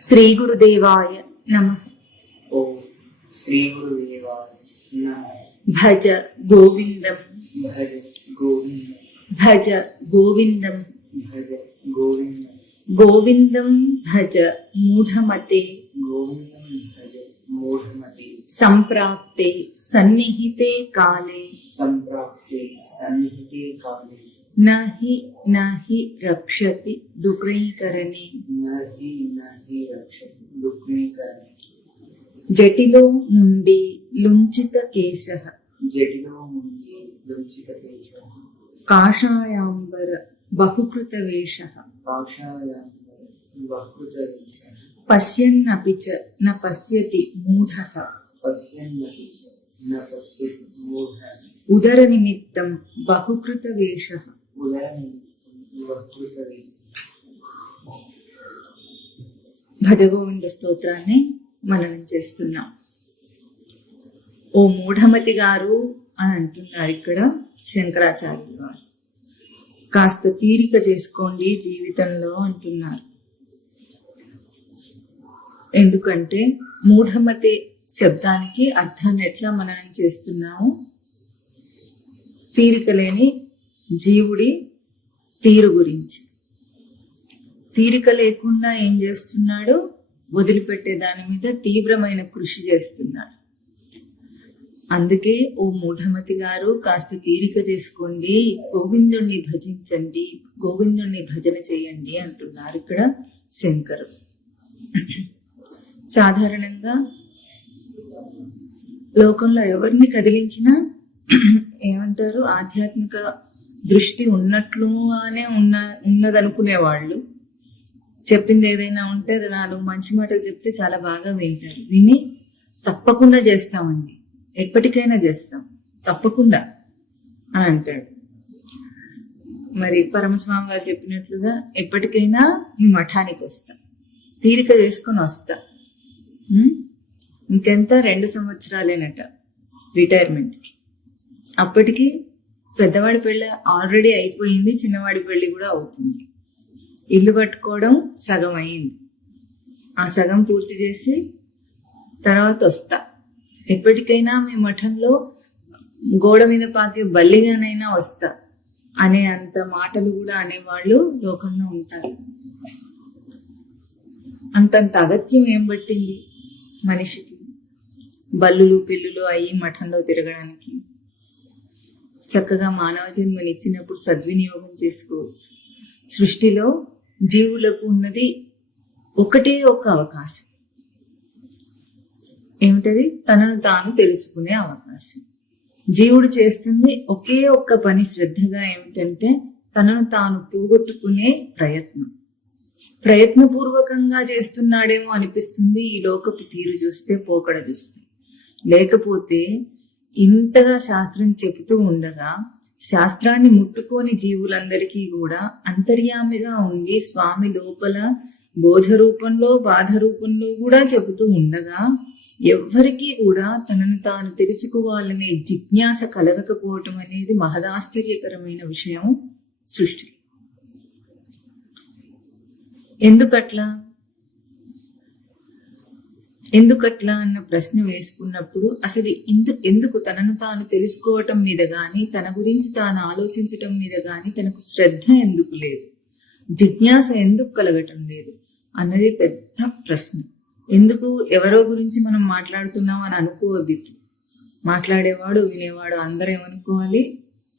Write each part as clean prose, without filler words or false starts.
శ్రీ గురుదేవాయ నమః. ఓం శ్రీ గురుదేవాయ నమః. భజ గోవిందం భజ గోవిందం భజ గోవిందం భజ గోవిందం గోవిందం భజ మూఢమతే గోవిందం భజ మూఢమతే సంప్రాప్తే సన్నిహితే కాలే సంప్రాప్తే సన్నిహితే కాలే నహి నహి రక్షతి దుఃఖీకరణే నహి నహి రక్షతి దుఃఖీకరణే జటిలో నుండి లుంచిత కేశః జటిలో ముందు లుంచిత కేశః కాషాయాంబర బహుకృత వేషః కాషాయాంబర బహుకృత వేషః పశ్యన్నపి చ న పశ్యతి మూఢః పశ్యన్నపి చ న పశ్యతి మూఢః ఉదర నిమిత్తం బహుకృత వేషః ఉదరనిమిత్తం బహుకృత వేషః. భజగోవింద స్తోత్రాన్ని మననం చేస్తున్నాం. ఓ మూఢమతి గారు అని అంటున్నారు ఇక్కడ శంకరాచార్యులు వారు. కాస్త తీరిక చేసుకోండి జీవితంలో అంటున్నారు. ఎందుకంటే మూఢమతి శబ్దానికి అర్థాన్ని ఎట్లా మననం చేస్తున్నాము? తీరిక లేని జీవుడి తీరు గురించి. తీరిక లేకుండా ఏం చేస్తున్నాడు? వదిలిపెట్టే దాని మీద తీవ్రమైన కృషి చేస్తున్నాడు. అందుకే ఓ మూఢమతి గారు కాస్త తీరిక చేసుకోండి, గోవిందుణ్ణి భజించండి, గోవిందుణ్ణి భజన చేయండి అంటున్నారు ఇక్కడ శంకరు. సాధారణంగా లోకంలో ఎవరిని కదిలించినా ఏమంటారు? ఆధ్యాత్మిక దృష్టి ఉన్నట్లుగానే ఉన్నదనుకునే వాళ్ళు. చెప్పింది ఏదైనా ఉంటే నాలుగు మంచి మాటలు చెప్తే చాలా బాగా వింటారు. విని తప్పకుండా చేస్తామండి, ఎప్పటికైనా చేస్తాం తప్పకుండా అని అంటాడు. మరి పరమస్వామి గారు చెప్పినట్లుగా ఎప్పటికైనా మీ మఠానికి వస్తా, తీరిక చేసుకొని వస్తా. ఇంకెంత 2 సంవత్సరాలేనట రిటైర్మెంట్కి. అప్పటికి పెద్దవాడి పెళ్ళి ఆల్రెడీ అయిపోయింది, చిన్నవాడి పెళ్ళి కూడా అవుతుంది. ఇల్లు కట్టుకోవడం సగం అయింది. ఆ సగం పూర్తి చేసి తర్వాత వస్తా. ఎప్పటికైనా మీ మఠంలో గోడ మీద పాకే బల్లిగానైనా వస్తా అనే అంత మాటలు కూడా అనేవాళ్ళు లోకంలో ఉంటారు. అంతంత అగత్యం ఏం పట్టింది మనిషికి బల్లులు పిల్లులు అయ్యి మఠంలో తిరగడానికి? చక్కగా మానవ జన్మనిచ్చినప్పుడు సద్వినియోగం చేసుకోవచ్చు. సృష్టిలో జీవులకు ఉన్నది ఒకటే ఒక అవకాశం. ఏమిటది? తనను తాను తెలుసుకునే అవకాశం. జీవుడు చేస్తుంది ఒకే ఒక్క పని శ్రద్ధగా, ఏమిటంటే తనను తాను పోగొట్టుకునే ప్రయత్నం. ప్రయత్నపూర్వకంగా చేస్తున్నాడేమో అనిపిస్తుంది ఈ లోకపు తీరు చూస్తే, పోకడ చూస్తే. లేకపోతే ఇంతగా శాస్త్రం చెబుతూ ఉండగా శాస్త్రాన్ని ముట్టుకోని జీవులందరికీ కూడా అంతర్యామిగా ఉండి స్వామి లోపల బోధ రూపంలో బాధ రూపంలో కూడా చెబుతూ ఉండగా ఎవ్వరికీ కూడా తనను తాను తెలుసుకోవాలనే జిజ్ఞాస కలగకపోవటం అనేది మహదాశ్చర్యకరమైన విషయం సృష్టి. ఎందుకట్లా అన్న ప్రశ్న వేసుకున్నప్పుడు అసలు ఎందుకు తనను తాను తెలుసుకోవటం మీద గాని, తన గురించి తాను ఆలోచించటం మీద గాని తనకు శ్రద్ధ ఎందుకు లేదు, జిజ్ఞాస ఎందుకు కలగటం లేదు అన్నది పెద్ద ప్రశ్న. ఎందుకు ఎవరో గురించి మనం మాట్లాడుతున్నాం అని అనుకోవద్దు. మాట్లాడేవాడు వినేవాడు అందరూ ఏమనుకోవాలి?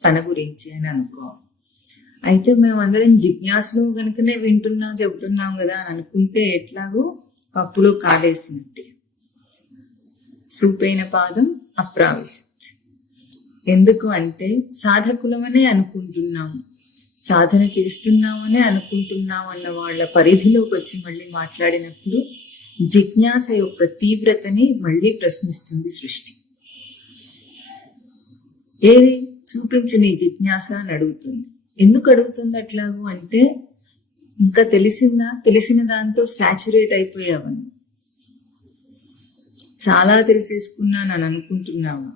తన గురించి అని అనుకోవాలి. అయితే మేమందరం జిజ్ఞాసలో కనుకనే వింటున్నాం చెబుతున్నాం కదా అని అనుకుంటే ఎట్లాగో పప్పులో కాలేసినట్టే. సూపైన పాదం అప్రావిశత్. ఎందుకు అంటే సాధకులమనే అనుకుంటున్నాము, సాధన చేస్తున్నామనే అనుకుంటున్నాం అన్న వాళ్ళ పరిధిలోకి వచ్చి మళ్ళీ మాట్లాడినప్పుడు జిజ్ఞాస యొక్క తీవ్రతని మళ్ళీ ప్రశ్నిస్తుంది సృష్టి. ఏది చూపించు నీ జిజ్ఞాస అని అడుగుతుంది. ఎందుకు అడుగుతుంది అట్లాగూ అంటే, ఇంకా తెలిసిందా? తెలిసిన దాంతో సాచురేట్ అయిపోయావని, చాలా తెలిసేసుకున్నాను అని అనుకుంటున్నావా?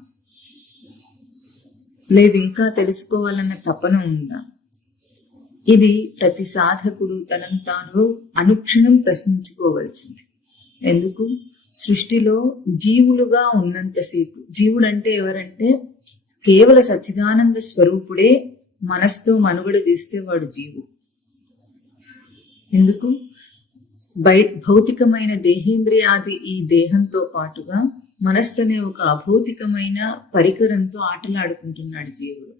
లేదు ఇంకా తెలుసుకోవాలన్న తపన ఉందా? ఇది ప్రతి సాధకుడు తనను తాను అనుక్షణం ప్రశ్నించుకోవలసింది. ఎందుకు? సృష్టిలో జీవులుగా ఉన్నంతసేపు, జీవుడు అంటే ఎవరంటే కేవల సచ్చిదానంద స్వరూపుడే మనసుతో మనుగడ చేస్తే వాడు జీవుడు. ఎందుకు? భౌతికమైన దేహేంద్రియాది ఈ దేహంతో పాటుగా మనస్సు అనే ఒక అభౌతికమైన పరికరంతో ఆటలాడుకుంటున్నాడు జీవుడు.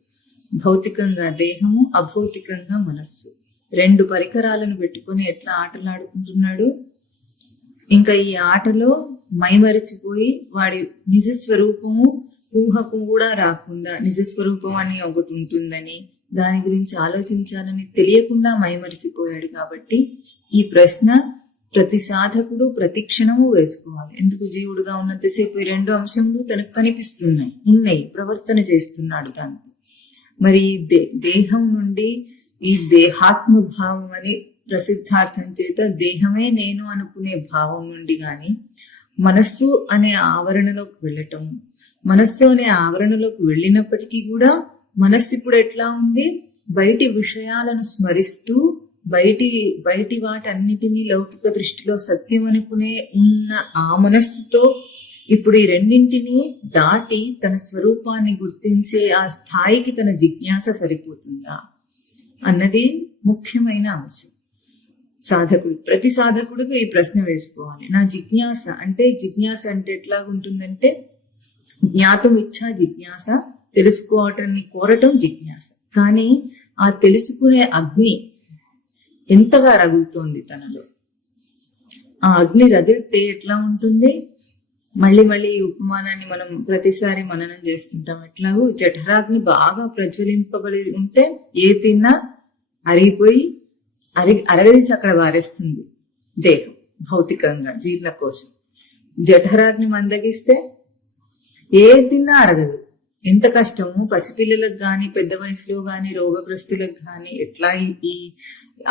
భౌతికంగా దేహము, అభౌతికంగా మనస్సు, రెండు పరికరాలను పెట్టుకొని ఎట్లా ఆటలాడుకుంటున్నాడు. ఇంకా ఈ ఆటలో మైమరిచిపోయి వాడి నిజస్వరూపము ఊహకు కూడా రాకుండా, నిజస్వరూపం అని ఒకటి ఉంటుందని, దాని గురించి ఆలోచించాలని తెలియకుండా మైమరిచిపోయాడు. కాబట్టి ఈ ప్రశ్న ప్రతి సాధకుడు ప్రతి క్షణము వేసుకోవాలి. ఎందుకు? జీవుడుగా ఉన్నంతసేపు ఈ రెండు అంశములు తనకు కనిపిస్తున్నాయి, ప్రవర్తన చేస్తున్నాడు దాంతో. మరి దేహం నుండి ఈ దేహాత్మభావం అని ప్రసిద్ధార్థం చేత దేహమే నేను అనుకునే భావం నుండి గాని మనస్సు అనే ఆవరణలోకి వెళ్ళటం, మనస్సు అనే ఆవరణలోకి వెళ్ళినప్పటికీ కూడా మనస్సు ఇప్పుడు ఎట్లా ఉంది? బయటి విషయాలను స్మరిస్తూ బయటి వాటన్నిటినీ లౌకిక దృష్టిలో సత్యం అనుకునే ఉన్న ఆ మనస్సుతో ఇప్పుడు ఈ రెండింటినీ దాటి తన స్వరూపాన్ని గుర్తించే ఆ స్థాయికి తన జిజ్ఞాస సరిపోతుందా అన్నది ముఖ్యమైన అంశం. ప్రతి సాధకుడికి ఈ ప్రశ్న వేసుకోవాలి. నా జిజ్ఞాస అంటే ఎట్లా ఉంటుందంటే జ్ఞాతం ఇచ్చా జిజ్ఞాస, తెలుసుకోవటాన్ని కోరటం జిజ్ఞాస. కానీ ఆ తెలుసుకునే అగ్ని ఎంతగా రగులుతోంది తనలో. ఆ అగ్ని రగిలితే ఎట్లా ఉంటుంది? మళ్ళీ ఈ ఉపమానాన్ని మనం ప్రతిసారి మననం చేస్తుంటాం. ఎట్లాగూ జఠరాగ్ని బాగా ప్రజ్వలింపబడి ఉంటే ఏ తిన్నా అరిగిపోయి అరగదీసి అక్కడ వారేస్తుంది దేహం, భౌతికంగా జీర్ణ కోసం. జఠరాగ్ని మందగిస్తే ఏ తిన్నా అరగదు. ఎంత కష్టము పసిపిల్లలకు గాని, పెద్ద వయసులో గాని, రోగగ్రస్తులకు గాని ఎట్లా ఈ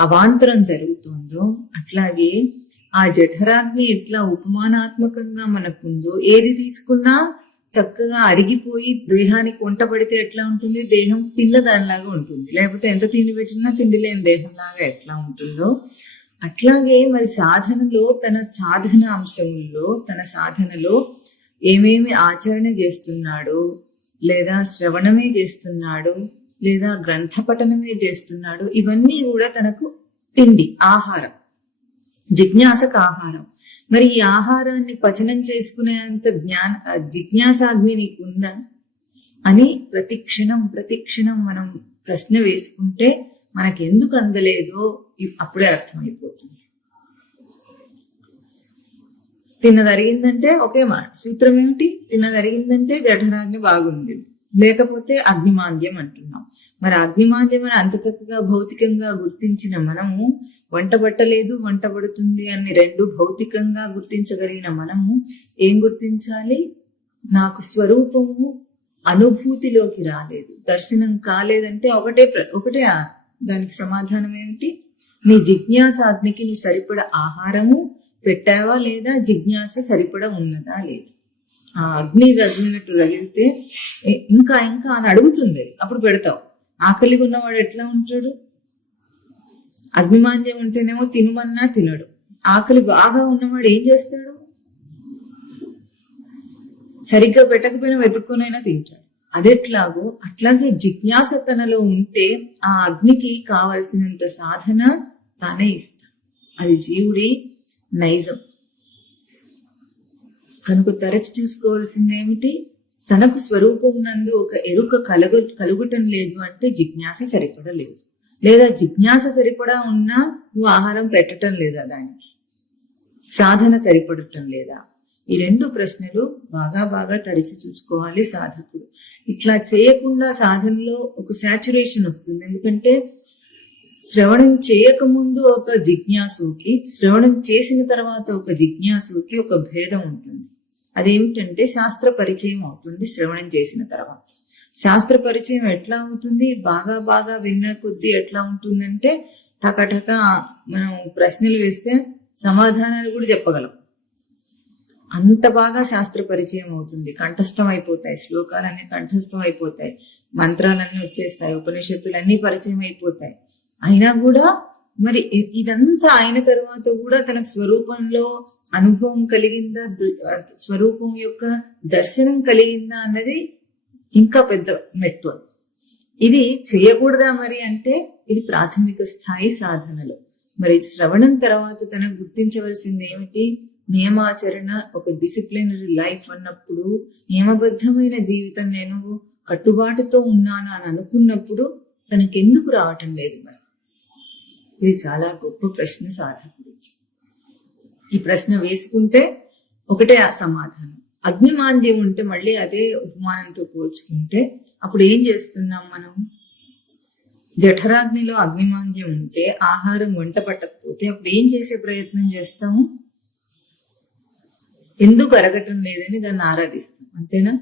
అవాంతరం జరుగుతుందో అట్లాగే ఆ జఠరాగ్ని ఎట్లా ఉపమానాత్మకంగా మనకుందో, ఏది తీసుకున్నా చక్కగా అరిగిపోయి దేహానికి వంట పడితే ఎట్లా ఉంటుంది? దేహం తిన్న దానిలాగా ఉంటుంది. లేకపోతే ఎంత తిండి పెట్టినా తిండి లేని దేహంలాగా ఎట్లా ఉంటుందో అట్లాగే మరి సాధనలో తన సాధన అంశముల్లో, తన సాధనలో ఏమేమి ఆచరణ చేస్తున్నాడు, లేదా శ్రవణమే చేస్తున్నాడు, లేదా గ్రంథ పఠనమే చేస్తున్నాడు, ఇవన్నీ కూడా తనకు తిండి, ఆహారం, జిజ్ఞాసకు ఆహారం. మరి ఈ ఆహారాన్ని పచనం చేసుకునేంత జిజ్ఞాసాగ్ని నీకు ఉందా అని ప్రతి క్షణం మనం ప్రశ్న వేసుకుంటే మనకి ఎందుకు అందలేదో అప్పుడే అర్థమైపోతుంది. తిన్నదరిగిందంటే ఒకే మాట, సూత్రం ఏమిటి? తిన్నదరిగిందంటే జఠరాగ్ని బాగుంది, లేకపోతే అగ్నిమాంద్యం అంటున్నాం. మరి అగ్నిమాంద్యం అని అంత చక్కగా భౌతికంగా గుర్తించిన మనము, వంట పట్టలేదు వంట పడుతుంది అని రెండు భౌతికంగా గుర్తించగలిగిన మనము ఏం గుర్తించాలి? నాకు స్వరూపము అనుభూతిలోకి రాలేదు, దర్శనం కాలేదంటే ఒకటే దానికి సమాధానం ఏమిటి? నీ జిజ్ఞాసాగ్నికి నువ్వు సరిపడ ఆహారము పెట్టావా లేదా, జిజ్ఞాస సరిపడ ఉన్నదా లేదా. ఆ అగ్ని రగిలినట్టు రగిలితే ఇంకా అని అడుగుతుంది, అప్పుడు పెడతావు. ఆకలిగా ఉన్నవాడు ఎట్లా ఉంటాడు? అగ్నిమాంద్యం ఉంటేనేమో తినమన్నా తినడు. ఆకలి బాగా ఉన్నవాడు ఏం చేస్తాడు? సరిగ్గా పెట్టకపోయినా వెతుక్కొనైనా తింటాడు. అదెట్లాగో అట్లాగే జిజ్ఞాస తనలో ఉంటే ఆ అగ్నికి కావలసినంత సాధన తానే ఇస్తాడు. అది జీవుడి నైజం. కనుక తరచి చూసుకోవాల్సింది ఏమిటి? తనకు స్వరూపం నందు ఒక ఎరుక కలుగుటం లేదు అంటే జిజ్ఞాస సరిపడలేదు, లేదా జిజ్ఞాస సరిపడా ఉన్నా నువ్వు ఆహారం పెట్టడం లేదా, దానికి సాధన సరిపడటం లేదా. ఈ రెండు ప్రశ్నలు బాగా తరిచి చూసుకోవాలి సాధకుడు. ఇట్లా చేయకుండా సాధనలో ఒక సాచురేషన్ వస్తుంది. ఎందుకంటే శ్రవణం చేయకముందు ఒక జిజ్ఞాసుకి, శ్రవణం చేసిన తర్వాత ఒక జిజ్ఞాసుకి ఒక భేదం ఉంటుంది. అదేమిటంటే శాస్త్ర పరిచయం అవుతుంది శ్రవణం చేసిన తర్వాత. శాస్త్ర పరిచయం ఎట్లా అవుతుంది? బాగా విన్న కొద్దీ ఎట్లా ఉంటుందంటే టకటక మనం ప్రశ్నలు వేస్తే సమాధానాలు కూడా చెప్పగలం. అంత బాగా శాస్త్ర పరిచయం అవుతుంది. కంఠస్థం అయిపోతాయి, శ్లోకాలన్నీ కంఠస్థం అయిపోతాయి, మంత్రాలన్నీ వచ్చేస్తాయి, ఉపనిషత్తులన్నీ పరిచయం అయిపోతాయి. అయినా కూడా మరి ఇదంతా అయిన తర్వాత కూడా తనకు స్వరూపంలో అనుభవం కలిగిందా, స్వరూపం యొక్క దర్శనం కలిగిందా అన్నది ఇంకా పెద్ద మెట్టు. ఇది చేయకూడదా మరి అంటే ఇది ప్రాథమిక స్థాయి సాధనలో. మరి శ్రవణం తర్వాత తనకు గుర్తించవలసింది ఏమిటి? నియమాచరణ, ఒక డిసిప్లినరీ లైఫ్ అన్నప్పుడు, నియమబద్ధమైన జీవితం నేను కట్టుబాటుతో ఉన్నాను అని అనుకున్నప్పుడు తనకెందుకు రావటం లేదు మరి? ఇది చాలా గొప్ప ప్రశ్న సాధకుడికి. ఈ ప్రశ్న వేసుకుంటే ఒకటే ఆ సమాధానం. అగ్నిమాంద్యం ఉంటే మళ్ళీ అదే ఉపమానంతో పోల్చుకుంటే అప్పుడు ఏం చేస్తున్నాం మనం? జఠరాగ్నిలో అగ్నిమాంద్యం ఉంటే, ఆహారం వంట పట్టకపోతే అప్పుడు ఏం చేసే ప్రయత్నం చేస్తాము? ఎందుకు అరగటం లేదని దాన్ని ఆరాధిస్తాం, అంతేనా?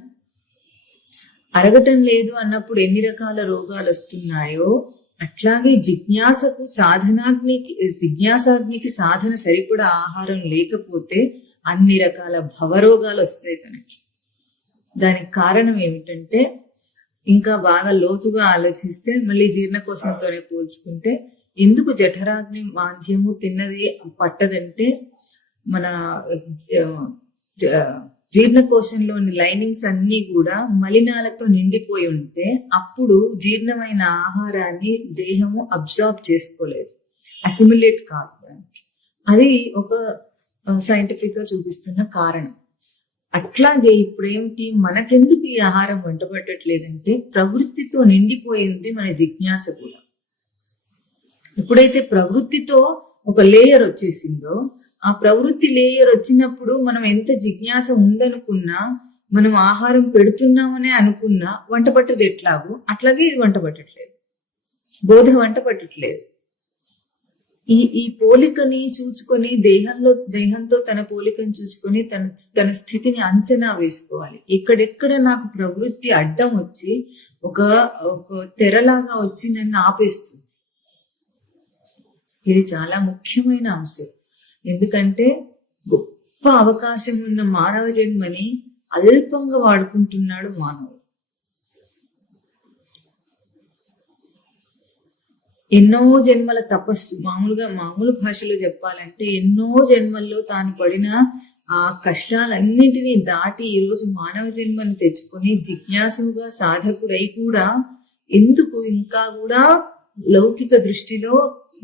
అరగటం లేదు అన్నప్పుడు ఎన్ని రకాల రోగాలు వస్తున్నాయో అట్లాగే జిజ్ఞాసాగ్నికి సాధన సరిపడా ఆహారం లేకపోతే అన్ని రకాల భవరోగాలు వస్తాయి తనకి. దానికి కారణం ఏమిటంటే, ఇంకా బాగా లోతుగా ఆలోచిస్తే మళ్ళీ జీర్ణకోశంతోనే పోల్చుకుంటే ఎందుకు జఠరాగ్ని మాంద్యము తిన్నది పట్టదంటే, మన జీర్ణకోశంలోని లైనింగ్స్ అన్ని కూడా మలినాలతో నిండిపోయి ఉంటే అప్పుడు జీర్ణమైన ఆహారాన్ని దేహము అబ్జార్బ్ చేసుకోలేదు, అసిమిలేట్ కాదు దానికి. అది ఒక సైంటిఫిక్ గా చూపిస్తున్న కారణం. అట్లాగే ఇప్పుడేమిటి, మనకెందుకు ఈ ఆహారం వంట పట్టట్లేదంటే ప్రవృత్తితో నిండిపోయింది మన జిజ్ఞాస కూడా. ఎప్పుడైతే ప్రవృత్తితో ఒక లేయర్ వచ్చేసిందో, ఆ ప్రవృత్తి లేయర్ వచ్చినప్పుడు మనం ఎంత జిజ్ఞాస ఉందనుకున్నా, మనం ఆహారం పెడుతున్నామనే అనుకున్నా వంట పట్టదు ఎట్లాగో అట్లాగే ఇది వంట పట్టట్లేదు, బోధ వంట పట్టట్లేదు. ఈ పోలికని చూసుకొని దేహంతో తన పోలికను చూసుకొని తన స్థితిని అంచనా వేసుకోవాలి. ఎక్కడెక్కడ నాకు ప్రవృత్తి అడ్డం వచ్చి ఒక తెరలాగా వచ్చి నన్ను ఆపేస్తుంది. ఇది చాలా ముఖ్యమైన అంశం. ఎందుకంటే గొప్ప అవకాశం ఉన్న మానవ జన్మని అల్పంగా వాడుకుంటున్నాడు మానవుడు. ఎన్నో జన్మల తపస్సు, మామూలు భాషలో చెప్పాలంటే ఎన్నో జన్మల్లో తాను పడిన ఆ కష్టాలన్నింటినీ దాటి ఈరోజు మానవ జన్మని తెచ్చుకొని జిజ్ఞాసుగా సాధకుడై కూడా ఎందుకు ఇంకా కూడా లౌకిక దృష్టిలో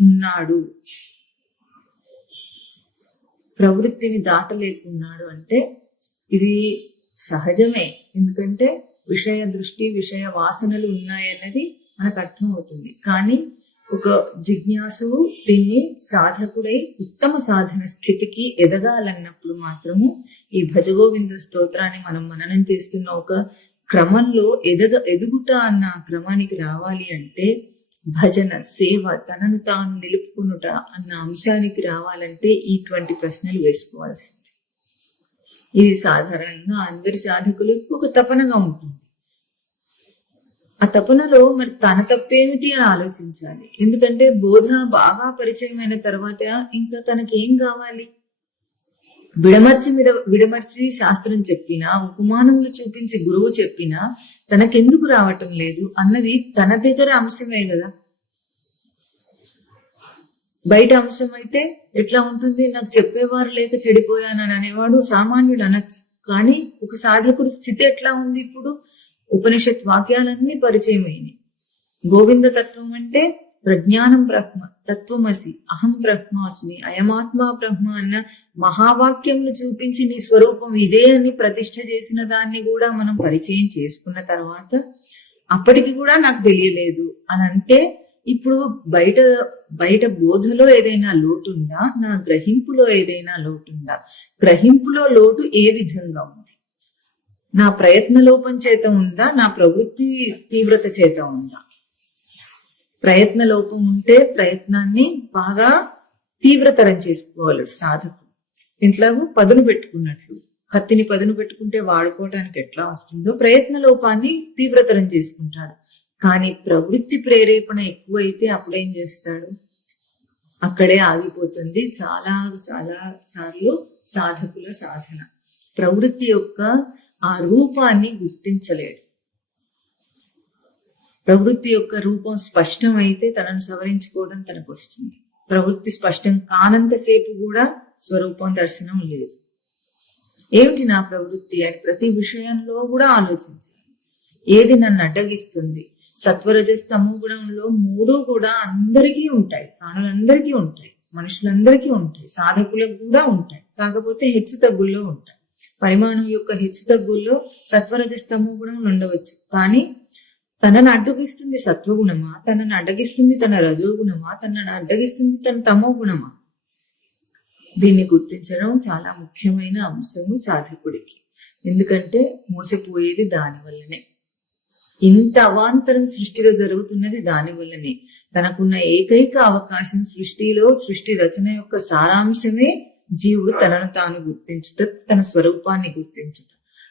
ఉన్నాడు, ప్రవృత్తిని దాటలేకున్నాడు అంటే ఇది సహజమే. ఎందుకంటే విషయ దృష్టి, విషయ వాసనలు ఉన్నాయన్నది మనకు అర్థమవుతుంది. కానీ ఒక జిజ్ఞాసువు దీన్ని సాధకుడై ఉత్తమ సాధన స్థితికి ఎదగాలన్నప్పుడు మాత్రము ఈ భజగోవింద స్తోత్రాన్ని మనం మననం చేస్తున్న ఒక క్రమంలో ఎదుగుట అన్న క్రమానికి రావాలి అంటే, భజన, సేవ, తనను తాను నిలుపుకునుట అన్న అంశానికి రావాలంటే ఇటువంటి ప్రశ్నలు వేసుకోవాల్సింది. ఇది సాధారణంగా అందరి సాధకులకు ఒక తపనగా ఉంటుంది. ఆ తపనలో మరి తన తప్పేమిటి అని ఆలోచించాలి. ఎందుకంటే బోధ బాగా పరిచయమైన తర్వాత ఇంకా తనకేం కావాలి? విడమర్చి శాస్త్రం చెప్పినా, ఉపమానములు చూపించి గురువు చెప్పినా తనకెందుకు రావటం లేదు అన్నది తన దగ్గర అంశమే కదా. బయట అంశం అయితే ఎట్లా ఉంటుంది? నాకు చెప్పేవారు లేక చెడిపోయానని అనేవాడు సామాన్యుడు అనొచ్చు. కానీ ఒక సాధకుడి స్థితి ఎట్లా ఉంది? ఇప్పుడు ఉపనిషత్ వాక్యాలన్నీ పరిచయం అయినాయి. గోవింద తత్వం అంటే ప్రజ్ఞానం బ్రహ్మ, తత్వమసి, అహం బ్రహ్మాస్మి, అయమాత్మా బ్రహ్మ అన్న మహావాక్యములు చూపించి నీ స్వరూపం ఇదే అని ప్రతిష్ఠ చేసిన దాన్ని కూడా మనం పరిచయం చేసుకున్న తర్వాత అప్పటికి కూడా నాకు తెలియలేదు అని అంటే, ఇప్పుడు బయట బోధలో ఏదైనా లోటుందా? నా గ్రహింపులో ఏదైనా లోటుందా? గ్రహింపులో లోటు ఏ విధంగా ఉంది? నా ప్రయత్న లోపం చేత ఉందా? నా ప్రవృత్తి తీవ్రత చేత ఉందా? ప్రయత్న లోపం ఉంటే ప్రయత్నాన్ని బాగా తీవ్రతరం చేసుకోవాలి సాధకుడు. ఇంట్లాగూ పదును పెట్టుకున్నట్లు, కత్తిని పదును పెట్టుకుంటే వాడుకోవటానికి ఎట్లా వస్తుందో ప్రయత్న లోపాన్ని తీవ్రతరం చేసుకుంటాడు. కానీ ప్రవృత్తి ప్రేరేపణ ఎక్కువైతే అప్పుడేం చేస్తాడు? అక్కడే ఆగిపోతుంది చాలా చాలా సార్లు సాధకుల సాధన. ప్రవృత్తి యొక్క ఆ రూపాన్ని గుర్తించలేడు. ప్రవృత్తి యొక్క రూపం స్పష్టమైతే తనను సవరించుకోవడం తనకు వస్తుంది. ప్రవృత్తి స్పష్టం కానంతసేపు కూడా స్వరూపం దర్శనం లేదు. ఏమిటి నా ప్రవృత్తి అని ప్రతి విషయంలో కూడా ఆలోచించాలి. ఏది నన్ను అడ్డగిస్తుంది? సత్వరజస్తమో గుణంలో మూడు కూడా అందరికీ ఉంటాయి, ప్రాణులందరికీ ఉంటాయి, మనుషులందరికీ ఉంటాయి, సాధకులకు కూడా ఉంటాయి. కాకపోతే హెచ్చు తగ్గుల్లో ఉంటాయి. పరిమాణం యొక్క హెచ్చు తగ్గుల్లో సత్వరజస్తమో గుణం ఉండవచ్చు. కానీ తనను అడ్డగిస్తుంది సత్వగుణమా, తనను అడ్డగిస్తుంది తన రజోగుణమా, తనను అడ్డగిస్తుంది తన తమో గుణమా? దీన్ని గుర్తించడం చాలా ముఖ్యమైన అంశము సాధకుడికి. ఎందుకంటే మోసపోయేది దాని వల్లనే. ఇంత అవాంతరం సృష్టిలో జరుగుతున్నది దాని వల్లనే. తనకున్న ఏకైక అవకాశం సృష్టిలో, సృష్టి రచన యొక్క సారాంశమే జీవుడు తనను తాను గుర్తించుట, తన స్వరూపాన్ని గుర్తించుట.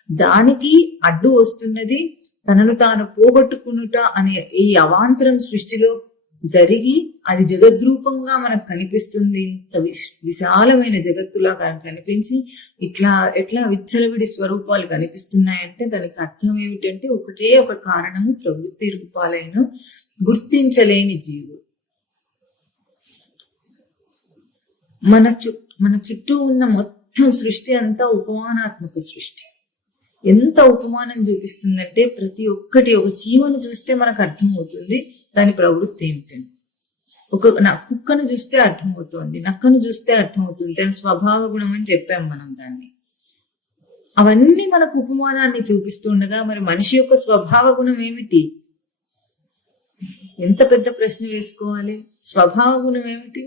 దానికి అడ్డు వస్తున్నది తనను తాను పోగొట్టుకునుట అనే ఈ అవాంతరం సృష్టిలో జరిగి అది జగద్రూపంగా మనకు కనిపిస్తుంది. ఇంత విశాలమైన జగత్తులా కనిపించి ఎట్లా విచ్చలవిడి స్వరూపాలు కనిపిస్తున్నాయంటే దానికి అర్థం ఏమిటంటే ఒకటే ఒక కారణము ప్రవృత్తి రూపాలైన గుర్తించలేని జీవుడు. మన చుట్టూ ఉన్న మొత్తం సృష్టి అంతా ఉపమానాత్మక సృష్టి. ఎంత ఉపమానం చూపిస్తుందంటే ప్రతి ఒక్కటి, ఒక చీమను చూస్తే మనకు అర్థమవుతుంది దాని ప్రవృత్తి ఏమిటని. కుక్కను చూస్తే అర్థమవుతోంది, నక్కను చూస్తే అర్థమవుతుంది దాని స్వభావ గుణం అని చెప్పాం మనం దాన్ని. అవన్నీ మనకు ఉపమానాన్ని చూపిస్తుండగా మరి మనిషి యొక్క స్వభావ గుణం ఏమిటి? ఎంత పెద్ద ప్రశ్న వేసుకోవాలి. స్వభావ గుణం ఏమిటి?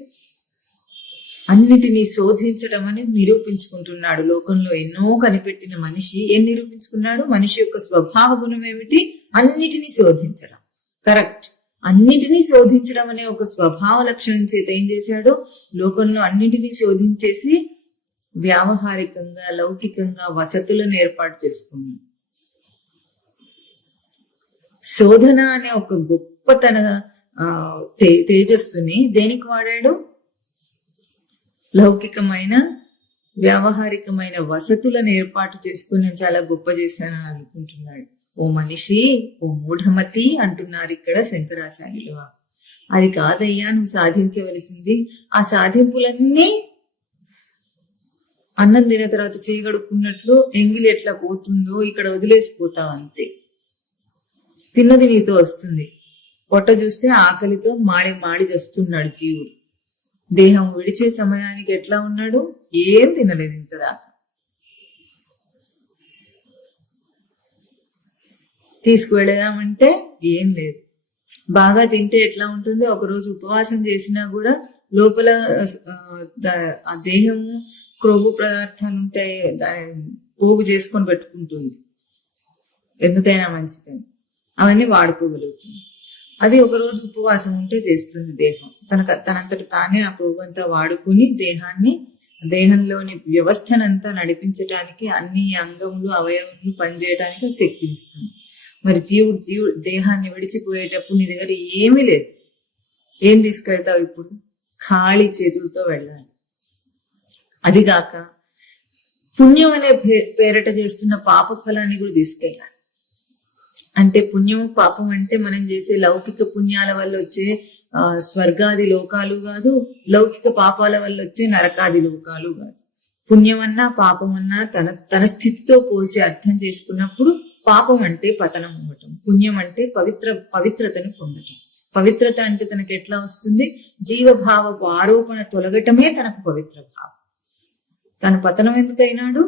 అన్నిటినీ శోధించడం అని నిరూపించుకుంటున్నాడు. లోకంలో ఎన్నో కనిపెట్టిన మనిషి ఏం నిరూపించుకున్నాడు? మనిషి యొక్క స్వభావ గుణం ఏమిటి? అన్నిటినీ శోధించడం. కరెక్ట్. అన్నిటినీ శోధించడం అనే ఒక స్వభావ లక్షణం చేత ఏం చేశాడు? లోకంలో అన్నిటినీ శోధించేసి వ్యావహారికంగా, లౌకికంగా వసతులను ఏర్పాటు చేసుకున్నాడు. శోధన అనే ఒక గొప్ప తన తేజస్సుని దేనికి వాడాడు? లౌకికమైన, వ్యావహారికమైన వసతులను ఏర్పాటు చేసుకుని చాలా గొప్ప చేశానని అనుకుంటున్నాడు. ఓ మనిషి, ఓ మూఢమతి అంటున్నారు ఇక్కడ శంకరాచార్యులు. అది కాదయ్యా నువ్వు సాధించవలసింది. ఆ సాధింపులన్నీ అన్నం తిన తర్వాత చేయగడుక్కున్నట్లు ఎంగిలి ఎట్లా పోతుందో ఇక్కడ వదిలేసిపోతావు అంతే. తిన్నది నీతో వస్తుంది. పొట్ట చూస్తే ఆకలితో మాడి చేస్తున్నాడు జీవుడు. దేహం విడిచే సమయానికి ఎట్లా ఉన్నాడు? ఏం తినలేదు ఇంతదాకా. తీసుకువెళ్ళామంటే ఏం లేదు. బాగా తింటే ఎట్లా ఉంటుంది? ఒకరోజు ఉపవాసం చేసినా కూడా లోపల ఆ దేహము క్రొవ్వు పదార్థాలు ఉంటాయి, పోగు చేసుకొని పెట్టుకుంటుంది. ఎందుకైనా మంచిదని అవన్నీ వాడుకోగలుగుతుంది. అది ఒకరోజు ఉపవాసం ఉంటే చేస్తుంది దేహం. తనంతట తానే ఆ కొవ్వు అంతా వాడుకుని దేహంలోని వ్యవస్థనంతా నడిపించడానికి, అన్ని అంగములు అవయవములు పనిచేయడానికి శక్తినిస్తుంది. మరి జీవుడు దేహాన్ని విడిచిపోయేటప్పుడు నీ దగ్గర ఏమీ లేదు. ఏం తీసుకెళ్తావు? ఇప్పుడు ఖాళీ చేతులతో వెళ్ళాలి. అదిగాక పుణ్యం అనే పేరట చేస్తున్న పాప ఫలాన్ని కూడా తీసుకెళ్ళాలి. అంటే పుణ్యం పాపం అంటే మనం చేసే లౌకిక పుణ్యాల వల్ల వచ్చే స్వర్గాది లోకాలు కాదు, లౌకిక పాపాల వల్ల వచ్చే నరకాది లోకాలు కాదు. పుణ్యం అన్నా పాపం అన్నా తన స్థితితో పోల్చి అర్థం చేసుకున్నప్పుడు పాపం అంటే పతనం అవ్వటం, పుణ్యం అంటే పవిత్రతను పొందటం. పవిత్రత అంటే తనకు ఎట్లా వస్తుంది? జీవభావపు ఆరోపణ తొలగటమే తనకు పవిత్ర భావం. తన పతనం ఎందుకైనాడు?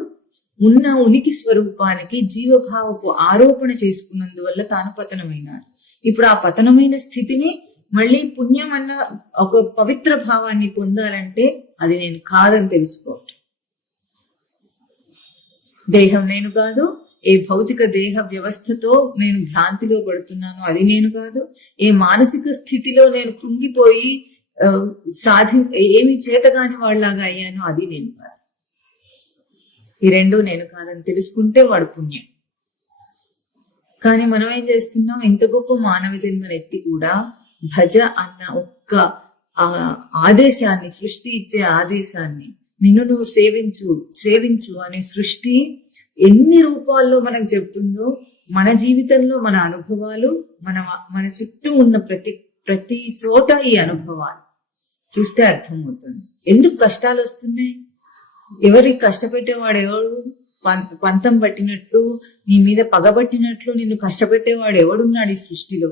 ఉన్న ఉనికి స్వరూపానికి జీవభావపు ఆరోపణ చేసుకున్నందువల్ల తాను పతనమైనాడు. ఇప్పుడు ఆ పతనమైన స్థితిని మళ్ళీ పుణ్యం అన్న ఒక పవిత్ర భావాన్ని పొందాలంటే అది నేను కాదని తెలుసుకోవటం. దేహం నేను కాదు, ఏ భౌతిక దేహ వ్యవస్థతో నేను భ్రాంతిలో పడుతున్నాను అది నేను కాదు, ఏ మానసిక స్థితిలో నేను కృంగిపోయి ఏమి చేతగాని వాళ్ళలాగా అయ్యాను అది నేను కాదు. ఈ రెండు నేను కాదని తెలుసుకుంటే వాడు పుణ్యం. కానీ మనం ఏం చేస్తున్నాం? ఇంత గొప్ప మానవ జన్మను ఎత్తి కూడా భజ అన్న ఒక్క ఆదేశాన్ని, సృష్టి ఇచ్చే ఆదేశాన్ని, నిన్ను నువ్వు సేవించు అనే సృష్టి ఎన్ని రూపాల్లో మనకు చెప్తుందో మన జీవితంలో మన అనుభవాలు మన మన చుట్టూ ఉన్న ప్రతి చోట ఈ అనుభవాలు చూస్తే అర్థమవుతుంది. ఎందుకు కష్టాలు వస్తున్నాయి? ఎవరికి కష్టపెట్టేవాడు ఎవడు? పంతం పట్టినట్లు, నీ మీద పగబట్టినట్లు నిన్ను కష్టపెట్టేవాడు ఎవడున్నాడు ఈ సృష్టిలో?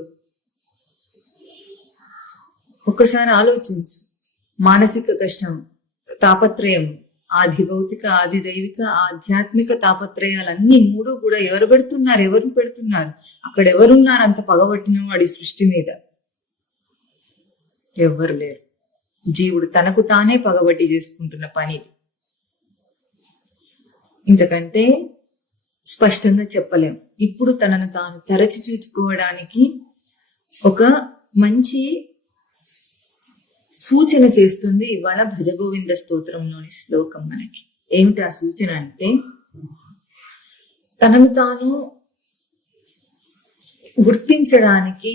ఒక్కసారి ఆలోచించు. మానసిక కష్టం, తాపత్రయం, ఆది భౌతిక, ఆది దైవిక, ఆధ్యాత్మిక తాపత్రయాలన్నీ మూడు కూడా ఎవరు పెడుతున్నారు? అక్కడ ఎవరున్నారు అంత పగబట్టిన వాడి సృష్టి మీద? ఎవ్వరు లేరు. జీవుడు తనకు తానే పగబట్టి చేసుకుంటున్న పని. ఇంతకంటే స్పష్టంగా చెప్పలేం. ఇప్పుడు తనను తాను తరచి చూసుకోవడానికి ఒక మంచి సూచన చేస్తుంది ఇవాళ భజగోవింద స్తోత్రంలోని శ్లోకం మనకి. ఏమిటి ఆ సూచన అంటే, తనను తాను గుర్తించడానికి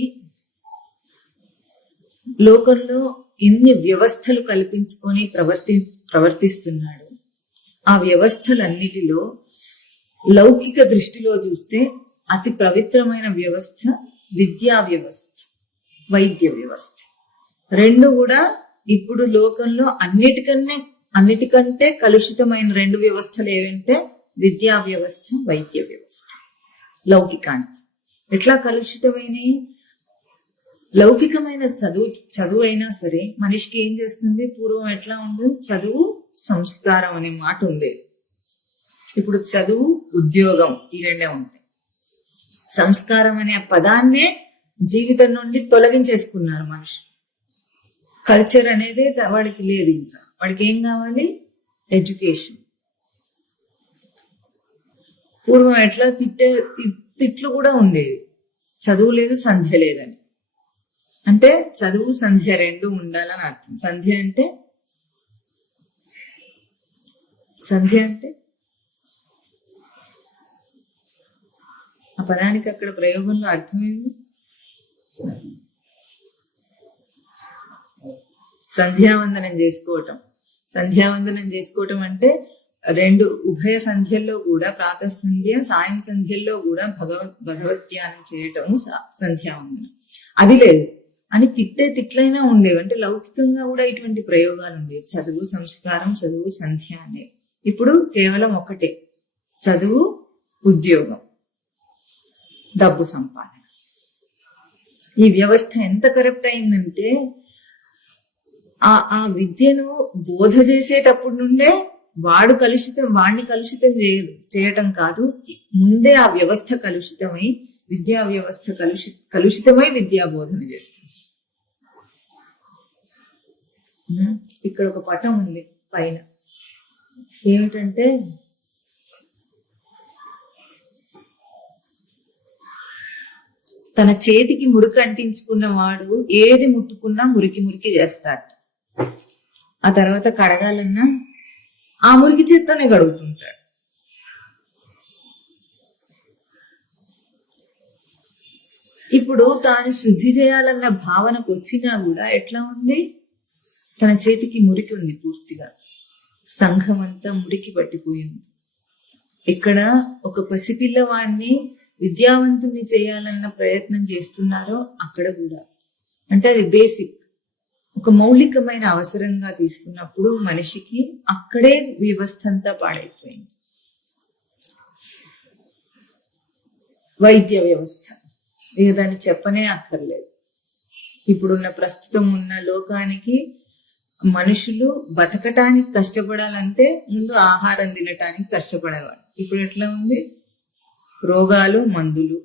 లోకంలో ఎన్ని వ్యవస్థలు కల్పించుకొని ప్రవర్తిస్తున్నాడు. ఆ వ్యవస్థలన్నిటిలో లౌకిక దృష్టిలో చూస్తే అతి పవిత్రమైన వ్యవస్థ విద్యా వ్యవస్థ, వైద్య వ్యవస్థ. రెండు కూడా ఇప్పుడు లోకంలో అన్నిటికంటే కలుషితమైన రెండు వ్యవస్థలు ఏవంటే విద్యా వ్యవస్థ, వైద్య వ్యవస్థ. లౌకికానికి ఎట్లా కలుషితమైనవి? లౌకికమైన చదువు అయినా సరే మనిషికి ఏం చేస్తుంది? పూర్వం ఎట్లా ఉండదు? చదువు, సంస్కారం అనే మాట ఉండేది. ఇప్పుడు చదువు, ఉద్యోగం ఈ రెండే ఉంటాయి. సంస్కారం అనే పదాన్నే జీవితం నుండి తొలగించేసుకున్నారు మనుషులు. కల్చర్ అనేది వాడికి లేదు. ఇంకా వాడికి ఏం కావాలి? ఎడ్యుకేషన్. పూర్వం ఎట్లా తిట్లు కూడా ఉండేవి, చదువు లేదు సంధ్య లేదని. అంటే చదువు సంధ్య రెండు ఉండాలని అర్థం. సంధ్య అంటే ఆ పదానికి అక్కడ ప్రయోగంలో అర్థమైంది. సంధ్యావందనం చేసుకోవటం అంటే రెండు ఉభయ సంధ్యల్లో కూడా, ప్రాతః సంధ్య, సాయం సంధ్యల్లో కూడా భగవద్ ధ్యానం చేయటము సంధ్యావందనం. అది లేదు అని తిట్లైనా ఉండేవి. అంటే లౌకికంగా కూడా ఇటువంటి ప్రయోగాలు ఉండేవి. చదువు, సంస్కారం, చదువు, సంధ్య అనేవి. ఇప్పుడు కేవలం ఒకటే, చదువు, ఉద్యోగం, డబ్బు సంపాదన. ఈ వ్యవస్థ ఎంత కరెక్ట్ అయిందంటే ఆ విద్యను బోధ చేసేటప్పుడు నుండే వాడిని కలుషితం చేయటం కాదు, ముందే ఆ వ్యవస్థ కలుషితమై, విద్యా వ్యవస్థ కలుషితమై విద్యా బోధన చేస్తుంది. ఇక్కడ ఒక పటం ఉంది పైన. ఏమిటంటే తన చేతికి మురికి అంటించుకున్న వాడు ఏది ముట్టుకున్నా మురికి చేస్తాడు. ఆ తర్వాత కడగాలన్నా ఆ మురికి చేత్తోనే కడుగుతుంటాడు. ఇప్పుడు తాను శుద్ధి చేయాలన్న భావనకు వచ్చినా కూడా ఎట్లా ఉంది? తన చేతికి మురికి ఉంది పూర్తిగా. సంఘం అంతా మురికి పట్టిపోయింది. ఇక్కడ ఒక పసిపిల్లవాడిని విద్యావంతుని చేయాలన్న ప్రయత్నం చేస్తున్నారో అక్కడ కూడా, అంటే అది బేసిక్, ఒక మౌలికమైన అవసరంగా తీసుకున్నప్పుడు మనిషికి అక్కడే వ్యవస్థ అంతా పాడైపోయింది. వైద్య వ్యవస్థ దాన్ని చెప్పనే అక్కర్లేదు. ఇప్పుడున్న ప్రస్తుతం ఉన్న లోకానికి మనుషులు బతకటానికి కష్టపడాలంటే ముందు ఆహారం తినటానికి కష్టపడేవాడు. ఇప్పుడు ఎట్లా ఉంది? రోగాలు, మందులు.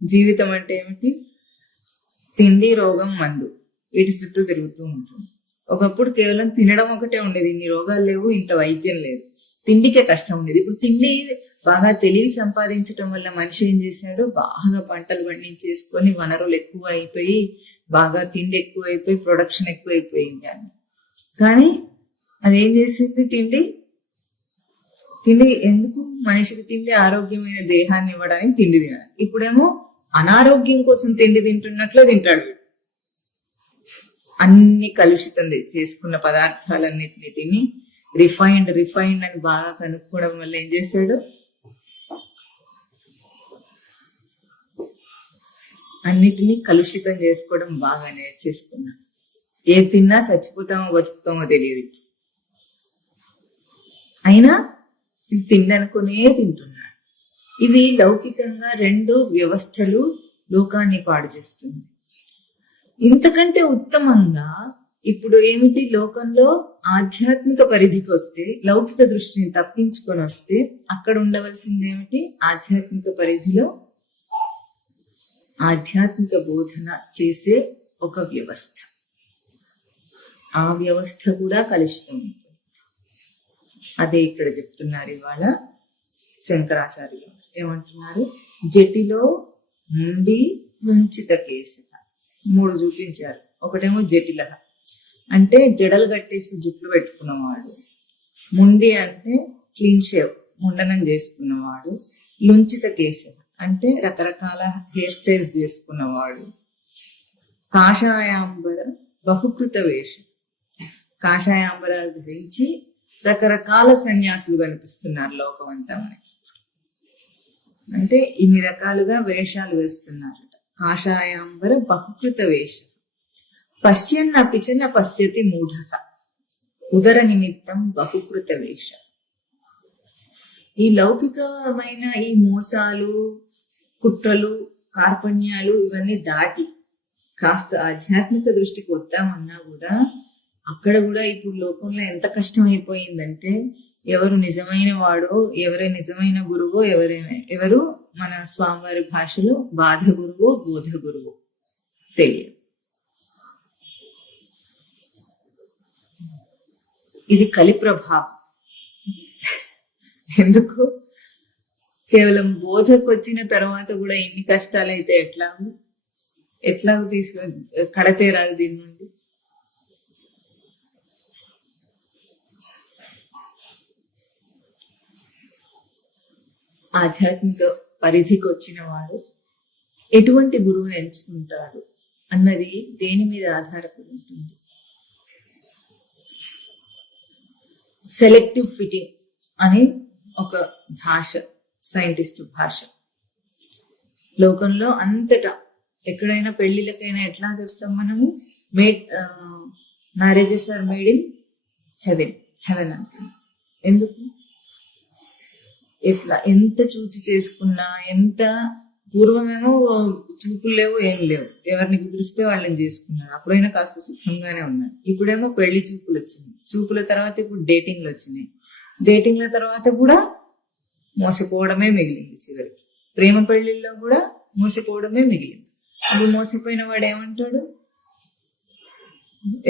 జీవితం అంటే ఏమిటి? తిండి, రోగం, మందు, వీటి చుట్టూ తిరుగుతూ ఉంటుంది. ఒకప్పుడు కేవలం తినడం ఒకటే ఉండేది, ఇన్ని రోగాలు లేవు, ఇంత వైద్యం లేదు, తిండికే కష్టం ఉండేది. ఇప్పుడు తిండి బాగా తెలివి సంపాదించడం వల్ల మనిషి ఏం చేశాడు? బాగా పంటలు పండించేసుకొని వనరులు ఎక్కువ అయిపోయి, బాగా తిండి ఎక్కువ అయిపోయి, ప్రొడక్షన్ ఎక్కువ అయిపోయింది అని. కానీ అదేం చేసింది? తిండి ఎందుకు? మనిషికి తిండి ఆరోగ్యమైన దేహాన్ని ఇవ్వడానికి తిండి తినాలి. ఇప్పుడేమో అనారోగ్యం కోసం తిండి తింటున్నట్లే తింటాడు. అన్ని కలుషితం చేసుకున్న పదార్థాలన్నిటిని తిని రిఫైన్డ్ అని బాగా కనుక్కోవడం వల్ల ఏం చేశాడు? అన్నిటినీ కలుషితం చేసుకోవడం బాగా నేర్చేసుకున్నాడు. ఏది తిన్నా చచ్చిపోతామో బతుకుతామో తెలియదు. అయినా ఇది తిండనుకునే తింటున్నాడు. ఇవి లౌకికంగా రెండు వ్యవస్థలు లోకాన్ని పాడు చేస్తుంది. ఇంతకంటే ఉత్తమంగా ఇప్పుడు ఏమిటి, లోకంలో ఆధ్యాత్మిక పరిధికి వస్తే, లౌకిక దృష్టిని తప్పించుకొని వస్తే అక్కడ ఉండవలసింది ఏమిటి, ఆధ్యాత్మిక పరిధిలో ఆధ్యాత్మిక బోధన చేసే ఒక వ్యవస్థ. ఆ వ్యవస్థ కూడా కలుషితం. అదే ఇక్కడ చెప్తున్నారు ఇవాళ శంకరాచార్యులు. ఏమంటున్నారు, జటిలో నుండి ముంచిత కేసు 3 చూపించారు. ఒకటేమో జటిల అంటే జడలు కట్టేసి జుట్లు పెట్టుకున్నవాడు, ముండి అంటే క్లీన్ షేవ్ ముండనం చేసుకున్నవాడు, లుంచిత కేశవ అంటే రకరకాల హెయిర్ స్టైల్స్ చేసుకున్నవాడు, కాషాయాంబర బహుకృత వేషం కాషాయాంబరాలు ధరించి రకరకాల సన్యాసులు కనిపిస్తున్నారు లోకం అంతా మనకి. అంటే ఇన్ని రకాలుగా వేషాలు వేస్తున్నారట. కాషాయాంబర బహుకృత వేషం. పశ్యన్నపి చ న పశ్యతి మూఢ ఉదర నిమిత్తం బహుకృత వేష. ఈ లౌకికమైన ఈ మోసాలు, కుట్రలు, కార్పణ్యాలు ఇవన్నీ దాటి కాస్త ఆధ్యాత్మిక దృష్టికి వద్దామన్నా కూడా అక్కడ కూడా ఇప్పుడు లోకంలో ఎంత కష్టం అయిపోయిందంటే, ఎవరు నిజమైన వాడో, ఎవరే నిజమైన గురువో, ఎవరు మన స్వామివారి భాషలో బాధ గురువో బోధ గురువో తెలియదు. ఇది కలి ప్రభావం. ఎందుకు, కేవలం బోధకు వచ్చిన తర్వాత కూడా ఇన్ని కష్టాలు అయితే ఎట్లా కడతేరాదు దీని నుండి. ఆధ్యాత్మిక పరిధికి వచ్చిన వాడు ఎటువంటి గురువుని ఎంచుకుంటాడు అన్నది దేని మీద ఆధారపడి ఉంటుంది. సెలెక్టివ్ ఫిట్టింగ్ అని ఒక భాష, సైంటిస్ట్ భాష. లోకంలో అంతటా ఎక్కడైనా పెళ్లిళ్ళకైనా ఎట్లా చేస్తాం మనము, marriages are made in heaven అంటున్నాం. ఎందుకు, ఎట్లా ఎంత చూచి చేసుకున్నా, ఎంత పూర్వమేమో చూపులు లేవు, ఏం లేవు, ఎవరిని కుదిరిస్తే వాళ్ళని చేసుకున్నారు, అప్పుడైనా కాస్త సుఖంగానే ఉన్నారు. ఇప్పుడేమో పెళ్లి చూపులు వచ్చినాయి, చూపుల తర్వాత ఇప్పుడు డేటింగ్లు వచ్చినాయి, డేటింగ్ల తర్వాత కూడా మోసపోవడమే మిగిలింది. చివరికి ప్రేమ పెళ్లిల్లో కూడా మోసపోవడమే మిగిలింది. ఇప్పుడు మోసపోయిన వాడు ఏమంటాడు,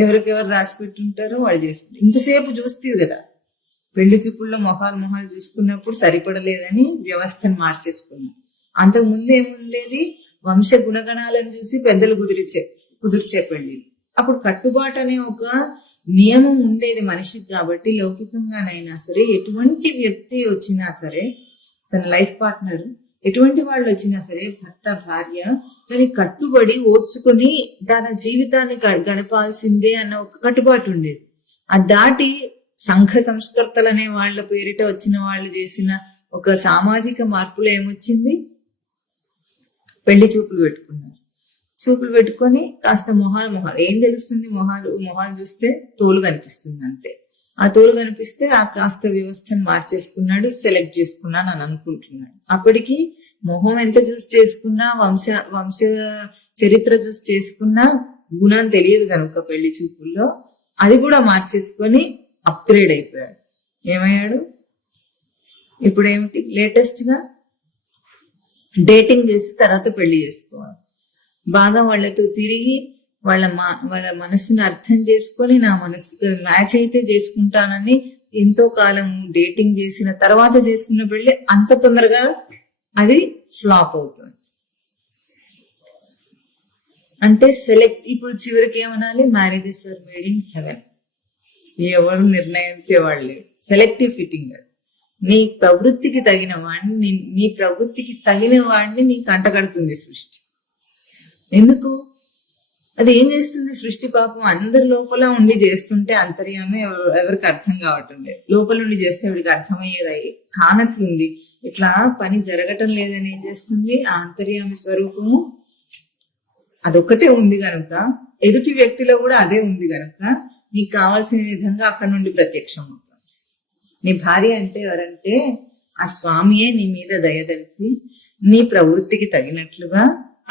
ఎవరికెవరు రాసి పెట్టుంటారో వాళ్ళు చేసుకుంటారు. ఇంతసేపు చూస్తేవి కదా, పెళ్లి చూపుల్లో మొహాలు చూసుకున్నప్పుడు సరిపడలేదని వ్యవస్థను మార్చేసుకున్నాం. అంతకు ముందు ఏముండేది, వంశ గుణగణాలను చూసి పెద్దలు కుదిర్చే పెళ్లి. అప్పుడు కట్టుబాటు అనే ఒక నియమం ఉండేది మనిషికి. కాబట్టి లౌకికంగానైనా సరే, ఎటువంటి వ్యక్తి వచ్చినా సరే, తన లైఫ్ పార్ట్నర్ ఎటువంటి వాళ్ళు వచ్చినా సరే, భర్త భార్య దానికి కట్టుబడి ఓర్చుకొని తన జీవితాన్ని గడపాల్సిందే అన్న ఒక కట్టుబాటు ఉండేది. అది దాటి సంఘ సంస్కర్తలు అనే వాళ్ళ పేరిట వచ్చిన వాళ్ళు చేసిన ఒక సామాజిక మార్పులో ఏమొచ్చింది, పెళ్లి చూపులు పెట్టుకున్నారు. చూపులు పెట్టుకొని కాస్త మొహాలు ఏం తెలుస్తుంది, మొహాలు చూస్తే తోలు కనిపిస్తుంది అంతే. ఆ తోలు కనిపిస్తే ఆ కాస్త వ్యవస్థను మార్చేసుకున్నాడు, సెలెక్ట్ చేసుకున్నాను అని అనుకుంటున్నాడు. అప్పటికి మొహం ఎంత చూసి చేసుకున్నా, వంశ చరిత్ర చూసి చేసుకున్నా గుణం తెలియదు కనుక పెళ్లి చూపుల్లో అది కూడా మార్చేసుకొని అప్గ్రేడ్ అయిపోయాడు. ఏమయ్యాడు, ఇప్పుడు ఏమిటి, లేటెస్ట్ గా డేటింగ్ చేసి తర్వాత పెళ్లి చేసుకోవాలి. బాగా వాళ్ళతో తిరిగి వాళ్ళ మనసుని అర్థం చేసుకొని, నా మనసుకు మ్యాచ్ అయితే చేసుకుంటానని ఎంతో కాలం డేటింగ్ చేసిన తర్వాత చేసుకున్న పెళ్లి అంత తొందరగా అది ఫ్లాప్ అవుతుంది. అంటే ఇప్పుడు చివరికి ఏమనాలి, marriages are made in heaven. ఎవరు నిర్ణయించేవాళ్ళు, సెలెక్టివ్ ఫిట్టింగ్. నీ ప్రవృత్తికి తగిన వాడిని నీ కంటగడుతుంది సృష్టి. ఎందుకు, అది ఏం చేస్తుంది సృష్టి, పాపం అందరి లోపల ఉండి చేస్తుంటే అంతర్యామే ఎవరికి అర్థం కావటం లేదు. లోపల ఉండి చేస్తే వీడికి అర్థమయ్యేది కానట్లుంది, ఇట్లా పని జరగటం లేదని ఏం చేస్తుంది, ఆ అంతర్యామి స్వరూపము అదొక్కటే ఉంది గనుక, ఎదుటి వ్యక్తిలో కూడా అదే ఉంది గనుక నీకు కావాల్సిన విధంగా అక్కడ నుండి ప్రత్యక్షం అవుతుంది. నీ భార్య అంటే ఎవరంటే ఆ స్వామియే నీ మీద దయదలిసి నీ ప్రవృత్తికి తగినట్లుగా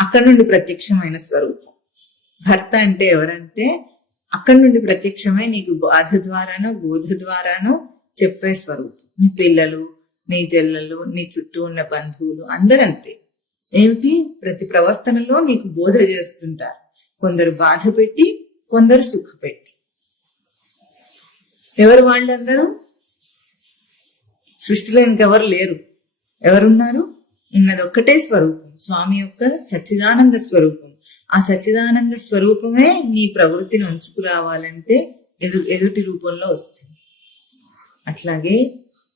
అక్కడి నుండి ప్రత్యక్షమైన స్వరూపం. భర్త అంటే ఎవరంటే అక్కడి నుండి ప్రత్యక్షమై నీకు బాధ ద్వారానో బోధ ద్వారానో చెప్పే స్వరూపం. నీ పిల్లలు, నీ చెల్లెలు, నీ చుట్టూ ఉన్న బంధువులు అందరంతే. ఏమిటి? ప్రతి ప్రవర్తనలో నీకు బోధ చేస్తుంటారు. కొందరు బాధ పెట్టి, కొందరు సుఖ పెట్టి. ఎవరు వాళ్ళందరూ? సృష్టిలో ఇంకెవరు లేరు. ఎవరున్నారు? ఉన్నది ఒక్కటే స్వరూపం, స్వామి యొక్క సచ్చిదానంద స్వరూపం. ఆ సచ్చిదానంద స్వరూపమే నీ ప్రవృత్తిని ఉంచుకురావాలంటే ఎదుటి రూపంలో వస్తుంది. అట్లాగే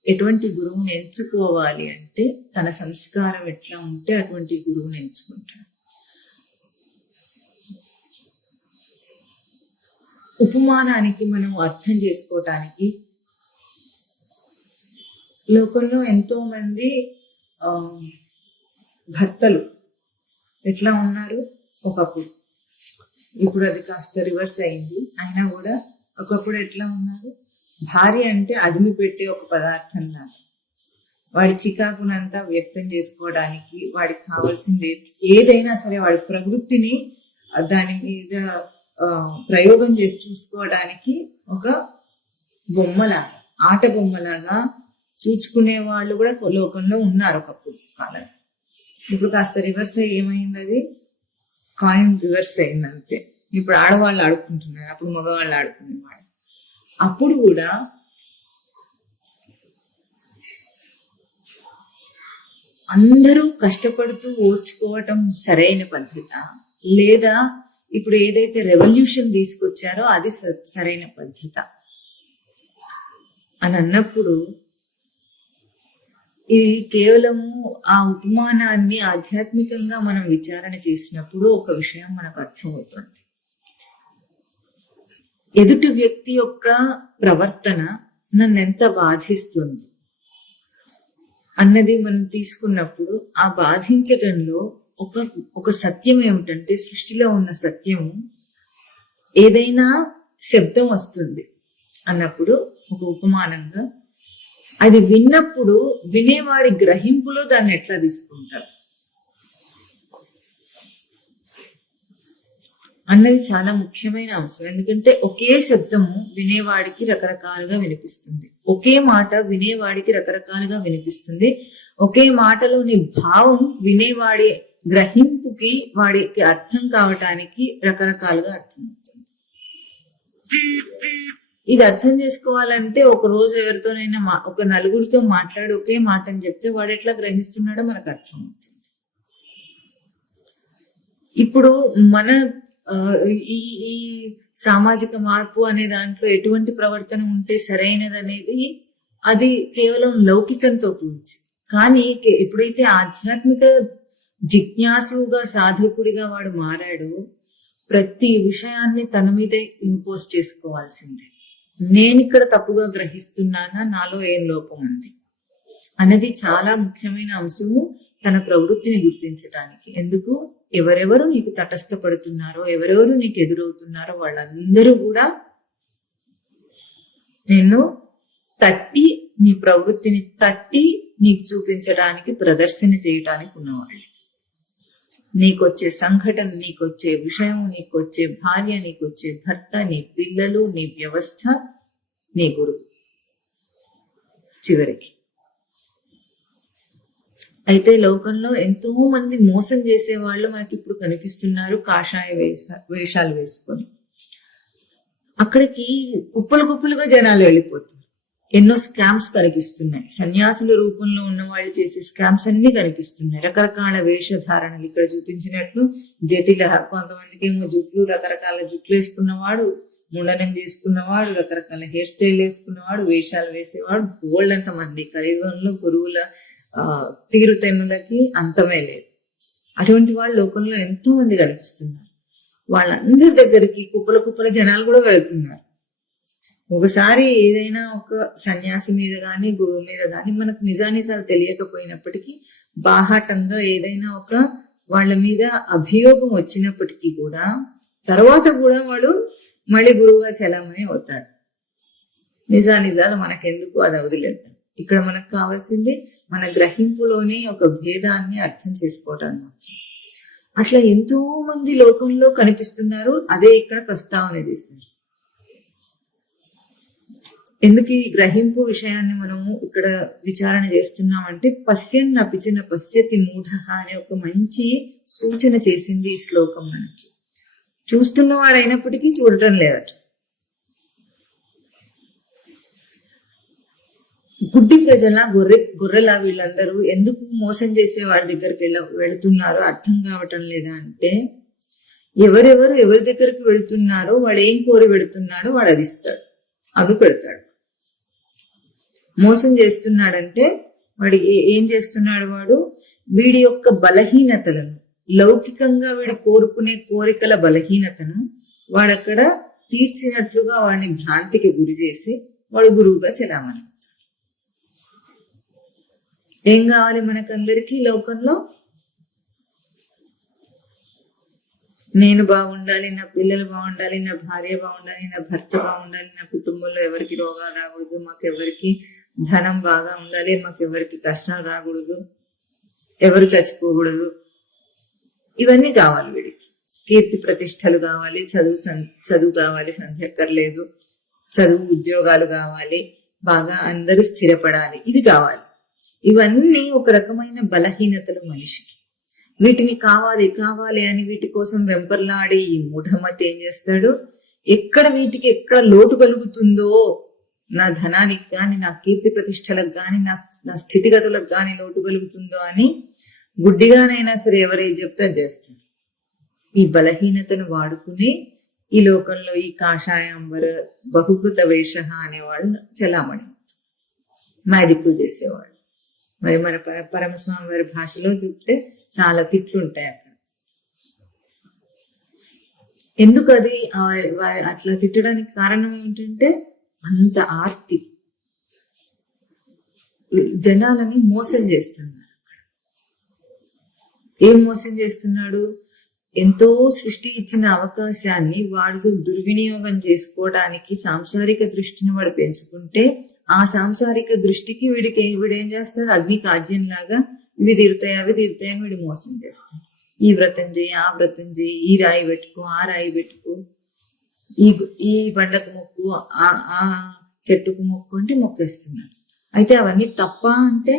ఎటువంటి గురువుని ఎంచుకోవాలి అంటే తన సంస్కారం ఎట్లా ఉంటే అటువంటి గురువుని ఎంచుకుంటాడు. ఉపమానానికి మనం అర్థం చేసుకోవటానికి లోకంలో ఎంతో మంది భర్తలు ఎట్లా ఉన్నారు ఒకప్పుడు. ఇప్పుడు అది కాస్త రివర్స్ అయింది. అయినా కూడా ఒకప్పుడు ఎట్లా ఉన్నారు? భార్య అంటే అదిమి పెట్టే ఒక పదార్థం లాగా, వాడి చికాకునంతా వ్యక్తం చేసుకోవడానికి, వాడికి కావాల్సింది ఏదైనా సరే వాడి ప్రవృత్తిని దాని మీద ప్రయోగం చేసి చూసుకోవడానికి ఒక బొమ్మలాగా, ఆట బొమ్మలాగా చూచుకునే వాళ్ళు కూడా లోకంలో ఉన్నారు ఒకప్పుడు కాలం. ఇప్పుడు కాస్త రివర్స్ అయ్యి ఏమైంది? అది కాయిన్ రివర్స్ అయింది అంతే. ఇప్పుడు ఆడవాళ్ళు ఆడుకుంటున్నారు, అప్పుడు మగవాళ్ళు ఆడుకునేవాళ్ళు. అప్పుడు కూడా అందరూ కష్టపడుతూ ఓర్చుకోవటం సరైన పద్ధత, లేదా ఇప్పుడు ఏదైతే రెవల్యూషన్ తీసుకొచ్చారో అది సరైన పద్ధత అని అన్నప్పుడు, ఇది కేవలము ఆ ఉపమానాన్ని ఆధ్యాత్మికంగా మనం విచారణ చేసినప్పుడు ఒక విషయం మనకు అర్థమవుతుంది. ఎదుటి వ్యక్తి యొక్క ప్రవర్తన నన్ను ఎంత బాధిస్తుంది అన్నది మనం తీసుకున్నప్పుడు, ఆ బాధించటంలో ఒక సత్యం ఏమిటంటే, సృష్టిలో ఉన్న సత్యం, ఏదైనా శబ్దం వస్తుంది అన్నప్పుడు ఒక ఉపమానంగా అది విన్నప్పుడు వినేవాడి గ్రహింపులో దాన్ని ఎట్లా తీసుకుంటారు అన్నది చాలా ముఖ్యమైన అంశం. ఎందుకంటే ఒకే శబ్దము వినేవాడికి రకరకాలుగా వినిపిస్తుంది, ఒకే మాట వినేవాడికి రకరకాలుగా వినిపిస్తుంది, ఒకే మాటలోని భావం వినేవాడి గ్రహింపుకి, వాడికి అర్థం కావటానికి రకరకాలుగా అర్థమవుతుంది. ఇది అర్థం చేసుకోవాలంటే ఒక రోజు ఎవరితోనైనా ఒక నలుగురితో మాట్లాడి ఒకే మాట అని చెప్తే వాడు ఎట్లా గ్రహిస్తున్నాడో మనకు అర్థమవుతుంది. ఇప్పుడు మన ఈ సామాజిక మార్పు అనే దాంట్లో ఎటువంటి ప్రవర్తన ఉంటే సరైనది అనేది అది కేవలం లౌకికంతో కూర్చి. కానీ ఎప్పుడైతే ఆధ్యాత్మిక జిజ్ఞాసుగా సాధకుడిగా వాడు మారాడో, ప్రతి విషయాన్ని తన మీదే ఇంపోజ్ చేసుకోవాల్సిందే. నేను ఇక్కడ తప్పుగా గ్రహిస్తున్నానా, నాలో ఏం లోపం ఉంది అనేది చాలా ముఖ్యమైన అంశము తన ప్రవృత్తిని గుర్తించటానికి. ఎందుకు? ఎవరెవరు నీకు తటస్థపడుతున్నారో, ఎవరెవరు నీకు ఎదురవుతున్నారో వాళ్ళందరూ కూడా నిన్ను తట్టి, నీ ప్రవృత్తిని తట్టి నీకు చూపించడానికి, ప్రదర్శన చేయటానికి ఉన్నవాళ్ళు. నీకొచ్చే సంఘటన, నీకొచ్చే విషయం, నీకొచ్చే భార్య, నీకొచ్చే భర్త, నీ పిల్లలు, నీ వ్యవస్థ, నీ గురువు చివరికి. అయితే లోకంలో ఎంతో మంది మోసం చేసే వాళ్ళు మనకి ఇప్పుడు కనిపిస్తున్నారు, కాషాయ వేషాలు వేసుకొని. అక్కడికి కుప్పలు కుప్పలుగా జనాలు వెళ్ళిపోతారు. ఎన్నో స్కామ్స్ కనిపిస్తున్నాయి. సన్యాసుల రూపంలో ఉన్న వాళ్ళు చేసే స్కామ్స్ అన్ని కనిపిస్తున్నాయి. రకరకాల వేషధారణలు ఇక్కడ చూపించినట్లు జటిల, కొంతమందికి ఏమో జుట్లు, రకరకాల జుట్లు వేసుకున్నవాడు, ముండనం చేసుకున్నవాడు, రకరకాల హెయిర్ స్టైల్ వేసుకున్నవాడు, వేషాలు వేసేవాడు, బోల్డంత మంది. కలియుగంలో గురువుల తీరుతెన్నులకి అంతమే లేదు. అటువంటి వాళ్ళు లోకంలో ఎంతో మంది కనిపిస్తున్నారు. వాళ్ళందరి దగ్గరికి కుప్పల కుప్పల జనాలు కూడా వెళుతున్నారు. ఒకసారి ఏదైనా ఒక సన్యాసి మీద గాని, గురువు మీద గాని మనకు నిజానిజాలు తెలియకపోయినప్పటికీ బాహాటంగా ఏదైనా ఒక వాళ్ళ మీద అభియోగం వచ్చినప్పటికీ కూడా తర్వాత కూడా వాడు మళ్ళీ గురువుగా చలామణి అవుతాడు. నిజాలు మనకెందుకు, అది వదిలేద్దాం. ఇక్కడ మనకు కావాల్సింది మన గ్రహింపులోనే ఒక భేదాన్ని అర్థం చేసుకోవటం మాత్రం. అట్లా ఎంతో మంది లోకంలో కనిపిస్తున్నారు. అదే ఇక్కడ ప్రస్తావన చేశారు. ఎందుకు ఈ గ్రహింపు విషయాన్ని మనము ఇక్కడ విచారణ చేస్తున్నామంటే పశ్యన్ అపిచిన పశ్యతి మూఢ అనే ఒక మంచి సూచన చేసింది ఈ శ్లోకం మనకి. చూస్తున్నవాడైనప్పటికీ చూడటం లేదట. గుడ్డి ప్రజల గొర్రెల వీళ్ళందరూ ఎందుకు మోసం చేసే వాడి దగ్గరికి వెళుతున్నారో అర్థం కావటం లేదా అంటే, ఎవరెవరు ఎవరి దగ్గరికి వెళుతున్నారో వాడు ఏం కోరి వెళుతున్నాడో వాడు అది ఇస్తాడు, అది పెడతాడు. మోసం చేస్తున్నాడంటే వాడు ఏం చేస్తున్నాడు, వాడు వీడి యొక్క బలహీనతలను, లౌకికంగా వీడు కోరుకునే కోరికల బలహీనతను వాడక్కడ తీర్చినట్లుగా వాడిని భ్రాంతికి గురి చేసి వాడు గురువుగా చెలామణి. ఏం కావాలి మనకందరికీ లోకంలో? నేను బాగుండాలి, నా పిల్లలు బాగుండాలి, నా భార్య బాగుండాలి, నా భర్త బాగుండాలి, నా కుటుంబంలో ఎవరికి రోగాలు రాకూడదు, మాకెవరికి ధనం బాగా ఉండాలి, మాకెవరికి కష్టాలు రాకూడదు, ఎవరు చచ్చిపోకూడదు. ఇవన్నీ కావాలి వీడికి. కీర్తి ప్రతిష్టలు కావాలి, చదువు కావాలి, సంధ్యక్కర్లేదు, చదువు ఉద్యోగాలు కావాలి, బాగా అందరూ స్థిరపడాలి, ఇవి కావాలి. ఇవన్నీ ఒక రకమైన బలహీనతలు మనిషికి. వీటిని కావాలి కావాలి అని వీటి కోసం వెంపర్లాడే ఈ మూఢమతి ఏం చేస్తాడు, వీటికి ఎక్కడ లోటు కలుగుతుందో, నా ధనానికి గాని, నా కీర్తి ప్రతిష్టలకు గాని, నా స్థితిగతులకు గాని లోటు కలుగుతుందో అని గుడ్డిగానైనా సరే ఎవరైతే చెప్తే చేస్తాడు. ఈ బలహీనతను వాడుకుని ఈ లోకంలో ఈ కాషాయాంబర బహుకృత వేష అనేవాళ్ళు చలామణి, మ్యాజిక్లు చేసేవాళ్ళు. మరి మన పరమస్వామి వారి భాషలో చూస్తే చాలా తిట్లు ఉంటాయి అక్కడ. ఎందుకు అది అట్లా తిట్టడానికి కారణం ఏంటంటే అంత ఆర్తి, జనాలని మోసం చేస్తున్నారు. ఏం మోసం చేస్తున్నాడు? ఎంతో సృష్టి ఇచ్చిన అవకాశాన్ని వాడు దుర్వినియోగం చేసుకోవడానికి సాంసారిక దృష్టిని వాడు పెంచుకుంటే, ఆ సాంసారిక దృష్టికి వీడేం చేస్తాడు, అగ్ని కాజ్యంలాగా ఇవి తీరుతాయి అవి తీరుతాయి అని వీడు మోసం చేస్తాడు. ఈ వ్రతం చేయి, ఆ వ్రతం చేయి, ఈ రాయి పెట్టుకో, ఆ రాయి పెట్టుకో, ఈ బండకు మొక్కు, ఆ చెట్టుకు మొక్కు అంటే మొక్కేస్తున్నాడు. అయితే అవన్నీ తప్ప అంటే,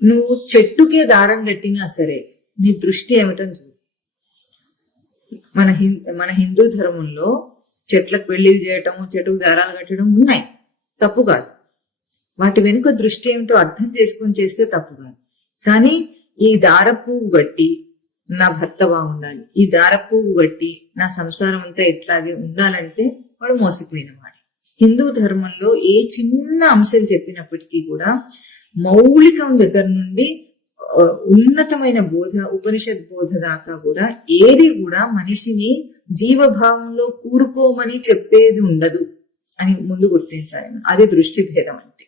నువ్వు చెట్టుకే దారం కట్టినా సరే నీ దృష్టి ఏమిటని చూడు. మన హిందూ ధర్మంలో చెట్లకు పెళ్లిళ్ళు చేయటము, చెట్టుకు దారాలు కట్టడం ఉన్నాయి, తప్పు కాదు. వాటి వెనుక దృష్టి ఏమిటో అర్థం చేసుకొని చేస్తే తప్పు కాదు. కానీ ఈ దారపువ్వు గట్టి నా భర్త బాగుండాలి, ఈ దారపువ్వు గట్టి నా సంసారం అంతా ఇట్లాగే ఉండాలంటే వాడు మోసపోయిన వాడు. హిందూ ధర్మంలో ఏ చిన్న అంశం చెప్పినప్పటికీ కూడా మౌలికం దగ్గర నుండి ఉన్నతమైన బోధ, ఉపనిషత్ బోధ దాకా కూడా ఏది కూడా మనిషిని జీవభావంలో కూరుకోమని చెప్పేది ఉండదు అని ముందు గుర్తించాలి. అదే దృష్టి భేదం అంటే.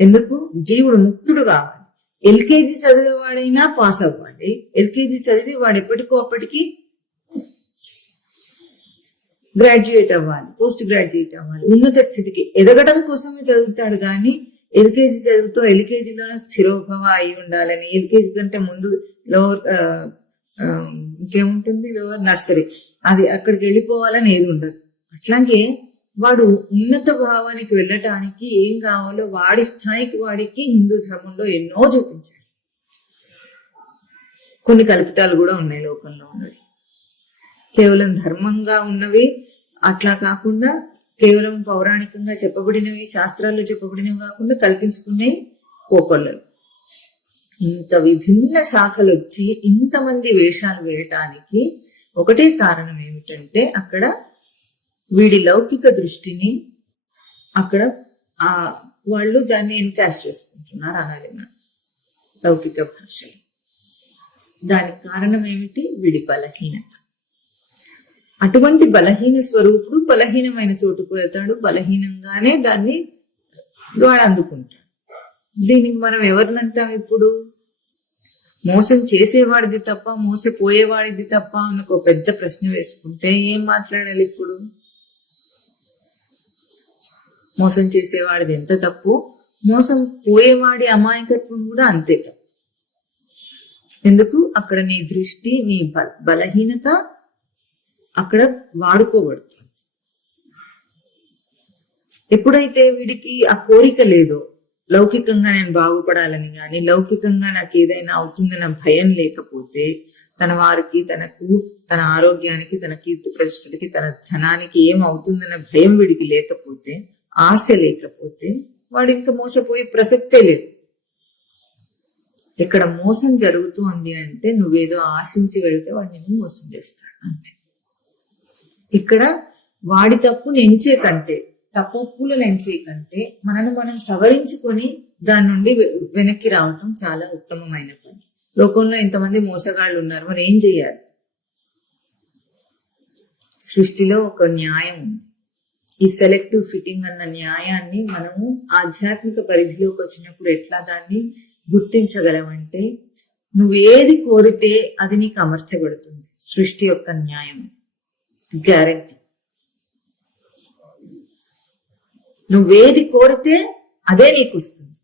ఎందుకు? జీవుడు ముక్తుడు కావాలి. ఎల్కేజీ చదివేవాడైనా పాస్ అవ్వాలి. ఎల్కేజీ చదివి వాడు ఎప్పటికో అప్పటికి గ్రాడ్యుయేట్ అవ్వాలి, పోస్ట్ గ్రాడ్యుయేట్ అవ్వాలి, ఉన్నత స్థితికి ఎదగడం కోసమే చదువుతాడు. కానీ ఎల్కేజీ చదువుతో ఎల్కేజీలోనే స్థిరోభవ అయి ఉండాలని, ఎల్కేజీ కంటే ముందు లోవర్ ఇంకేముంటుంది, లోవర్ నర్సరీ, అది అక్కడికి వెళ్ళిపోవాలని ఏది ఉండదు. అట్లాగే వాడు ఉన్నత భావానికి వెళ్ళటానికి ఏం కావాలో వాడి స్థాయికి వాడికి హిందూ ధర్మంలో ఎన్నో చూపించారు. కొన్ని కల్పితాలు కూడా ఉన్నాయి లోకంలో ఉన్నవి. కేవలం ధర్మంగా ఉన్నవి అట్లా కాకుండా, కేవలం పౌరాణికంగా చెప్పబడినవి, శాస్త్రాల్లో చెప్పబడినవి కాకుండా కల్పించుకునే కోకొల్లలు. ఇంత విభిన్న శాఖలు వచ్చి ఇంతమంది వేషాలు వేయటానికి ఒకటే కారణం ఏమిటంటే, అక్కడ వీడి లౌకిక దృష్టిని అక్కడ వాళ్ళు దాన్ని ఎన్కాష్ చేసుకుంటున్నారు అనాలి మనం లౌకిక భాషలో. దానికి కారణం ఏమిటి? వీడి బలహీనత. అటువంటి బలహీన స్వరూపుడు బలహీనమైన చోటుకు వెళ్తాడు, బలహీనంగానే దాన్ని వాడు అందుకుంటాడు. దీనికి మనం ఎవరినంటాం ఇప్పుడు? మోసం చేసేవాడిది తప్ప మోసపోయేవాడిది తప్ప అని ఒక పెద్ద ప్రశ్న వేసుకుంటే ఏం మాట్లాడాలి ఇప్పుడు? మోసం చేసేవాడిది ఎంత తప్పు, మోసం పోయేవాడి అమాయకత్వం కూడా అంతే తప్పు. ఎందుకు? అక్కడ నీ దృష్టి, నీ బలహీనత అక్కడ వాడుకోబడుతుంది. ఎప్పుడైతే వీడికి ఆ కోరిక లేదో, లౌకికంగా నేను బాగుపడాలని గాని, లౌకికంగా నాకు ఏదైనా అవుతుందన్న భయం లేకపోతే, తన వారికి, తనకు, తన ఆరోగ్యానికి, తన కీర్తి ప్రతిష్టలకి, తన ధనానికి ఏం అవుతుందన్న భయం వీడికి లేకపోతే, ఆశ లేకపోతే, వాడు ఇంకా మోసపోయే ప్రసక్తే లేదు. ఇక్కడ మోసం జరుగుతుంది అంటే నువ్వేదో ఆశించి వెళితే వాడు నిన్ను మోసం చేస్తాడు అంతే. ఇక్కడ వాడి తప్పుని ఎంచే కంటే, తప్పులను ఎంచే కంటే మనను మనం సవరించుకొని దాని నుండి వెనక్కి రావటం చాలా ఉత్తమమైన పని. లోకంలో ఇంతమంది మోసగాళ్ళు ఉన్నారు, మరి ఏం చెయ్యాలి? సృష్టిలో ఒక న్యాయం ఉంది. ఈ సెలెక్టివ్ ఫిట్టింగ్ అన్న న్యాయాన్ని మనము ఆధ్యాత్మిక పరిధిలోకి వచ్చినప్పుడు ఎట్లా దాన్ని గుర్తించగలమంటే, నువ్వేది కోరితే అది నీకు అమర్చబడుతుంది. సృష్టి యొక్క న్యాయం అది, గ్యారంటీ. నువ్వేది కోరితే అదే నీకు వస్తుంది.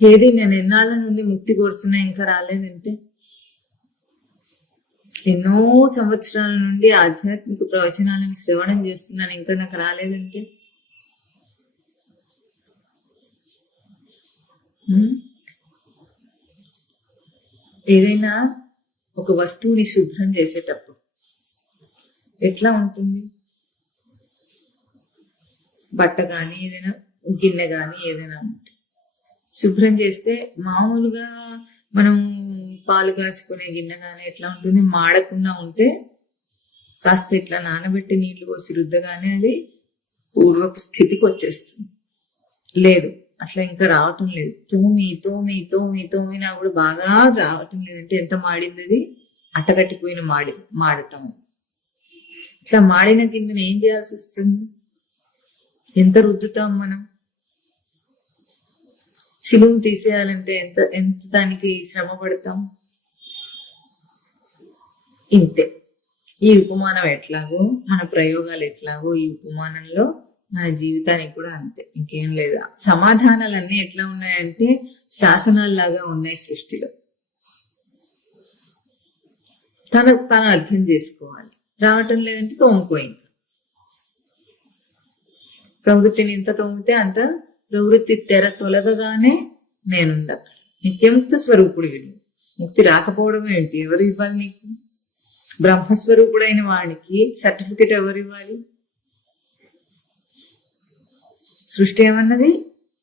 ఏది నేను ఎన్నాళ్ళ నుండి ముక్తి కోరుతున్నా ఇంకా రాలేదంటే, ఎన్నో సంవత్సరాల నుండి ఆధ్యాత్మిక ప్రవచనాలను శ్రవణం చేస్తున్నాను ఇంకా నాకు రాలేదంటే, ఏదైనా ఒక వస్తువుని శుభ్రం చేసేటప్పుడు ఎట్లా ఉంటుంది? బట్ట గాని, ఏదైనా గిన్నె గాని ఏదైనా ఉంటుంది, శుభ్రం చేస్తే మామూలుగా మనం పాలు కాచుకునే గిన్నె గాని ఎట్లా ఉంటుంది? మాడకుండా ఉంటే కాస్త ఇట్లా నానబెట్టి నీళ్లు పోసి రుద్దగానే అది పూర్వపు స్థితికి వచ్చేస్తుంది. లేదు, అట్లా ఇంకా రావటం లేదు. తోమినా కూడా బాగా రావటం లేదంటే ఎంత మాడింది అది? అట్టగట్టిపోయిన మాడటం. ఇట్లా మాడిన గిన్నెను ఏం చేయాల్సి వస్తుంది? ఎంత రుద్దుతాం మనం? చిలుము తీసేయాలంటే ఎంత ఎంత దానికి శ్రమ పడతాం? ఇంతే. ఈ ఉపమానం ఎట్లాగో, మన ప్రయోగాలు ఎట్లాగో, ఈ ఉపమానంలో మన జీవితానికి కూడా అంతే, ఇంకేం లేదా. సమాధానాలన్నీ ఎట్లా ఉన్నాయంటే శాసనాల్లాగా ఉన్నాయి సృష్టిలో. తన అర్థం చేసుకోవాలి. రావటం లేదంటే తోముకో. ఇంకా ప్రవృత్తిని ఎంత తోమితే అంత ప్రవృత్తి తెర తొలగగానే నేనుంది అక్కడ. నిత్యముక్త స్వరూపుడు వీడు. ముక్తి రాకపోవడం ఏంటి? ఎవరు ఇవ్వాలి నీకు? బ్రహ్మస్వరూపుడైన వాడికి సర్టిఫికెట్ ఎవరు ఇవ్వాలి? సృష్టి ఏమన్నది?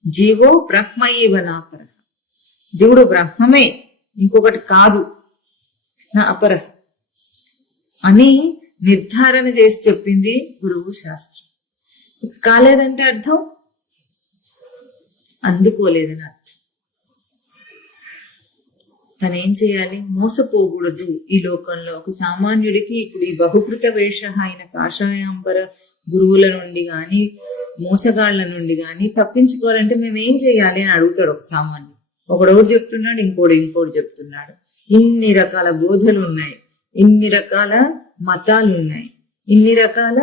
జీవో బ్రహ్మయేవ నాపర. జీవుడు బ్రహ్మమే, ఇంకొకటి కాదు, నా అపర అని నిర్ధారణ చేసి చెప్పింది గురువు శాస్త్రం. కాలేదంటే అర్థం అందుకోలేదని అర్థం. తనేం చేయాలి? మోసపోకూడదు. ఈ లోకంలో ఒక సామాన్యుడికి ఇప్పుడు ఈ బహుకృత వేష అయిన కాషాయాంబర గురువుల నుండి గాని, మోసగాళ్ల నుండి గాని తప్పించుకోవాలంటే మేము ఏం చేయాలి అని అడుగుతాడు ఒక సామాన్యుడు. ఒకడొకటి చెప్తున్నాడు, ఇంకోటి చెప్తున్నాడు. ఇన్ని రకాల బోధలు ఉన్నాయి, ఇన్ని రకాల మతాలు ఉన్నాయి, ఇన్ని రకాల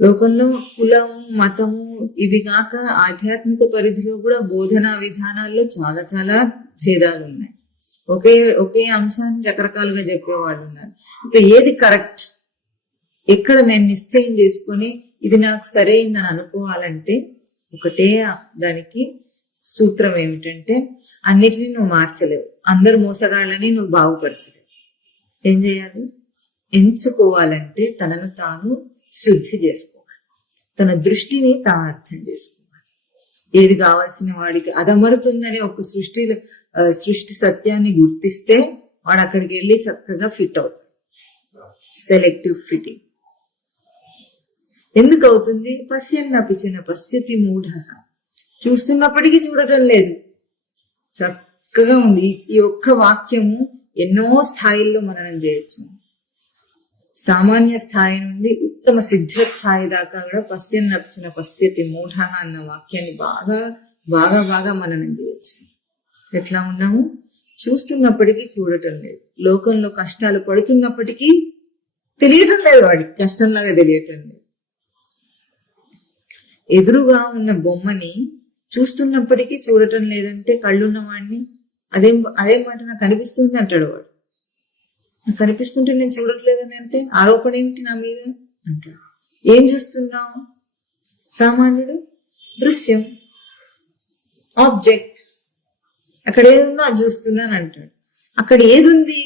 లోకంలో కులము, మతము ఇవి కాక ఆధ్యాత్మిక పరిధిలో కూడా బోధనా విధానాల్లో చాలా చాలా భేదాలు ఉన్నాయి. ఒకే అంశాన్ని రకరకాలుగా చెప్పేవాళ్ళు ఉన్నారు. ఇప్పుడు ఏది కరెక్ట్, ఎక్కడ నేను నిశ్చయం చేసుకుని ఇది నాకు సరైందని అనుకోవాలంటే ఒకటే దానికి సూత్రం ఏమిటంటే, అన్నిటినీ నువ్వు మార్చలేవు, అందరు మోసగాళ్ళని నువ్వు బాగుపరచలేవు. ఏం చేయాలి? ఎంచుకోవాలంటే తనను తాను శుద్ధి చేసుకోవాలి, తన దృష్టిని తాను అర్థం చేసుకోవాలి. ఏది కావాల్సిన వాడికి అదమరుతుందని ఒక సృష్టి సత్యాన్ని గుర్తిస్తే వాడు అక్కడికి వెళ్ళి చక్కగా ఫిట్ అవుతాడు. సెలెక్టివ్ ఫిట్టింగ్ ఎందుకు అవుతుంది? పశ్యన్నపిచిన పశ్యతి మూఢ. చూస్తున్నప్పటికీ చూడటం లేదు. చక్కగా ఉంది. ఈ ఒక్క వాక్యము ఎన్నో స్థాయిల్లో మననం చేయొచ్చు. సామాన్య స్థాయి నుండి ఉత్తమ సిద్ధ స్థాయి దాకా కూడా పశ్యన్నర్చన పశ్యతి మూఢ అన్న వాక్యాన్ని బాగా బాగా బాగా మననం చేయొచ్చు. ఎట్లా ఉన్నాము? చూస్తున్నప్పటికీ చూడటం లేదు, లోకంలో కష్టాలు పడుతున్నప్పటికీ తెలియటం లేదు, వాడికి కష్టంలాగా తెలియటం లేదు. ఎదురుగా ఉన్న బొమ్మని చూస్తున్నప్పటికీ చూడటం లేదంటే కళ్ళున్న వాడిని అదేం మాట నాకు కనిపిస్తుంది అంటాడు వాడు. నాకు కనిపిస్తుంటే నేను చూడట్లేదని అంటే ఆరోపణ ఏమిటి నా మీద అంటాడు. ఏం చూస్తున్నావు? సామాన్యుడు దృశ్యం, ఆబ్జెక్ట్, అక్కడ ఏదుందో అది చూస్తున్నాను అంటాడు. అక్కడ ఏదుంది?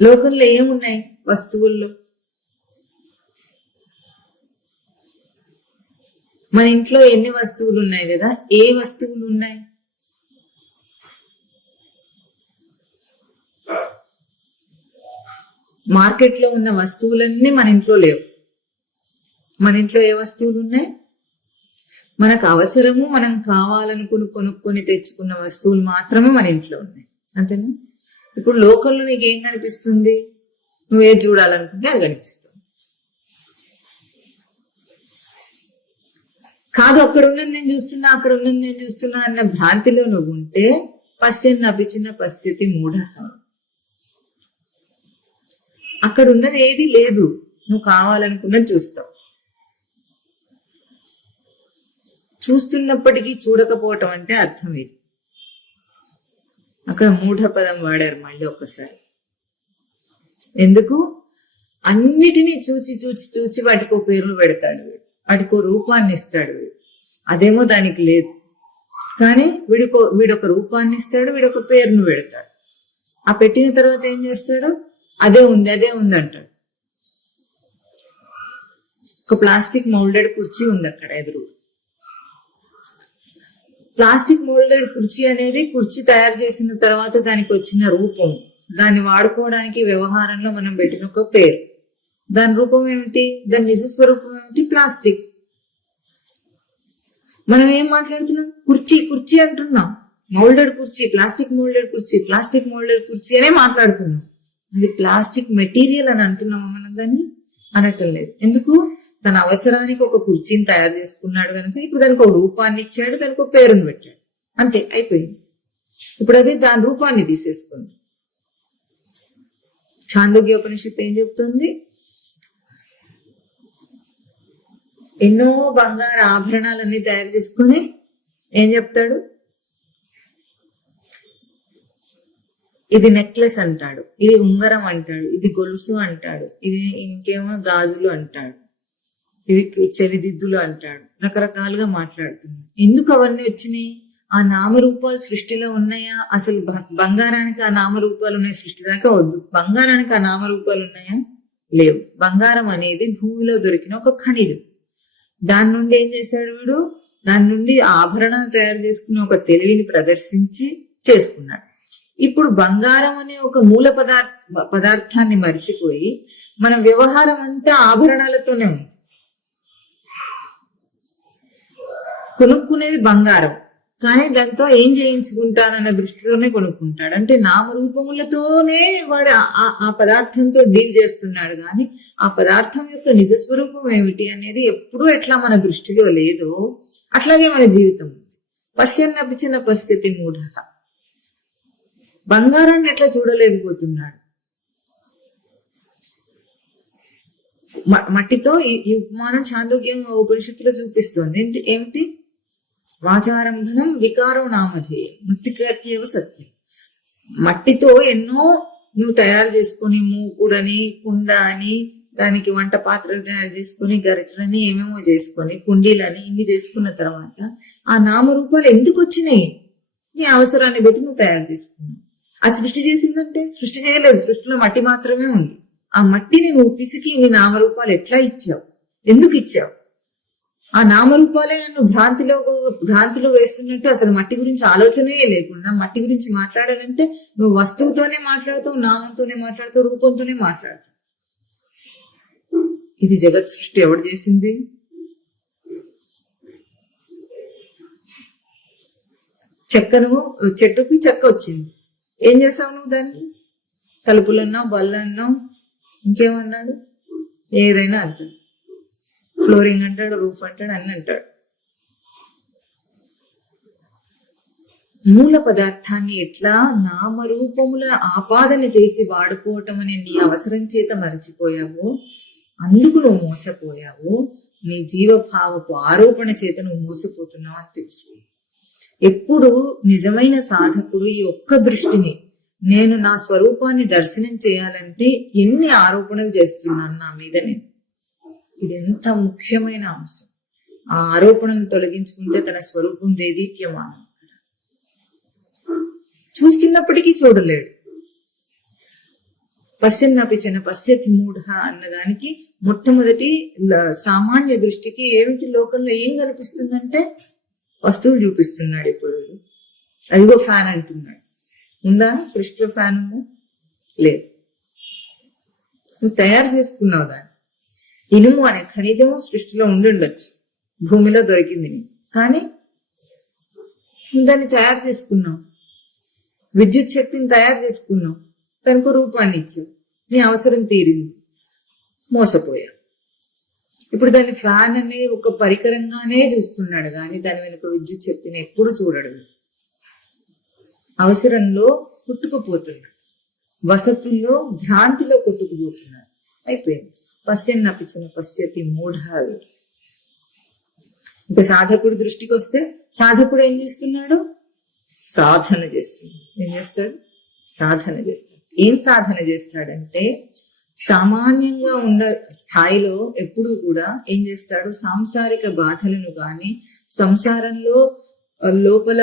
లోకంలో ఏమున్నాయి వస్తువుల్లో? మన ఇంట్లో ఎన్ని వస్తువులు ఉన్నాయి కదా, ఏ వస్తువులు ఉన్నాయి? మార్కెట్లో ఉన్న వస్తువులన్నీ మన ఇంట్లో లేవు. మన ఇంట్లో ఏ వస్తువులు ఉన్నాయి? మనకు అవసరము, మనం కావాలనుకుని కొనుక్కొని తెచ్చుకున్న వస్తువులు మాత్రమే మన ఇంట్లో ఉన్నాయి, అంతేనా? ఇప్పుడు లోకంలో నీకేం కనిపిస్తుంది? నువ్వే చూడాలనుకుంటే అది కనిపిస్తుంది. కాదు, అక్కడ ఉన్నది నేను చూస్తున్నా, అక్కడ ఉన్నది నేను చూస్తున్నా అన్న భ్రాంతిలో నువ్వు ఉంటే పశ్యన్నపిచిన పశ్యతి మూఢ. అక్కడ ఉన్నది ఏది లేదు, నువ్వు కావాలనుకున్నది చూస్తావు. చూస్తున్నప్పటికీ చూడకపోవటం అంటే అర్థం ఇది. అక్కడ మూఢ పదం వాడారు మళ్ళీ ఒక్కసారి. ఎందుకు? అన్నిటినీ చూచి చూచి చూచి వాటికో పేర్లు పెడతాడు వీడు, వాటికో రూపాన్ని ఇస్తాడు వీడు. అదేమో దానికి లేదు, కానీ వీడొక రూపాన్ని ఇస్తాడు, వీడొక పేరును పెడతాడు. ఆ పెట్టిన తర్వాత ఏం చేస్తాడు? అదే ఉంది అంటాడు. ఒక ప్లాస్టిక్ మౌల్డెడ్ కుర్చీ ఉంది అక్కడ ఎదురు. ప్లాస్టిక్ మోల్డెడ్ కుర్చీ అనేది కుర్చీ తయారు చేసిన తర్వాత దానికి వచ్చిన రూపం, దాన్ని వాడుకోవడానికి వ్యవహారంలో మనం పెట్టిన ఒక పేరు. దాని రూపం ఏమిటి? దాని నిజ స్వరూపం ఏమిటి? ప్లాస్టిక్. మనం ఏం మాట్లాడుతున్నాం? కుర్చీ అంటున్నాం. మోల్డెడ్ కుర్చీ, ప్లాస్టిక్ మోల్డెడ్ కుర్చీ అనే మాట్లాడుతున్నాం. అది ప్లాస్టిక్ మెటీరియల్ అని అంటున్నామా మనం? దాన్ని అనటం లేదు. ఎందుకు? తన అవసరానికి ఒక కుర్చీని తయారు చేసుకున్నాడు కనుక ఇప్పుడు దానికి ఒక రూపాన్ని ఇచ్చాడు, దానికి ఒక పేరుని పెట్టాడు, అంతే, అయిపోయింది. ఇప్పుడు అది దాని రూపాన్ని తీసేసుకుంది. ఛాందోగ్యోపనిషత్తు ఏం చెప్తుంది? ఎన్నో బంగారు ఆభరణాలన్నీ తయారు చేసుకుని ఏం చెప్తాడు? ఇది నెక్లెస్ అంటాడు, ఇది ఉంగరం అంటాడు, ఇది గొలుసు అంటాడు, ఇది ఇంకేమో గాజులు అంటాడు, ఇవి చెవిదిద్దులు అంటాడు. రకరకాలుగా మాట్లాడుతున్నాడు. ఎందుకు అవన్నీ వచ్చినాయి? ఆ నామరూపాలు సృష్టిలో ఉన్నాయా? అసలు బంగారానికి ఆ నామరూపాలు ఉన్నాయి సృష్టి దాకా వద్దు. బంగారానికి ఆ నామరూపాలు ఉన్నాయా? లేవు. బంగారం అనేది భూమిలో దొరికిన ఒక ఖనిజం. దాని నుండి ఏం చేశాడు వీడు? దాని నుండి ఆభరణాలు తయారు చేసుకుని ఒక తెలివిని ప్రదర్శించి చేసుకున్నాడు. ఇప్పుడు బంగారం అనే ఒక మూల పదార్థాన్ని మరిచిపోయి మన వ్యవహారం అంతా ఆభరణాలతోనే ఉంది. కొనుక్కునేది బంగారం, కానీ దాంతో ఏం చేయించుకుంటానన్న దృష్టితోనే కొనుక్కుంటాడు. అంటే నామరూపములతోనే వాడు ఆ పదార్థంతో డీల్ చేస్తున్నాడు, కానీ ఆ పదార్థం యొక్క నిజస్వరూపం ఏమిటి అనేది ఎప్పుడూ ఎట్లా మన దృష్టిలో లేదో అట్లాగే మన జీవితం. పశ్యన్నపిచిన పశ్యతి మూఢ. బంగారాన్ని ఎట్లా చూడలేకపోతున్నాడు? మట్టితో ఈ ఉపమానం ఛాందోగ్యం ఉపనిషత్తులో చూపిస్తోంది. ఏమిటి? వాచారంభనం వికారం నామధేయం మృతికేవ సత్యం. మట్టితో ఎన్నో నువ్వు తయారు చేసుకుని, మూకుడని, కుండ అని, దానికి వంట పాత్రలు తయారు చేసుకుని, గరిటలని, ఏమేమో చేసుకొని, కుండీలని, ఇన్ని చేసుకున్న తర్వాత ఆ నామరూపాలు ఎందుకు వచ్చినాయి? నీ అవసరాన్ని బట్టి నువ్వు తయారు చేసుకున్నావు. ఆ సృష్టి చేసిందంటే సృష్టి చేయలేదు, సృష్టిలో మట్టి మాత్రమే ఉంది. ఆ మట్టిని నువ్వు పిసికి నీ నామరూపాలు ఎట్లా ఇచ్చావు? ఎందుకు ఇచ్చావు? ఆ నామరూపాలే నన్ను భ్రాంతిలో వేస్తున్నట్టు అసలు మట్టి గురించి ఆలోచనే లేకుండా, మట్టి గురించి మాట్లాడాలంటే నువ్వు వస్తువుతోనే మాట్లాడుతావు, నామంతోనే మాట్లాడుతావు, రూపంతోనే మాట్లాడుతావు. ఇది జగత్ సృష్టి ఎవడు చేసింది? చెట్టుకి చెక్క వచ్చింది, ఏం చేసావు నువ్వు? దాన్ని తలుపులన్నావు, బల్లన్నావు, ఇంకేమన్నాడు, ఏదైనా అంటాడు. ఫ్లోరింగ్ అంటాడు, రూఫ్ అంటాడు, అన్ని అంటాడు. మూల పదార్థాన్ని ఎట్లా నామరూపముల ఆపాదన చేసి వాడుకోవటం అనే నీ అవసరం చేత మరచిపోయావో, అందుకు నువ్వు మోసపోయావు. నీ జీవభావపు ఆరోపణ చేత నువ్వు మోసపోతున్నావు అని తెలుసుకో. ఎప్పుడు నిజమైన సాధకుడు ఈ ఒక్క దృష్టిని, నేను నా స్వరూపాన్ని దర్శనం చేయాలంటే ఎన్ని ఆరోపణలు చేస్తున్నాను నా మీద నేను, ఇది ఎంత ముఖ్యమైన అంశం. ఆ ఆరోపణలు తొలగించుకుంటే తన స్వరూపం దేదీప్యమానం. చూస్తున్నప్పటికీ చూడలేడు. పశ్యన్నపిచన పశ్యతి మూఢ అన్నదానికి మొట్టమొదటి సామాన్య దృష్టికి ఏమిటి లోకంలో ఏం కనిపిస్తుందంటే వస్తువులు చూపిస్తున్నాడు. ఇప్పుడు అదిగో ఫ్యాన్ అంటున్నాడు. ఉందా సృష్టిలో ఫ్యాన్? ఉందా? లేదు. నువ్వు తయారు చేసుకున్నావు దాన్ని. ఇనుము అనే ఖనిజము సృష్టిలో ఉండొచ్చు, భూమిలో దొరికింది నీకు, కానీ దాన్ని తయారు చేసుకున్నావు. విద్యుత్ శక్తిని తయారు చేసుకున్నావు, దానికి రూపాన్ని ఇచ్చావు, నీ అవసరం తీరింది, మోసపోయావు. ఇప్పుడు దాన్ని ఫ్యాన్ అనే ఒక పరికరంగానే చూస్తున్నాడు, కానీ దాని వెనుక విద్యుత్ శక్తిని ఎప్పుడు చూడడు. అవసరంలో కొట్టుకుపోతున్నాడు, వసతుల్లో భ్రాంతిలో కొట్టుకుపోతున్నాడు. అయిపోయింది. పశ్యన్నపిచిన పశ్యతి మూఢ. ఇంకా సాధకుడి దృష్టికి వస్తే సాధకుడు ఏం చేస్తున్నాడు? సాధన చేస్తున్నాడు. ఏం చేస్తాడు? సాధన చేస్తాడు. ఏం సాధన చేస్తాడంటే సామాన్యంగా ఉన్న స్థాయిలో ఎప్పుడు కూడా ఏం చేస్తాడు? సాంసారిక బాధలను గాని, సంసారంలో లోపల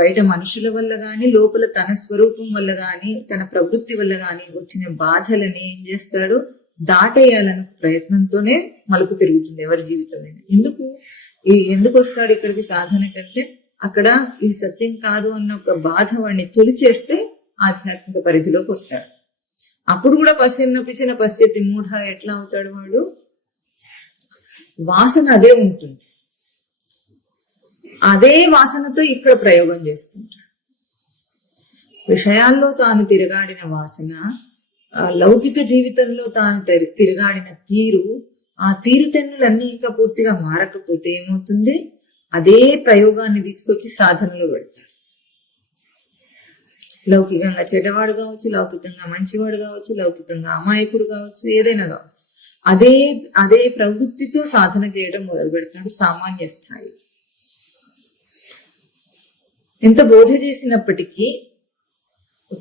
బయట మనుషుల వల్ల గాని, లోపల తన స్వరూపం వల్ల గాని, తన ప్రవృత్తి వల్ల గాని వచ్చిన బాధలని ఏం చేస్తాడు? దాటేయాలనే ప్రయత్నంతోనే మలుపు తిరుగుతుంది ఎవరి జీవితమైనా. ఎందుకు వస్తాడు ఇక్కడికి సాధన కంటే? అక్కడ ఇది సత్యం కాదు అన్న ఒక బాధ వాడిని తొలిచేస్తే ఆధ్యాత్మిక పరిధిలోకి వస్తాడు. అప్పుడు కూడా పశ్యన్నపిచిన పశ్యతి మూఢ ఎట్లా అవుతాడు వాడు? వాసన అదే ఉంటుంది, అదే వాసనతో ఇక్కడ ప్రయోగం చేస్తుంటాడు. విషయాల్లో తాను తిరగాడిన వాసన, లౌకిక జీవితంలో తాను తిరగాడిన తీరు, ఆ తీరుతెన్నులన్నీ ఇంకా పూర్తిగా మారకపోతే ఏమవుతుంది? అదే ప్రయోగాన్ని తీసుకొచ్చి సాధనలో పెడతాడు. లౌకికంగా చెడ్డవాడు కావచ్చు, లౌకికంగా మంచివాడు కావచ్చు, లౌకికంగా అమాయకుడు కావచ్చు, ఏదైనా కావచ్చు, అదే ప్రవృత్తితో సాధన చేయడం మొదలు పెడతాడు సామాన్య స్థాయి. ఎంత బోధ చేసినప్పటికీ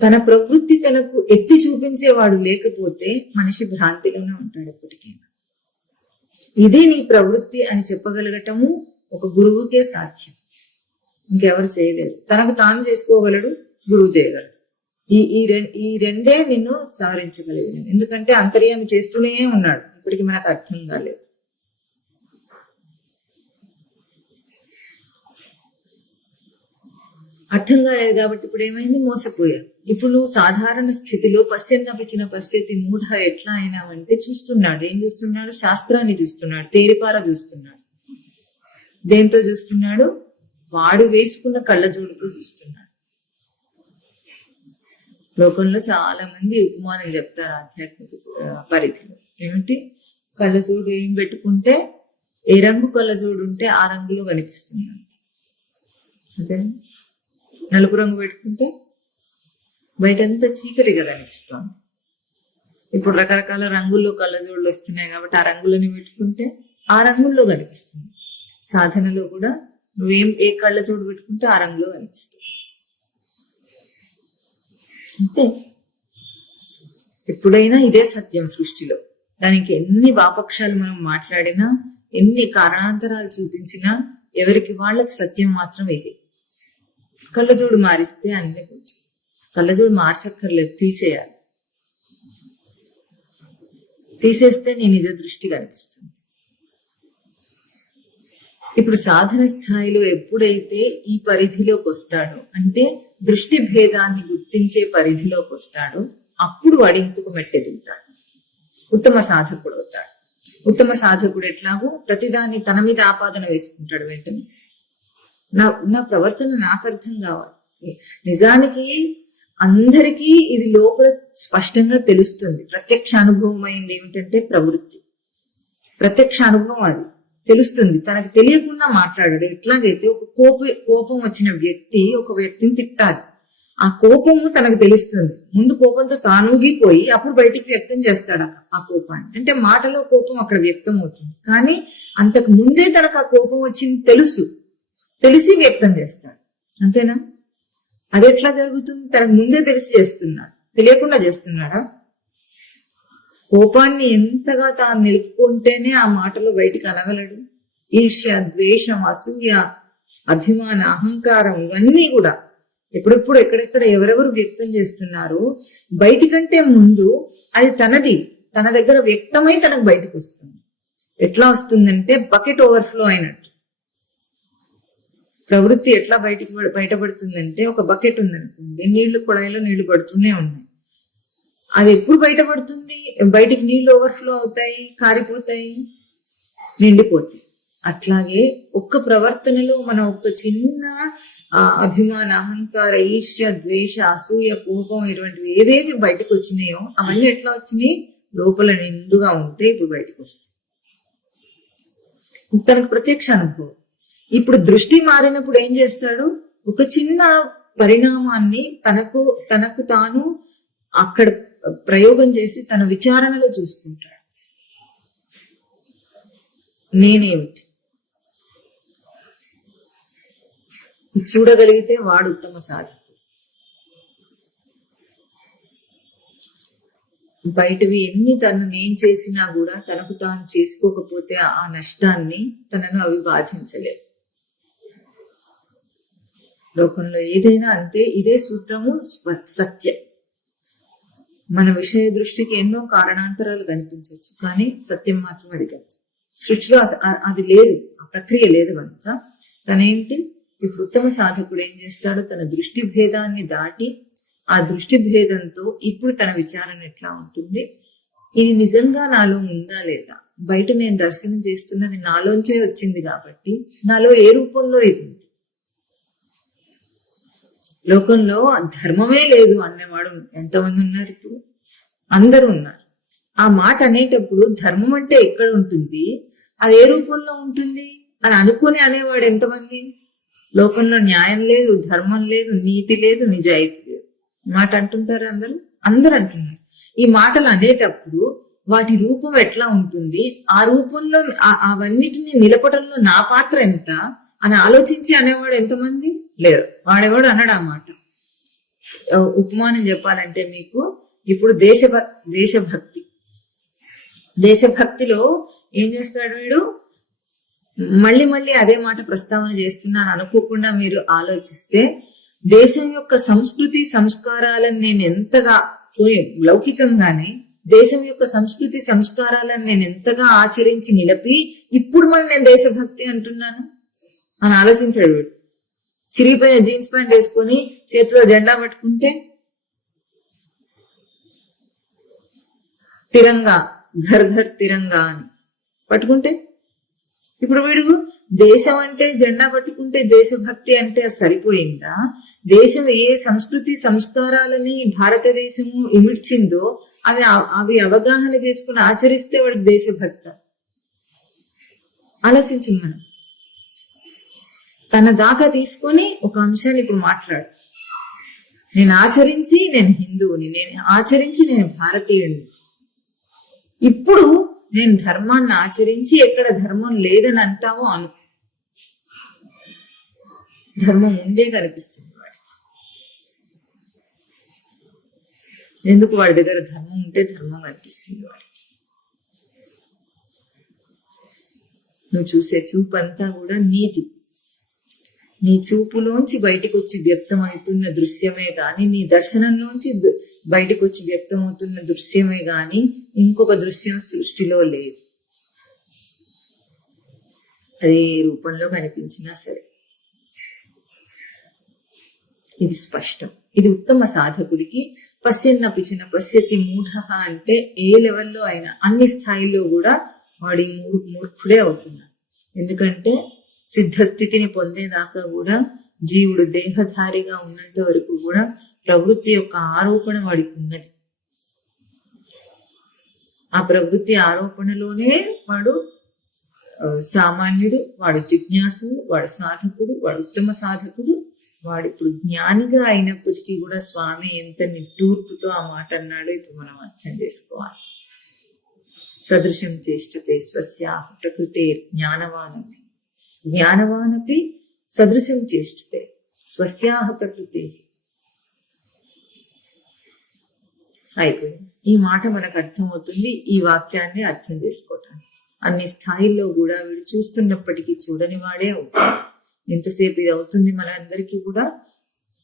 తన ప్రవృత్తి తనకు ఎత్తి చూపించేవాడు లేకపోతే మనిషి భ్రాంతిలోనే ఉంటాడు ఎప్పటికైనా. ఇదే నీ ప్రవృత్తి అని చెప్పగలగటము ఒక గురువుకే సాధ్యం, ఇంకెవరు చేయలేరు. తనకు తాను చేసుకోగలడు, గురువు చేయగలడు. ఈ రెండే నిన్ను సవరించగలిగిన. ఎందుకంటే అంతర్యామి చేస్తూనే ఉన్నాడు, ఇప్పటికి మనకు అర్థం కాలేదు. అర్థం కాలేదు కాబట్టి ఇప్పుడు ఏమైంది? మోసపోయావు. ఇప్పుడు నువ్వు సాధారణ స్థితిలో పశ్యన్నపిచిన పశ్యతి మూఢ ఎట్లా అయినావంటే చూస్తున్నాడు. ఏం చూస్తున్నాడు? శాస్త్రాన్ని చూస్తున్నాడు, తేరిపార చూస్తున్నాడు. దేంతో చూస్తున్నాడు? వాడు వేసుకున్న కళ్ళజోడుతో చూస్తున్నాడు. లోకంలో చాలా మంది ఉపమానం చెప్తారు ఆధ్యాత్మిక పరిధిలో. ఏమిటి? కళ్ళజోడు ఏం పెట్టుకుంటే, ఏ రంగు కళ్ళజోడు ఉంటే ఆ రంగులో కనిపిస్తుంది అంతే. నలుపు రంగు పెట్టుకుంటే బయటంతా చీకటిగా కనిపిస్తుంది. ఇప్పుడు రకరకాల రంగుల్లో కళ్ళజోడులు వస్తున్నాయి కాబట్టి ఆ రంగులని పెట్టుకుంటే ఆ రంగుల్లో కనిపిస్తుంది. సాధనలో కూడా ఏ కళ్ళజోడు పెట్టుకుంటే ఆ రంగులో కనిపిస్తుంది అంతే. ఎప్పుడైనా ఇదే సత్యం సృష్టిలో. దానికి ఎన్ని వాపక్షాలు మనం మాట్లాడినా, ఎన్ని కారణాంతరాలు చూపించినా, ఎవరికి వాళ్ళకి సత్యం మాత్రం ఇది. కళ్ళజోడు మారిస్తే అన్ని పోతుంది. కళ్ళజోడు మార్చక్కర్లేదు, తీసేయాలి. తీసేస్తే నీ నిజ దృష్టి కనిపిస్తుంది. ఇప్పుడు సాధన స్థాయిలో ఎప్పుడైతే ఈ పరిధిలోకి వస్తాడో, అంటే దృష్టి భేదాన్ని గుర్తించే పరిధిలోకి వస్తాడో, అప్పుడు వాడు ఇంకొక మెట్టెదుగుతాడు, ఉత్తమ సాధకుడు అవుతాడు. ఉత్తమ సాధకుడు ఎట్లాగో ప్రతిదాన్ని తన మీద ఆపాదన వేసుకుంటాడు. వెంటనే నా ప్రవర్తన నాకు అర్థం కావాలి. నిజానికి అందరికీ ఇది లోపల స్పష్టంగా తెలుస్తుంది. ప్రత్యక్ష అనుభవం అయింది ఏమిటంటే ప్రవృత్తి. ప్రత్యక్ష అనుభవం అది తెలుస్తుంది. తనకు తెలియకుండా మాట్లాడాడు. ఎట్లాగైతే ఒక కోపం వచ్చిన వ్యక్తి ఒక వ్యక్తిని తిట్టాలి, ఆ కోపము తనకు తెలుస్తుంది. ముందు కోపంతో తానుగిపోయి అప్పుడు బయటికి వ్యక్తం చేస్తాడు ఆ కోపాన్ని. అంటే మాటలో కోపం అక్కడ వ్యక్తం అవుతుంది, కానీ అంతకు ముందే తనకు ఆ కోపం వచ్చింది తెలిసి వ్యక్తం చేస్తాడు. అంతేనా? అది ఎట్లా జరుగుతుంది? తనకు ముందే తెలిసి చేస్తున్నాడు, తెలియకుండా చేస్తున్నాడా? కోపాన్ని ఎంతగా తాను నిలుపుకుంటేనే ఆ మాటలో బయటికి అనగలడు. ఈర్ష్య, ద్వేషం, అసూయ, అభిమాన, అహంకారం ఇవన్నీ కూడా ఎప్పుడెప్పుడు ఎక్కడెక్కడ ఎవరెవరు వ్యక్తం చేస్తున్నారో బయటికంటే ముందు అది తన దగ్గర వ్యక్తమై తనకు బయటకు వస్తుంది. ఎట్లా వస్తుందంటే బకెట్ ఓవర్ఫ్లో అయినట్టు. ప్రవృత్తి ఎట్లా బయటపడుతుందంటే, ఒక బకెట్ ఉందనుకోండి, కుళాయిలో నీళ్లు పడుతూనే ఉన్నాయి. అది ఎప్పుడు బయటపడుతుంది? బయటికి నీళ్లు ఓవర్ఫ్లో అవుతాయి, కారిపోతాయి, నిండిపోతాయి. అట్లాగే ఒక్క ప్రవర్తనలో మనం ఒక చిన్న అభిమాన, అహంకార, ఈర్ష్య, ద్వేష, అసూయ, కోపం ఇటువంటివి ఏవేవి బయటకు వచ్చినాయో అవన్నీ ఎట్లా వచ్చినాయి? లోపల నిండుగా ఉంటే ఇప్పుడు బయటకు వస్తాయి. తనకు ప్రత్యక్ష అనుభవం. ఇప్పుడు దృష్టి మారినప్పుడు ఏం చేస్తాడు? ఒక చిన్న పరిణామాన్ని తనకు తాను అక్కడ ప్రయోగం చేసి తన విచారణలో చూసుకుంటాడు. నేనేమిటి చూడగలిగితే వాడు ఉత్తమ సాధకుడు. బయటవి ఎన్ని నేను చేసినా కూడా తనకు తాను చేసుకోకపోతే ఆ నష్టాన్ని తనను అవి బాధించలేవు. లోకంలో ఏదైనా అంతే. ఇదే సూత్రము సత్యం. మన విషయ దృష్టికి ఎన్నో కారణాంతరాలు కనిపించవచ్చు, కానీ సత్యం మాత్రం అది కాదు. సృష్టిలో అది లేదు, ఆ ప్రక్రియ లేదు కనుక తనేంటి ఇప్పుడు ఉత్తమ సాధకుడు ఏం చేస్తాడు? తన దృష్టి భేదాన్ని దాటి ఆ దృష్టి భేదంతో ఇప్పుడు తన విచారణ ఎట్లా ఉంటుంది? ఇది నిజంగా నాలో ఉందా లేదా? బయట నేను దర్శనం చేస్తున్నది నాలోంచే వచ్చింది కాబట్టి నాలో ఏ రూపంలో ఇది ఉంది? లోకంలో ధర్మమే లేదు అనేవాడు ఎంతమంది ఉన్నారు? ఇప్పుడు అందరూ ఉన్నారు. ఆ మాట అనేటప్పుడు ధర్మం అంటే ఎక్కడ ఉంటుంది, అది ఏ రూపంలో ఉంటుంది అని అనుకుని అనేవాడు ఎంతమంది? లోకంలో న్యాయం లేదు, ధర్మం లేదు, నీతి లేదు, నిజాయితీ లేదు మాట అంటుంటారు అందరూ అంటున్నారు. ఈ మాటలు అనేటప్పుడు వాటి రూపం ఎట్లా ఉంటుంది, ఆ రూపంలో అవన్నిటిని నిలపడంలో నా పాత్ర ఎంత అని ఆలోచించి అనేవాడు ఎంతమంది లేరు. వాడెవాడు అన్నాడు ఆ మాట. ఉపమానం చెప్పాలంటే మీకు, ఇప్పుడు దేశభక్తిలో ఏం చేస్తాడు వీడు? మళ్ళీ అదే మాట ప్రస్తావన చేస్తున్నాను అనుకోకుండా మీరు ఆలోచిస్తే, దేశం యొక్క సంస్కృతి సంస్కారాలను నేను ఎంతగా లౌకికంగానే దేశం యొక్క సంస్కృతి సంస్కారాలను నేను ఎంతగా ఆచరించి నిలిపి ఇప్పుడు నేను దేశభక్తి అంటున్నాను అని ఆలోచించాడు వీడు. చిరిగిపోయిన జీన్స్ ప్యాంట్ వేసుకొని చేతిలో జెండా పట్టుకుంటే, తిరంగా ఘర్ ఘర్ తిరంగా అని పట్టుకుంటే, ఇప్పుడు వీడు దేశం అంటే జెండా పట్టుకుంటే దేశభక్తి అంటే సరిపోయిందా? దేశం ఏ సంస్కృతి సంస్కారాలని భారతదేశము ఇమిడ్చిందో అవి అవగాహన చేసుకుని ఆచరిస్తే వాడికి దేశభక్త. ఆలోచించి మనం తన దాకా తీసుకొని ఒక అంశాన్ని ఇప్పుడు మాట్లాడు. నేను ఆచరించి నేను హిందువుని, నేను ఆచరించి నేను భారతీయుడిని. ఇప్పుడు నేను ధర్మాన్ని ఆచరించి ఎక్కడ ధర్మం లేదని అంటావో అను. ధర్మం ఉండే కనిపిస్తుంది వాడికి. ఎందుకు? వాడి దగ్గర ధర్మం ఉంటే ధర్మం కనిపిస్తుంది వాడికి. నువ్వు చూసే చూపు అంతా కూడా నీతి. నీ చూపులోంచి బయటకు వచ్చి వ్యక్తమవుతున్న దృశ్యమే గాని, నీ దర్శనంలోంచి బయటకు వచ్చి వ్యక్తమవుతున్న దృశ్యమే గాని ఇంకొక దృశ్యం సృష్టిలో లేదు. అదే రూపంలో కనిపించినా సరే ఇది స్పష్టం. ఇది ఉత్తమ సాధకుడికి పశ్యన్నపిచిన పశ్యతి మూఢ అంటే ఏ లెవెల్లో అయినా అన్ని స్థాయిల్లో కూడా వాడి మూర్ఖుడే అవుతున్నాడు. ఎందుకంటే సిద్ధస్థితిని పొందేదాకా కూడా జీవుడు దేహధారిగా ఉన్నంత వరకు కూడా ప్రవృత్తి యొక్క ఆరోపణ వాడికి ఉన్నది. ఆ ప్రవృత్తి ఆరోపణలోనే వాడు సామాన్యుడు, వాడు జిజ్ఞాసుడు, వాడు సాధకుడు, వాడు ఉత్తమ సాధకుడు. వాడు ఇప్పుడు జ్ఞానిగా అయినప్పటికీ కూడా స్వామి ఎంత నిట్టూర్పుతో ఆ మాట అన్నాడో ఇప్పుడు మనం అర్థం చేసుకోవాలి. సదృశం చేష్టతే స్వస్యాహ ప్రకృతే జ్ఞానవానపి జ్ఞానవానపి సదృశం చేష్టతే స్వస్యాహ ప్రకృతే. అయిపోయింది. ఈ మాట మనకు అర్థమవుతుంది ఈ వాక్యాన్ని అర్థం చేసుకోవటానికి. అన్ని స్థాయిల్లో కూడా వీడు చూస్తున్నప్పటికీ చూడని వాడే అవుతాడు. ఎంతసేపు ఇది అవుతుంది మనందరికీ కూడా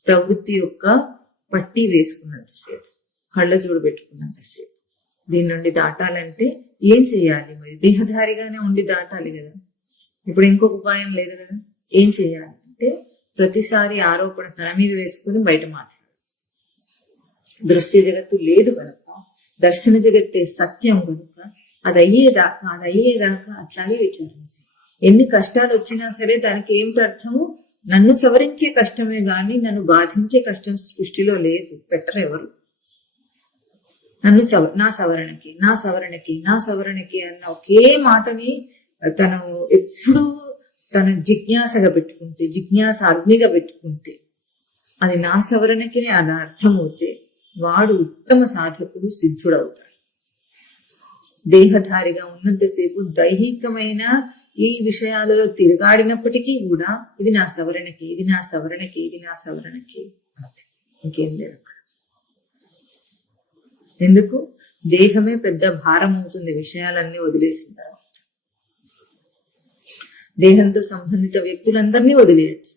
ప్రవృత్తి యొక్క పట్టి వేసుకున్నంతసేపు, కళ్ళ జోడు పెట్టుకున్నంతసేపు. దీని నుండి దాటాలంటే ఏం చేయాలి? మరి దేహధారిగానే ఉండి దాటాలి కదా. ఇప్పుడు ఇంకొక ఉపాయం లేదు కదా. ఏం చేయాలి అంటే ప్రతిసారి ఆరోపణ తన మీద వేసుకుని బయట మాట్లాడాలి. దృశ్య జగత్తు లేదు కనుక, దర్శన జగత్తే సత్యం కనుక అది అయ్యేదాకా అట్లాగే విచారించాలి. ఎన్ని కష్టాలు వచ్చినా సరే దానికి ఏమిటి అర్థము? నన్ను సవరించే కష్టమే గాని నన్ను బాధించే కష్టం సృష్టిలో లేదు, పెట్టరు ఎవరు. నన్ను నా సవరణకి అన్న ఒకే మాటని తను ఎప్పుడూ తన జిజ్ఞాసగా పెట్టుకుంటే, జిజ్ఞాస అగ్నిగా పెట్టుకుంటే, అది నా సవరణకి అలా అర్థమవుతే వాడు ఉత్తమ సాధకుడు, సిద్ధుడవుతాడు. దేహధారిగా ఉన్నంతసేపు దైహికమైన ఈ విషయాలలో తిరగాడినప్పటికీ కూడా ఇది నా సవరణకి, ఇది నా సవరణకి, ఇది నా సవరణకి, ఇంకేం లేదు. ఎందుకు? దేహమే పెద్ద భారం అవుతుంది విషయాలన్నీ వదిలేసిన తర్వాత. దేహంతో సంబంధిత వ్యక్తులందరినీ వదిలేయచ్చు,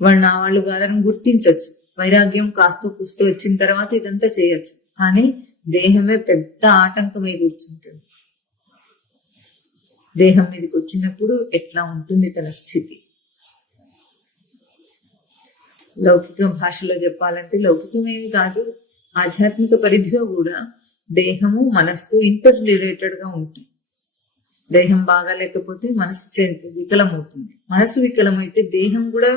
వాళ్ళు నా వాళ్ళు కాదని గుర్తించవచ్చు. వైరాగ్యం కాస్తో కూస్తూ వచ్చిన తర్వాత ఇదంతా చేయొచ్చు. కానీ దేహమే పెద్ద ఆటంకమై కూర్చుంటుంది. దేహం మీదకి వచ్చినప్పుడు ఎట్లా ఉంటుంది తన స్థితి? లౌకిక భాషలో చెప్పాలంటే, లౌకికమేమి కాదు, ఆధ్యాత్మిక పరిధిలో కూడా దేహము మనస్సు ఇంటర్ రిలేటెడ్ గా ఉంటాయి. దేహం బాగా లేకపోతే మనస్సు వికలమవుతుంది. మనస్సు వికలమైతే దేహం కూడా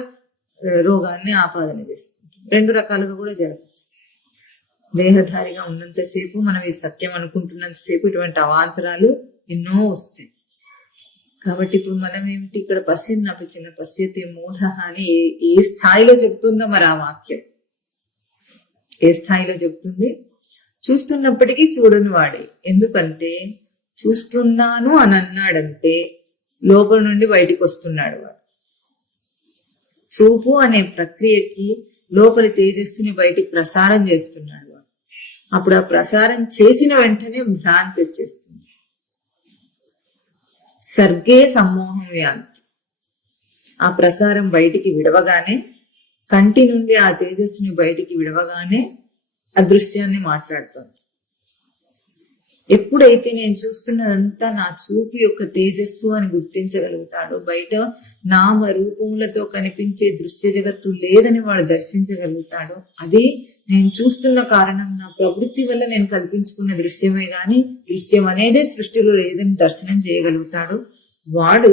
రోగాన్ని ఆపాదన చేసుకుంటుంది. రెండు రకాలుగా కూడా జరగచ్చు. దేహధారిగా ఉన్నంతసేపు మనం ఈ సత్యం అనుకుంటున్నంతసేపు ఇటువంటి అవాంతరాలు ఎన్నో వస్తాయి. కాబట్టి ఇప్పుడు మనం ఏమిటి ఇక్కడ పశ్యన్నపించిన పశ్యతే మూఢ అని ఏ స్థాయిలో చెబుతుందో మరి ఆ వాక్యం ఏ స్థాయిలో చెబుతుంది? చూస్తున్నప్పటికీ చూడని వాడే. ఎందుకంటే చూస్తున్నాను అని అన్నాడంటే లోపల నుండి బయటికి వస్తున్నాడు వాడు. చూపు అనే ప్రక్రియకి లోపలి తేజస్సుని బయటికి ప్రసారం చేస్తున్నాడు వాడు. అప్పుడు ఆ ప్రసారం చేసిన వెంటనే భ్రాంతి వచ్చేస్తుంది. సర్గే సమ్మోహం యాంతి. ఆ ప్రసారం బయటికి విడవగానే, కంటి నుండి ఆ తేజస్సుని బయటికి విడవగానే అదృశ్యాన్ని మాట్లాడుతోంది. ఎప్పుడైతే నేను చూస్తున్నదంతా నా చూపు యొక్క తేజస్సు అని గుర్తించగలుగుతాడో, బయట నామ రూపములతో కనిపించే దృశ్య జగత్తు లేదని వాడు దర్శించగలుగుతాడో, అది నేను చూస్తున్న కారణం నా ప్రవృత్తి వల్ల నేను కల్పించుకున్న దృశ్యమే గాని దృశ్యం అనేదే సృష్టిలో లేదని దర్శనం చేయగలుగుతాడు. వాడు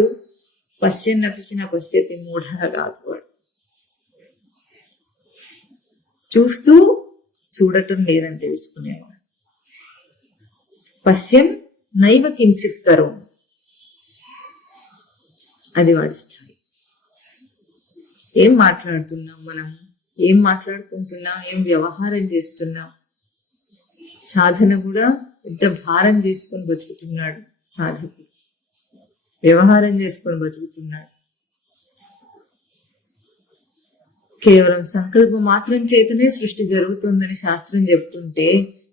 పశ్యన్నపించిన పశ్యతి మూఢ కాదు. వాడు చూస్తూ చూడటం లేదని తెలుసుకునేవాడు. పశ్యన్ నైవ కించిత్ కరో, అది వాడి స్థాయి. ఏం మాట్లాడుతున్నాం మనం? ఏం మాట్లాడుకుంటున్నాం? ఏం వ్యవహారం చేస్తున్నాం? సాధన కూడా పెద్ద భారం చేసుకొని బతుకుతున్నాడు సాధకుడు. వ్యవహారం చేసుకొని బతుకుతున్నాడు. కేవలం సంకల్పం మాత్రం చేతనే సృష్టి జరుగుతుందని శాస్త్రం చెప్తుంటే,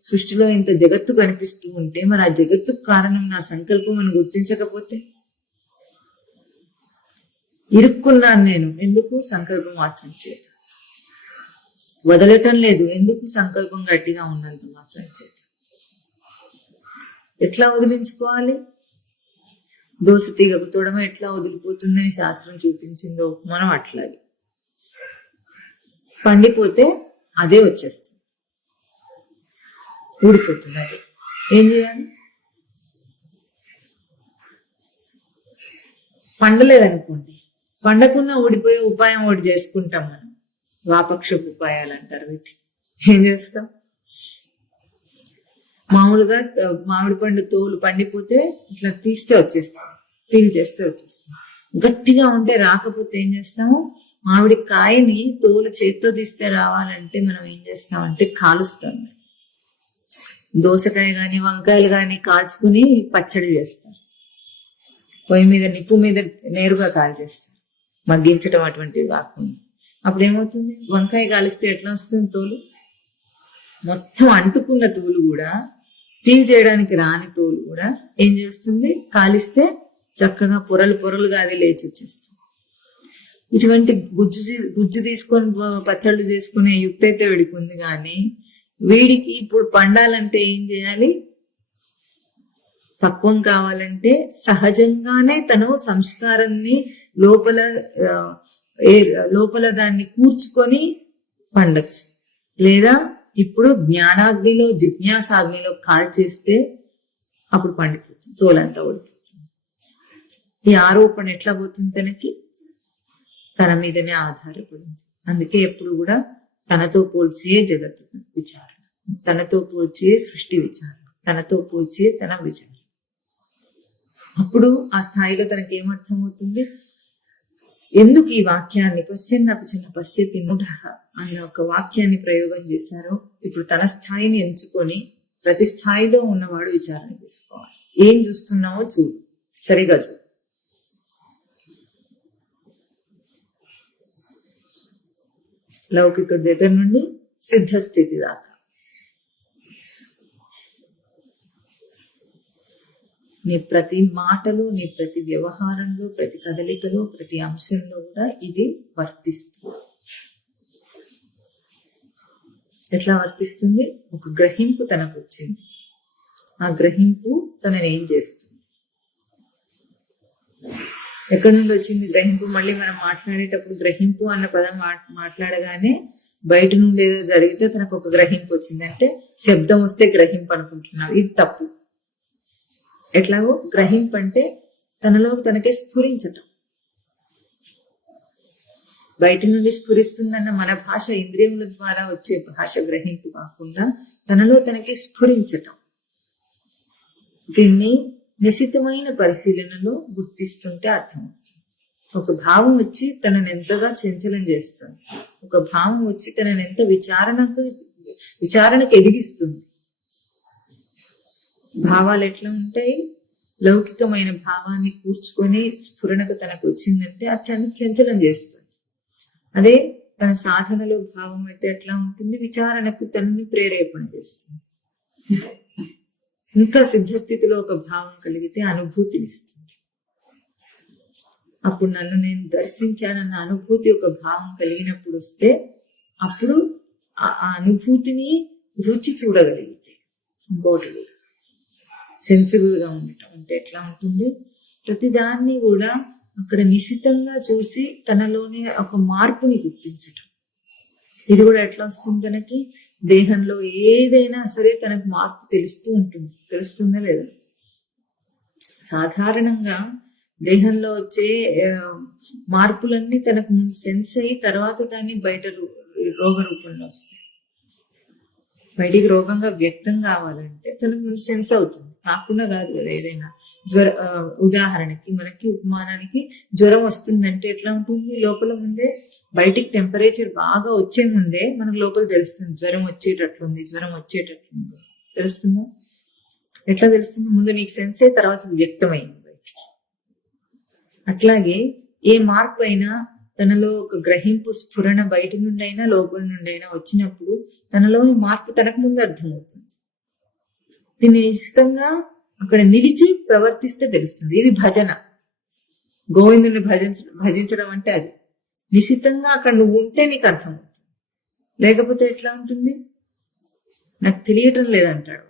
సృష్టిలో ఇంత జగత్తు కనిపిస్తూ ఉంటే మరి ఆ జగత్తుకు కారణం నా సంకల్పం అని గుర్తించకపోతే? ఇరుక్కున్నాను నేను, ఎందుకు? సంకల్పం మాత్రం చేత. వదలటం లేదు, ఎందుకు? సంకల్పం గట్టిగా ఉన్నంత మాత్రం చేత. ఎట్లా వదిలించుకోవాలి? దోసతీగకు తొడమ ఎట్లా వదిలిపోతుందని శాస్త్రం చూపించిందో మనం అట్లాగే. పండిపోతే అదే వచ్చేస్తుంది, ఊడిపోతుంది. అదే ఏం చేయాలి? పండలేదనుకోండి, పండకున్నా ఊడిపోయే ఉపాయం ఒకటి చేసుకుంటాం మనం. వాపక్షపు ఉపాయాలు అంటారు వీటి. ఏం చేస్తాం, మామూలుగా మామిడి పండు తోలు పండిపోతే ఇట్లా తీస్తే వచ్చేస్తాం, పీల్ చేస్తే వచ్చేస్తాం. గట్టిగా ఉంటే రాకపోతే ఏం చేస్తాము, మామిడి కాయని తోలు చేత్తో తీస్తే రావాలంటే మనం ఏం చేస్తామంటే కాలుస్తాం. దోసకాయ గాని వంకాయలు గాని కాల్చుకుని పచ్చడి చేస్తారు, పొయ్యి మీద నిప్పు మీద నేరుగా కాల్చేస్తారు, మగ్గించడం అటువంటివి కాకుండా. అప్పుడు ఏమవుతుంది, వంకాయ కాలిస్తే ఎట్లా వస్తుంది తోలు, మొత్తం అంటుకున్న తోలు కూడా, పీల్ చేయడానికి రాని తోలు కూడా ఏం చేస్తుంది, కాలిస్తే చక్కగా పొరలు పొరలుగా అది లేచి వచ్చేస్తుంది. ఇటువంటి గుజ్జు తీసుకొని పచ్చళ్ళు చేసుకునే యుక్తి అయితే వీడికి ఉంది. కానీ వీడికి ఇప్పుడు పండాలంటే ఏం చేయాలి, పక్వం కావాలంటే సహజంగానే తను సంస్కారాన్ని లోపల దాన్ని కూర్చుకొని పండచ్చు. లేదా ఇప్పుడు జ్ఞానాగ్నిలో జిజ్ఞాసాగ్నిలో కాల్చేస్తే అప్పుడు పండిపోతుంది, తోలంతా ఓడిపోతుంది. ఈ ఆరోపణ ఎట్లా పోతుంది, తన మీదనే ఆధారపడింది. అందుకే ఎప్పుడు కూడా తనతో పోల్చే జగత్తు విచారణ, తనతో పోల్చే సృష్టి విచారణ, తనతో పోల్చే తన విచారణ. అప్పుడు ఆ స్థాయిలో తనకి ఏమర్థం అవుతుంది, ఎందుకు ఈ వాక్యాన్ని పశ్యన్నపి చిన్న పశ్యతి మూఢ అన్న ఒక వాక్యాన్ని ప్రయోగం చేశారో. ఇప్పుడు తన స్థాయిని ఎంచుకొని ప్రతి స్థాయిలో ఉన్నవాడు విచారణ చేసుకోవాలి. ఏం చూస్తున్నావో చూడు, సరిగా చూడు. లౌకికుడి దగ్గర నుండి సిద్ధస్థితి దాకా నీ ప్రతి మాటలో, నీ ప్రతి వ్యవహారంలో, ప్రతి కదలికలో, ప్రతి అంశంలో కూడా ఇది వర్తిస్తుంది. ఎట్లా వర్తిస్తుంది, ఒక గ్రహింపు తనకు వచ్చింది, ఆ గ్రహింపు తనని ఏం చేస్తుంది, ఎక్కడి నుండి వచ్చింది గ్రహింపు. మళ్ళీ మనం మాట్లాడేటప్పుడు గ్రహింపు అన్న పదం మాట్లాడగానే బయట నుండి ఏదో జరిగితే తనకు ఒక గ్రహింపు వచ్చింది అంటే శబ్దం వస్తే గ్రహింపు అనుకుంటున్నావు, ఇది తప్పు. ఎట్లాగో గ్రహింపు అంటే తనలో తనకే స్ఫురించటం. బయట నుండి స్ఫురిస్తుందన్న మన భాష ఇంద్రియముల ద్వారా వచ్చే భాష గ్రహింపు కాకుండా తనలో తనకే స్ఫురించటం. దీన్ని నిశితమైన పరిశీలనలో గుర్తిస్తుంటే అర్థమవుతుంది. ఒక భావం వచ్చి తనని ఎంతగా చంచలం చేస్తుంది, ఒక భావం వచ్చి తనని ఎంత విచారణకు ఎదిగిస్తుంది. భావాలు ఎట్లా ఉంటాయి, లౌకికమైన భావాన్ని కూర్చుకొని స్ఫురణకు తనకు వచ్చిందంటే అది చంచలం చేస్తుంది. అదే తన సాధనలో భావం అయితే ఎట్లా ఉంటుంది, విచారణకు తనని ప్రేరేపణ చేస్తుంది. ఇంకా సిద్ధస్థితిలో ఒక భావం కలిగితే అనుభూతినిస్తుంది. అప్పుడు నన్ను నేను దర్శించానన్న అనుభూతి ఒక భావం కలిగినప్పుడు వస్తే అప్పుడు ఆ అనుభూతిని రుచి చూడగలిగితే, ఇంకోటి సెన్సిబుల్ గా ఉండటం అంటే ఎట్లా ఉంటుంది, ప్రతిదాన్ని కూడా అక్కడ నిశితంగా చూసి తనలోనే ఒక మార్పుని గుర్తించటం. ఇది కూడా ఎట్లా వస్తుంది, తనకి దేహంలో ఏదైనా సరే తనకు మార్పు తెలుస్తూ ఉంటుంది. తెలుస్తుందా లేదా? సాధారణంగా దేహంలో వచ్చే మార్పులన్నీ తనకు ముందు సెన్స్ అయ్యి తర్వాత దాన్ని బయట రోగ రూపంలో వస్తాయి. బయటికి రోగంగా వ్యక్తం కావాలంటే తనకు ముందు సెన్స్ అవుతుంది, కాకుండా కాదు కదా. ఏదైనా ఉదాహరణకి మనకి ఉపమానానికి జ్వరం వస్తుందంటే ఎట్లా ఉంటుంది, లోపల ముందే బయటికి టెంపరేచర్ బాగా వచ్చే ముందే మనకు లోపల తెలుస్తుంది జ్వరం వచ్చేటట్లుంది, జ్వరం వచ్చేటట్లుంది. తెలుస్తుందా? ఎట్లా తెలుస్తుంది? ముందు నీకు సెన్స్ అయ్యి తర్వాత వ్యక్తమైంది బయటికి. అట్లాగే ఏ మార్పు అయినా తనలో ఒక గ్రహింపు స్ఫురణ బయట నుండి అయినా లోపల నుండి అయినా వచ్చినప్పుడు తనలోని మార్పు తనకు ముందు అర్థమవుతుంది. దీన్ని నిశ్చితంగా అక్కడ నిలిచి ప్రవర్తిస్తే తెలుస్తుంది. ఇది భజన. గోవిందుని భజించడం అంటే అది. నిశ్చితంగా అక్కడ నువ్వు ఉంటే నీకు అర్థమవుతుంది, లేకపోతే ఎట్లా ఉంటుంది, నాకు తెలియటం లేదంటాడు.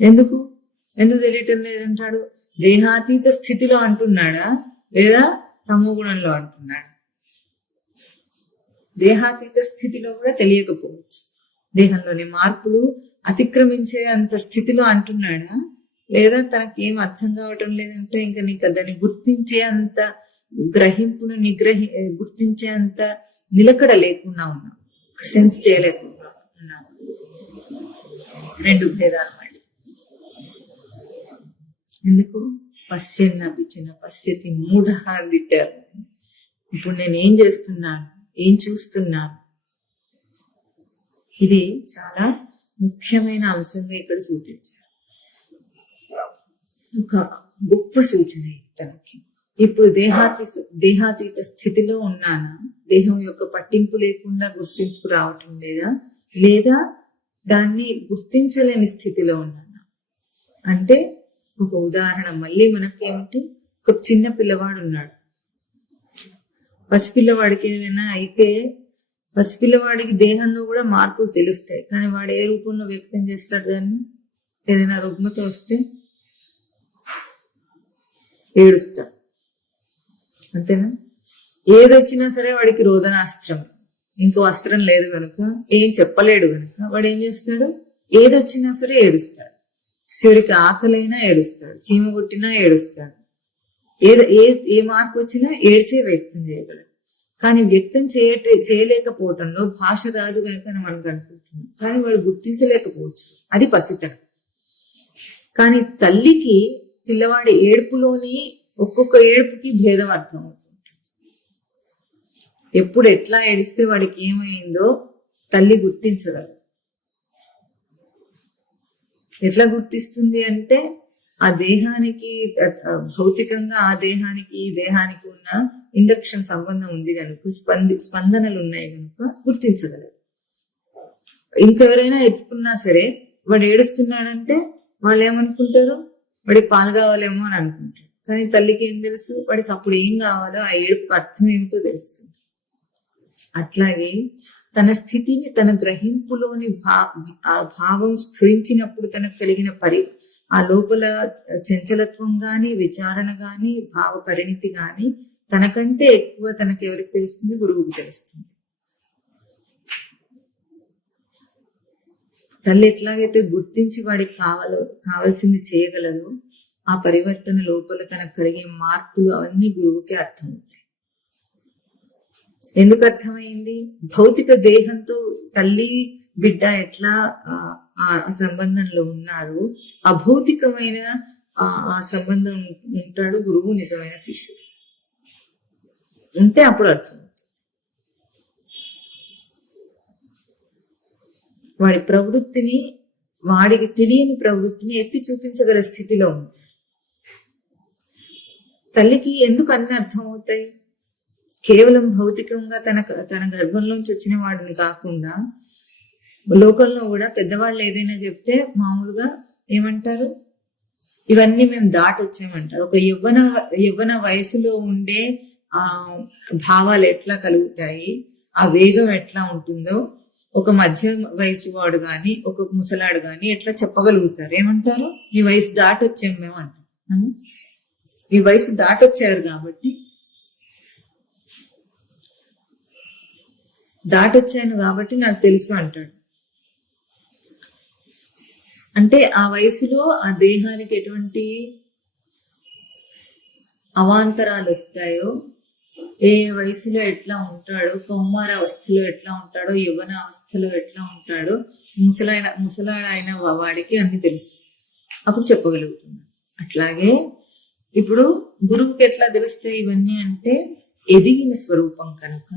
ఎందుకు తెలియటం లేదంటాడు? దేహాతీత స్థితిలో అంటున్నాడా లేదా తమో గుణంలో అంటున్నాడా? దేహాతీత స్థితిలో కూడా తెలియకపోవచ్చు. దేహంలోని మార్పులు అతిక్రమించే అంత స్థితిలో అంటున్నాడా లేదా తనకి ఏం అర్థం కావటం లేదంటే ఇంకా నీకు దాన్ని గుర్తించే అంత గ్రహింపును గుర్తించే అంత నిలకడ లేకుండా ఉన్నాం, సెన్స్ చేయలేకుండా ఉన్నాం. రెండు భేదాలు మళ్ళీ. ఎందుకు? పశ్యన్నపిచిన పశ్యతి మూఢ దిట్టారు. ఇప్పుడు నేను ఏం చేస్తున్నాను, ఏం చూస్తున్నాను, ఇది చాలా ముఖ్యమైన అంశంగా ఇక్కడ చూపించారు. ఒక గొప్ప సూచన తనకి. ఇప్పుడు దేహాతీత స్థితిలో ఉన్నానా, దేహం యొక్క పట్టింపు లేకుండా గుర్తింపు రావటం లేదా దాన్ని గుర్తించలేని స్థితిలో ఉన్నానా అంటే, ఒక ఉదాహరణ మళ్ళీ మనకేమిటి, ఒక చిన్న పిల్లవాడు ఉన్నాడు. పసిపిల్లవాడికి ఏదైనా అయితే పసిపిల్లవాడికి దేహంలో కూడా మార్పులు తెలుస్తాయి, కానీ వాడు ఏ రూపంలో వ్యక్తం చేస్తాడు దాన్ని? ఏదైనా రుగ్మత వస్తే ఏడుస్తాడు, అంతేనా? ఏదొచ్చినా సరే వాడికి రోదనాస్త్రం, ఇంకో అస్త్రం లేదు కనుక ఏం చెప్పలేడు కనుక వాడు ఏం చేస్తాడు? ఏదొచ్చినా సరే ఏడుస్తాడు. శివుడికి ఆకలైనా ఏడుస్తాడు, చీమ కొట్టినా ఏడుస్తాడు, ఏ మార్పు వచ్చినా ఏడ్చే వ్యక్తం చేయగలడు. కానీ వ్యక్తం చేయలేకపోవటంలో భాష రాదు కనుక మనకు అనుకుంటున్నాం, కానీ వాడు గుర్తించలేకపోవచ్చు. అది పసితనం. కానీ తల్లికి పిల్లవాడి ఏడుపులోని ఒక్కొక్క ఏడుపుకి భేదం అర్థం అవుతుంది. ఎప్పుడు ఎట్లా ఏడిస్తే వాడికి ఏమైందో తల్లి గుర్తించగలదు. ఎట్లా గుర్తిస్తుంది అంటే, ఆ దేహానికి భౌతికంగా ఆ దేహానికి ఈ దేహానికి ఉన్న ఇండక్షన్ సంబంధం ఉంది కనుక, స్పందనలు ఉన్నాయి కనుక గుర్తించగలరు. ఇంకెవరైనా ఎత్తుకున్నా సరే వాడు ఏడుస్తున్నాడంటే వాళ్ళు ఏమనుకుంటారు? వాడికి పాలు కావాలేమో అని అనుకుంటారు. కానీ తల్లికి ఏం తెలుసు? వాడికి అప్పుడు ఏం కావాలో, ఆ ఏడుపుకి అర్థం ఏమిటో తెలుస్తుంది. అట్లాగే తన స్థితిని, తన గ్రహింపులోని ఆ భావం స్ఫురించినప్పుడు తనకు కలిగిన ఆ లోపల చంచలత్వం గాని, విచారణ గాని, భావ పరిణితి గాని తనకంటే ఎక్కువ తనకు ఎవరికి తెలుస్తుంది? గురువుకి తెలుస్తుంది. తల్లి ఎట్లాగైతే గుర్తించి వాడికి కావాల్సింది చేయగలదో, ఆ పరివర్తన లోపల తనకు కలిగే మార్పులు అవన్నీ గురువుకి అర్థమవుతాయి. ఎందుకు అర్థమైంది? భౌతిక దేహంతో తల్లి బిడ్డ ఎట్లా ఆ సంబంధంలో ఉన్నారు, అభౌతికమైన ఆ సంబంధం ఉంటాడు గురువు, నిజమైన శిష్యుడు ఉంటే అప్పుడు అర్థమవుతుంది. వాడి ప్రవృత్తిని, వాడికి తెలియని ప్రవృత్తిని ఎత్తి చూపించగల స్థితిలో ఉంది. తల్లికి ఎందుకు అన్ని అర్థమవుతాయి? కేవలం భౌతికంగా తన గర్భంలోంచి వచ్చిన వాడిని కాకుండా లోకంలో కూడా పెద్దవాళ్ళు ఏదైనా చెప్తే మామూలుగా ఏమంటారు? ఇవన్నీ మేము దాటొచ్చామంటారు. ఒక యవ్వన వయసులో ఉండే ఆ భావాలు ఎట్లా కలుగుతాయి, ఆ వేగం ఎట్లా ఉంటుందో ఒక మధ్య వయసు వాడు గాని, ఒక ముసలాడు గాని ఎట్లా చెప్పగలుగుతారు? ఏమంటారు? ఈ వయసు దాటొచ్చాం మేము అంటారు. ఈ వయసు దాటొచ్చారు కాబట్టి, దాటొచ్చాను కాబట్టి నాకు తెలుసు అంటాడు. అంటే ఆ వయసులో ఆ దేహానికి ఎటువంటి అవాంతరాలు వస్తాయో, ఏ వయసులో ఎట్లా ఉంటాడో, కౌమార అవస్థలో ఎట్లా ఉంటాడో, యవ్వన అవస్థలో ఎట్లా ఉంటాడో, ముసలాడైన వాడికి అన్ని తెలుసు, అప్పుడు చెప్పగలుగుతున్నాడు. అట్లాగే ఇప్పుడు గురువుకి ఎట్లా తెలుస్తాయి ఇవన్నీ అంటే, ఎదిగిన స్వరూపం కనుక,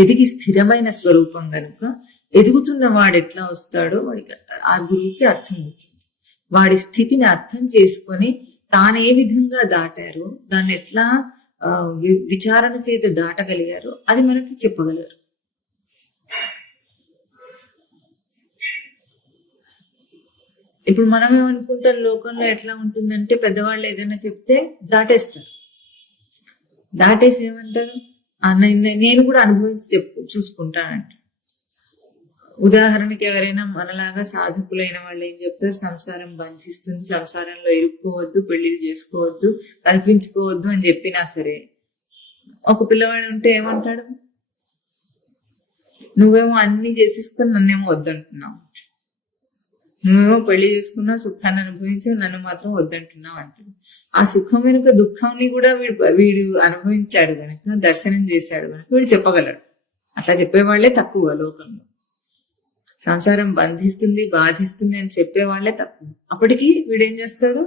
ఎదిగి స్థిరమైన స్వరూపం కనుక, ఎదుగుతున్న వాడు ఎట్లా వస్తాడో వాడికి ఆ గురువుకి అర్థమవుతుంది. వాడి స్థితిని అర్థం చేసుకొని తాను ఏ విధంగా దాటారో, దాన్ని ఎట్లా విచారణ చేత దాటగలిగారో అది మనకి చెప్పగలరు. ఇప్పుడు మనం ఏమనుకుంటాం, లోకంలో ఎట్లా ఉంటుందంటే పెద్దవాళ్ళు ఏదైనా చెప్తే దాటేస్తారు. దాటేసి ఏమంటారు? నేను కూడా అనుభవించి చూసుకుంటానంట. ఉదాహరణకి ఎవరైనా మనలాగా సాధకులైన వాళ్ళు ఏం చెప్తారు? సంసారం బంధిస్తుంది, సంసారంలో ఇరుక్కోవద్దు, పెళ్లిళ్ళు చేసుకోవద్దు, కల్పించుకోవద్దు అని చెప్పినా సరే, ఒక పిల్లవాడు ఉంటే ఏమంటాడు? నువ్వేమో అన్ని చేసేసుకొని నన్నేమో వద్దంటున్నావు. నువ్వేమో పెళ్లి చేసుకున్నా సుఖాన్ని అనుభవించావు, నన్ను మాత్రం వద్దంటున్నావు అంటాడు. ఆ సుఖం వెనుక దుఃఖాన్ని కూడా వీడు అనుభవించాడు కనుక, దర్శనం చేశాడు కనుక వీడు చెప్పగలడు. అట్లా చెప్పేవాళ్లే తక్కువ లోకంలో. సంసారం బంధిస్తుంది, బాధిస్తుంది అని చెప్పేవాళ్లే తక్కువ. అప్పటికి వీడేం చేస్తాడు,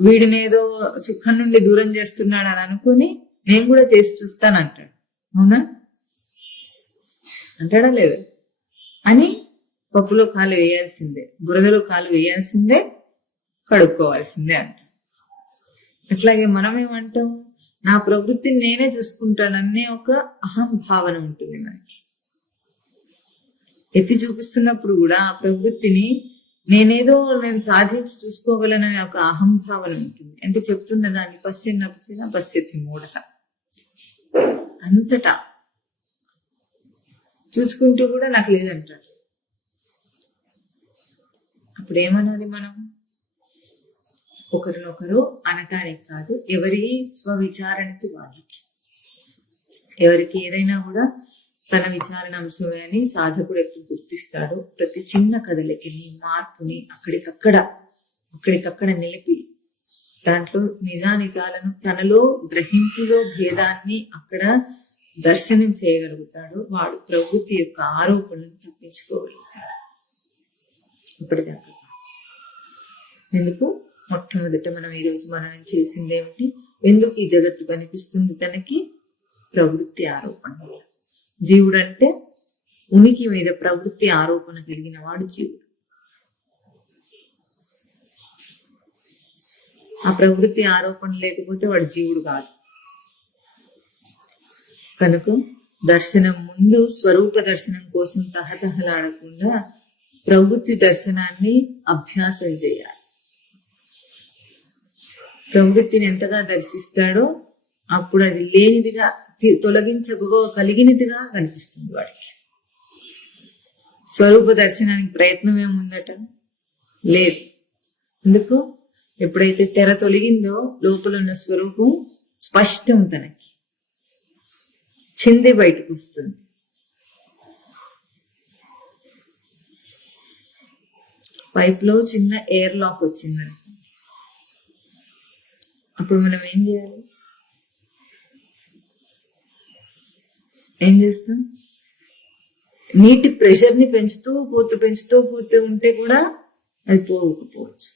వీడినేదో సుఖం నుండి దూరం చేస్తున్నాడు అని అనుకుని నేను కూడా చేసి చూస్తానంటాడు. అవునా? అంటాడా లేదా? అని పప్పులో కాలు వేయాల్సిందే, బురదలో కాలు వేయాల్సిందే, కడుక్కోవాల్సిందే అంటాడు. అట్లాగే మనం ఏమంటాం, నా ప్రవృత్తిని నేనే చూసుకుంటాననే ఒక అహం భావన ఉంటుంది మనకి. ఎత్తి చూపిస్తున్నప్పుడు కూడా ఆ ప్రవృత్తిని నేను సాధించి చూసుకోగలననే ఒక అహంభావన ఉంటుంది. అంటే చెప్తున్న దాన్ని పశ్చిన్న పశ్యతి మూఢ, అంతటా చూసుకుంటూ కూడా నాకు లేదంటాడు. అప్పుడు ఏమనాలి మనం? ఒకరినొకరు అనటానికి కాదు, ఎవరి స్వవిచారణకి వాళ్ళకి. ఎవరికి ఏదైనా కూడా తన విచారణ అంశమే అని సాధకుడు ఎప్పుడు గుర్తిస్తాడు. ప్రతి చిన్న కదలికని, మార్పుని అక్కడికక్కడ నిలిపి దాంట్లో నిజాలను తనలో గ్రహింపులో భేదాన్ని అక్కడ దర్శనం చేయగలుగుతాడు. వాడు ప్రవృత్తి యొక్క ఆరోపణను తప్పించుకోగలుగుతాడు. ఇప్పటిదాకా ఎందుకు మొట్టమొదట మనం ఈరోజు మననం చేసింది ఏమిటి? ఎందుకు ఈ జగత్తు కనిపిస్తుంది తనకి? ప్రవృత్తి ఆరోపణ. జీవుడు అంటే ఉనికి మీద ప్రవృత్తి ఆరోపణ కలిగిన వాడు జీవుడు. ఆ ప్రవృత్తి ఆరోపణ లేకపోతే వాడు జీవుడు కాదు. కనుక దర్శనం ముందు స్వరూప దర్శనం కోసం తహతహలాడకుండా ప్రవృత్తి దర్శనాన్ని అభ్యాసం చేయాలి. ప్రవృత్తిని ఎంతగా దర్శిస్తాడో అప్పుడు అది లేనిదిగా, తొలగించగలిగినదిగా కనిపిస్తుంది వాడికి. స్వరూప దర్శనానికి ప్రయత్నం ఏముందట? లేదు. ఎందుకు? ఎప్పుడైతే తెర తొలగిందో లోపల ఉన్న స్వరూపం స్పష్టం, తనకి చింది బయటకు వస్తుంది. పైప్ లో చిన్న ఎయిర్ లాక్ వచ్చిందని అప్పుడు మనం ఏం చేయాలి? ఏం చేస్తాం? నీటి ప్రెషర్ ని పెంచుతూ పోతూ ఉంటే కూడా అది పోకపోవచ్చు.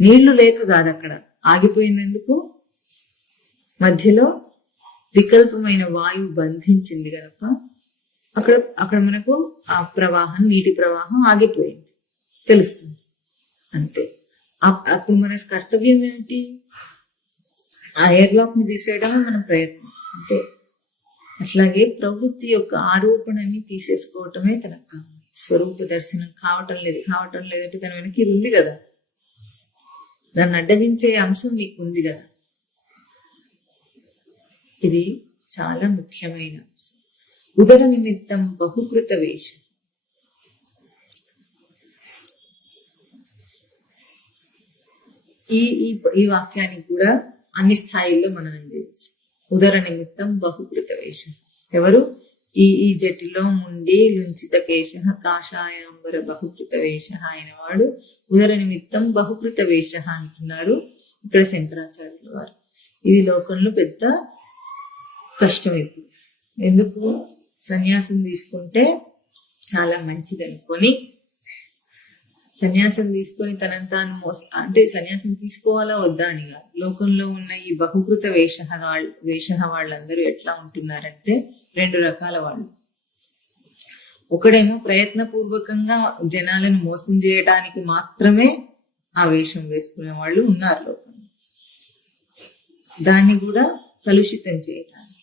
నీళ్లు లేక కాదు, అక్కడ ఆగిపోయినందుకు మధ్యలో వికల్పమైన వాయువు బంధించింది కనుక అక్కడ మనకు ఆ ప్రవాహం, నీటి ప్రవాహం ఆగిపోయింది, తెలుస్తుంది. అంతే. అప్పుడు మన కర్తవ్యం ఏమిటి? ఆ ఎయిర్ లాక్ ని తీసేయడమే మన ప్రయత్నం, అంతే. అట్లాగే ప్రవృత్తి యొక్క ఆరోపణని తీసేసుకోవటమే తనకు కావాలి. స్వరూప దర్శనం కావటం లేదంటే తన వెనక్కి ఇది ఉంది కదా, దాన్ని అడ్డగించే అంశం నీకు ఉంది కదా. ఇది చాలా ముఖ్యమైన అంశం. ఉదర నిమిత్తం బహుకృత వేషం. ఈ వాక్యానికి కూడా అన్ని స్థాయిల్లో మనం చేయొచ్చు. ఉదర నిమిత్తం బహుకృత వేషం. ఎవరు? ఈ జటిలో ముండి లుంచిత కేశ కాషాయాంబర బహుకృత వేష అయిన వాడు ఉదర నిమిత్తం బహుకృత వేష అంటున్నారు ఇక్కడ శంకరాచార్యుల వారు. ఇది లోకంలో పెద్ద కష్టం. ఇప్పుడు ఎందుకు? సన్యాసం తీసుకుంటే చాలా మంచిది అనుకొని సన్యాసం తీసుకొని తనని తాను అంటే సన్యాసం తీసుకోవాలా వద్దా అని కాదు. లోకంలో ఉన్న ఈ బహుకృత వేష వాళ్ళందరూ ఎట్లా ఉంటున్నారంటే రెండు రకాల వాళ్ళు. ఒకడేమో ప్రయత్నపూర్వకంగా జనాలను మోసం చేయడానికి మాత్రమే ఆ వేషం వేసుకునే వాళ్ళు ఉన్నారు లోకంలో. దాన్ని కూడా కలుషితం చేయడానికి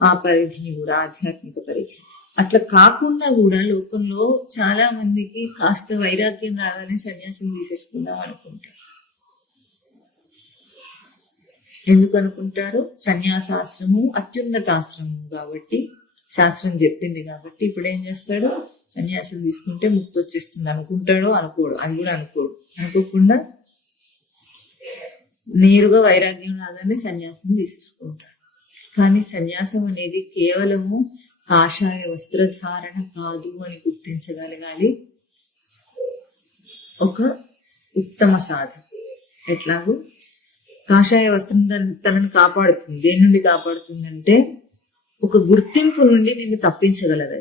ఆ పరిధిని కూడా, ఆధ్యాత్మిక పరిధి. అట్లా కాకుండా కూడా లోకంలో చాలా మందికి కాస్త వైరాగ్యం రాగానే సన్యాసం తీసేసుకుందాం అనుకుంటారు. ఎందుకు అనుకుంటారు? సన్యాసాశ్రమం అత్యున్నతాశ్రమం కాబట్టి, శాస్త్రం చెప్పింది కాబట్టి. ఇప్పుడు ఏం చేస్తాడు? సన్యాసం తీసుకుంటే ముక్తి వచ్చేస్తుంది అనుకుంటాడో అనుకోడు, అది కూడా అనుకోకుండా నేరుగా వైరాగ్యం రాగానే సన్యాసం తీసేసుకుంటాడు. కానీ సన్యాసం అనేది కేవలము కాషాయ వస్త్రధారణ కాదు అని గుర్తించగలగాలి ఒక ఉత్తమ సాధన. ఎట్లాగూ కాషాయ వస్త్రం తనను కాపాడుతుంది. దేని నుండి కాపాడుతుందంటే ఒక గుర్తింపు నుండి నిన్ను తప్పించగలదు.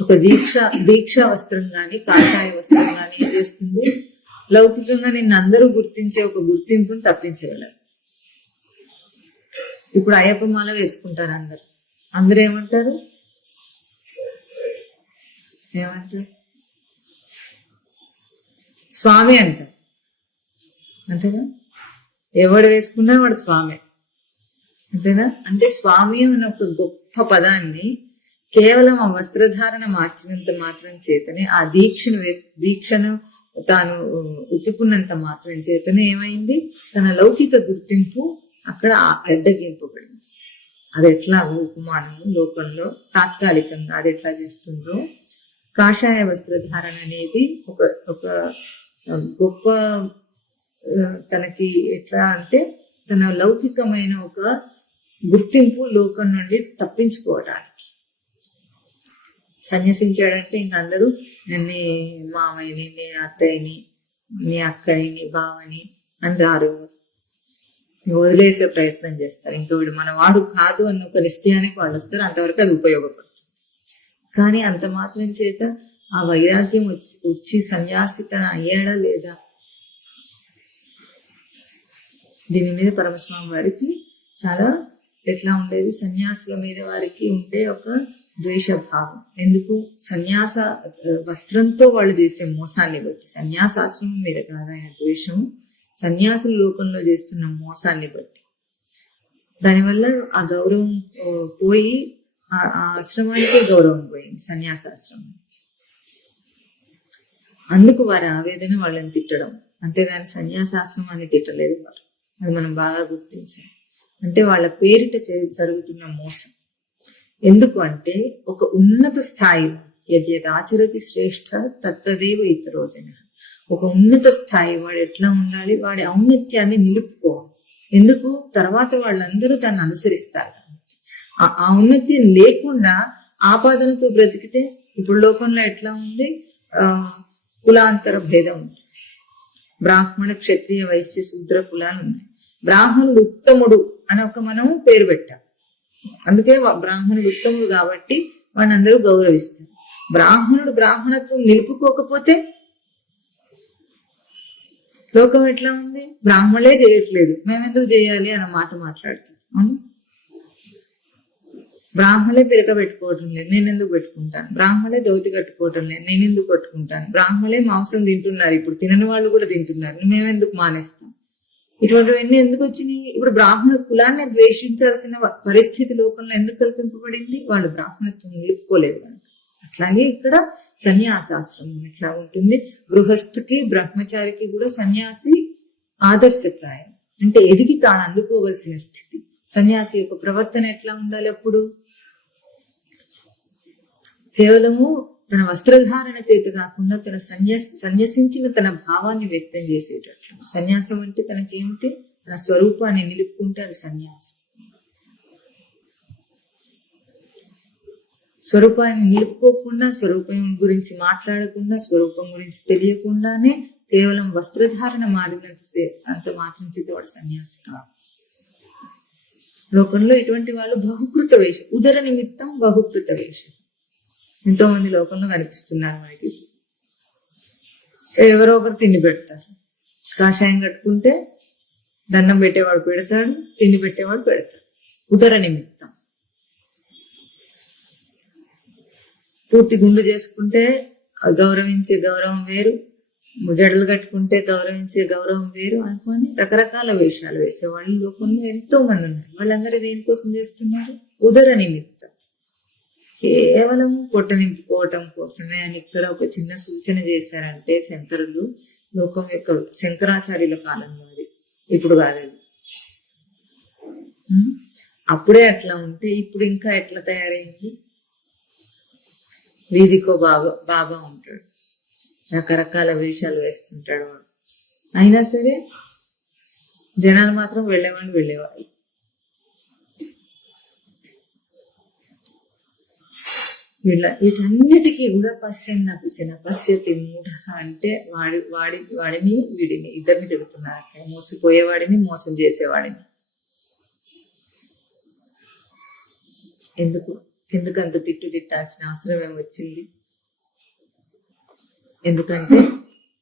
ఒక దీక్షా వస్త్రం గాని కాషాయ వస్త్రం గాని ఏం చేస్తుంది, లౌకికంగా నిన్ను అందరూ గుర్తించే ఒక గుర్తింపును తప్పించగలరు. ఇప్పుడు అయ్యప్ప మాల వేసుకుంటారు అందరూ ఏమంటారు స్వామి అంటారు. అంతేనా? ఎవడు వేసుకున్నా వాడు స్వామి, అంతేనా? అంటే స్వామి అనే ఒక గొప్ప పదాన్ని కేవలం ఆ వస్త్రధారణ మార్చినంత మాత్రం చేతనే, ఆ దీక్షను తాను ఒప్పుకున్నంత మాత్రం చేతనే ఏమైంది, తన లౌకిక గుర్తింపు అక్కడ అడ్డగింపబడింది. అది ఎట్లా ఉపమానము లోకంలో తాత్కాలికంగా అది ఎట్లా చేస్తుందో, కాషాయ వస్త్రధారణ అనేది ఒక గొప్ప తనకి ఎట్లా అంటే తన లౌకికమైన ఒక గుర్తింపు లోకం నుండి తప్పించుకోవడానికి సన్యసించాడంటే ఇంక అందరూ నీ మామయ్యని, నీ అత్తయ్యని, నీ అక్కని, నీ బావని అని రారు, వదిలేసే ప్రయత్నం చేస్తారు. ఇంకా వీడు మన వాడు కాదు అన్న ఒక నిశ్చయానికి వాళ్ళు వస్తారు. అంతవరకు అది ఉపయోగపడుతుంది. కానీ అంత మాత్రం చేత ఆ వైరాగ్యం వచ్చి సన్యాసితన అయ్యాడా లేదా, దీని మీద పరమస్వామి వారికి చాలా ఎట్లా ఉండేది, సన్యాసుల మీద వారికి ఉండే ఒక ద్వేష భావం. ఎందుకు? సన్యాస వస్త్రంతో వాళ్ళు చేసే మోసాన్ని బట్టి, సన్యాసాశ్రమం మీద కాదు ఆయన ద్వేషం, సన్యాసుల లోకంలో చేస్తున్న మోసాన్ని బట్టి. దానివల్ల ఆ గౌరవం పోయి ఆ ఆశ్రమానికే గౌరవం పోయింది, సన్యాసాశ్రమం. అందుకు వారి ఆవేదన వాళ్ళని తిట్టడం, అంతేగాని సన్యాసాశ్రమాన్ని తిట్టలేదు వారు. అది మనం బాగా గుర్తించాం. అంటే వాళ్ళ పేరిట జరుగుతున్న మోసం. ఎందుకు అంటే ఒక ఉన్నత స్థాయి, యద్యదాచరతి శ్రేష్ఠ తత్తదేవ ఇతరో జన, ఒక ఉన్నత స్థాయి వాడు ఎట్లా ఉండాలి, వాడి ఔన్నత్యాన్ని నిలుపుకోవాలి. ఎందుకు? తర్వాత వాళ్ళందరూ దాన్ని అనుసరిస్తారు. ఆ ఔన్నత్యం లేకుండా ఆపాదనతో బ్రతికితే, ఇప్పుడు లోకంలో ఎట్లా ఉంది, కులాంతర భేదం ఉంది. బ్రాహ్మణ, క్షత్రియ, వైశ్య, శూద్ర కులాలు ఉన్నాయి. బ్రాహ్మణుడు ఉత్తముడు అని మనం పేరు పెట్టాం. అందుకే బ్రాహ్మణుడు ఉత్తముడు కాబట్టి వాడిని అందరూ గౌరవిస్తారు. బ్రాహ్మణుడు బ్రాహ్మణత్వం నిలుపుకోకపోతే లోకం ఎట్లా ఉంది, బ్రాహ్మణులే చేయట్లేదు మేమెందుకు చేయాలి అన్న మాట మాట్లాడతారు. అవును, బ్రాహ్మణులే పిలక పెట్టుకోవటం లేదు, నేనెందుకు పెట్టుకుంటాను, బ్రాహ్మణులే దోతి కట్టుకోవటం లేదు, నేనెందుకు కట్టుకుంటాను, బ్రాహ్మణులే మాంసం తింటున్నారు, ఇప్పుడు తినని వాళ్ళు కూడా తింటున్నారు, మేమెందుకు మానేస్తాం. ఇటువంటివన్నీ ఎందుకు వచ్చినాయి? ఇప్పుడు బ్రాహ్మణ కులాన్ని ద్వేషించాల్సిన పరిస్థితి లోకంలో ఎందుకు కల్పింపబడింది? వాళ్ళు బ్రాహ్మణత్వం నిలుపుకోలేదు కనుక. అట్లాగే ఇక్కడ సన్యాసాశ్రమం ఎట్లా ఉంటుంది, గృహస్థుకి బ్రహ్మచారికి కూడా సన్యాసి ఆదర్శప్రాయం. అంటే ఎదిగి తాను అందుకోవలసిన స్థితి. సన్యాసి యొక్క ప్రవర్తన ఎట్లా ఉండాలి? అప్పుడు కేవలము తన వస్త్రధారణ చేత కాకుండా తన సన్యసించిన తన భావాన్ని వ్యక్తం చేసేటట్లు. సన్యాసం అంటే తనకేమిటి, తన స్వరూపాన్ని నిలుపుకుంటే అది సన్యాసం. స్వరూపాన్ని నిలుపుకోకుండా, స్వరూపం గురించి మాట్లాడకుండా, స్వరూపం గురించి తెలియకుండానే కేవలం వస్త్రధారణ అంత మాత్రం చేత వాడు సన్యాసి కాదు. లోకంలో ఇటువంటి వాళ్ళు బహుకృత వేషం, ఉదర నిమిత్తం బహుకృత వేషం ఎంతో మంది లోకంలో కనిపిస్తున్నారు మనకి. ఎవరో ఒకరు తిండి పెడతారు, కాషాయం కట్టుకుంటే దండం పెట్టేవాడు పెడతాడు, తిండి పెట్టేవాడు పెడతాడు. ఉదర నిమిత్తం. పూర్తి గుండు చేసుకుంటే గౌరవించే గౌరవం వేరు, జడలు కట్టుకుంటే గౌరవించే గౌరవం వేరు అనుకొని రకరకాల వేషాలు వేసేవాళ్ళు లోకంలో ఎంతో మంది ఉన్నారు. వాళ్ళందరూ దేనికోసం చేస్తున్నారు? ఉదర నిమిత్తం, కేవలం పొట్ట నింపుకోవటం కోసమే అని ఇక్కడ ఒక చిన్న సూచన చేశారంటే శంకరులు, లోకం యొక్క శంకరాచార్యుల కాలంలో, అది ఇప్పుడు కాలేదు. అప్పుడే అట్లా ఉంటే ఇప్పుడు ఇంకా ఎట్లా తయారైంది? వీధికో బాబా ఉంటాడు, రకరకాల వేషాలు వేస్తుంటాడు వాడు. అయినా సరే జనాలు మాత్రం వెళ్ళేవాళ్ళు. వీటన్నిటికీ కూడా పశ్యన్నపిచిన పశ్యతి మూఢ అంటే వాడిని వీడిని ఇద్దరిని తిడుతున్నారు అక్కడ. మోసపోయేవాడిని, మోసం చేసేవాడిని. ఎందుకు అంత తిట్టాల్సిన అవసరం ఏమొచ్చింది? ఎందుకంటే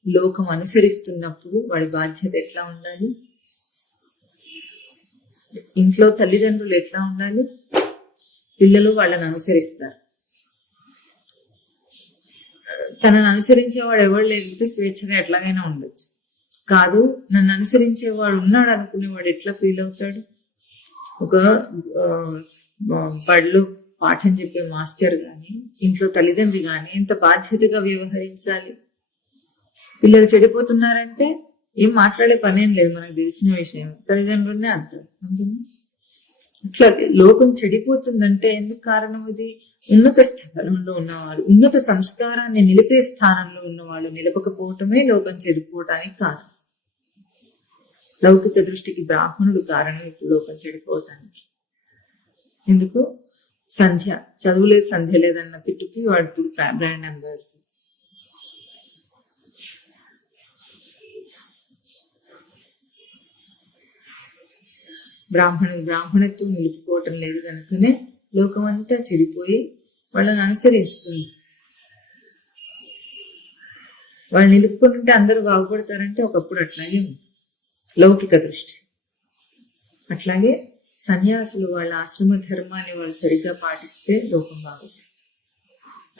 లోకం అనుసరిస్తున్నప్పుడు వాడి బాధ్యత ఎట్లా ఉండాలి? ఇంట్లో తల్లిదండ్రులు ఎట్లా ఉండాలి? పిల్లలు వాళ్ళని అనుసరిస్తారు. తనను అనుసరించేవాడు ఎవరు లేకపోతే స్వేచ్ఛగా ఎట్లాగైనా ఉండొచ్చు. కాదు, నన్ను అనుసరించేవాడు ఉన్నాడు అనుకునేవాడు ఎట్లా ఫీల్ అవుతాడు? ఒక బడిలో పాఠం చెప్పే మాస్టర్ గాని, ఇంట్లో తల్లిదండ్రి గాని ఎంత బాధ్యతగా వ్యవహరించాలి? పిల్లలు చెడిపోతున్నారంటే ఏం మాట్లాడే పనేం లేదు, మనకు తెలిసిన విషయం. తల్లిదండ్రులనే అంటారు. అట్లాగే లోకం చెడిపోతుందంటే ఎందుకు కారణం? ఇది ఉన్నత స్థానంలో ఉన్నవాడు, ఉన్నత సంస్కారాన్ని నిలిపే స్థానంలో ఉన్నవాళ్ళు నిలపకపోవటమే లోకం చెడిపోవటానికి కారణం. లౌకిక దృష్టికి బ్రాహ్మణుడు కారణం ఇప్పుడు లోకం చెడిపోవటానికి. ఎందుకు? చదువు లేదు, సంధ్య లేదన్న తిట్టుకి వాడు ఇప్పుడు బ్రాండ్ అంబాసిడర్. బ్రాహ్మణత్వం నిలుపుకోవటం లేదు కనుకనే లోకం అంతా చెడిపోయి వాళ్ళని అనుసరిస్తుంది. వాళ్ళు నిలుపుకొని ఉంటే అందరూ బాగుపడతారంటే ఒకప్పుడు అట్లాగే ఉంది లౌకిక దృష్టి. అట్లాగే సన్యాసులు వాళ్ళ ఆశ్రమ ధర్మాన్ని వాళ్ళు సరిగ్గా పాటిస్తే లోకం బాగుపడుతుంది.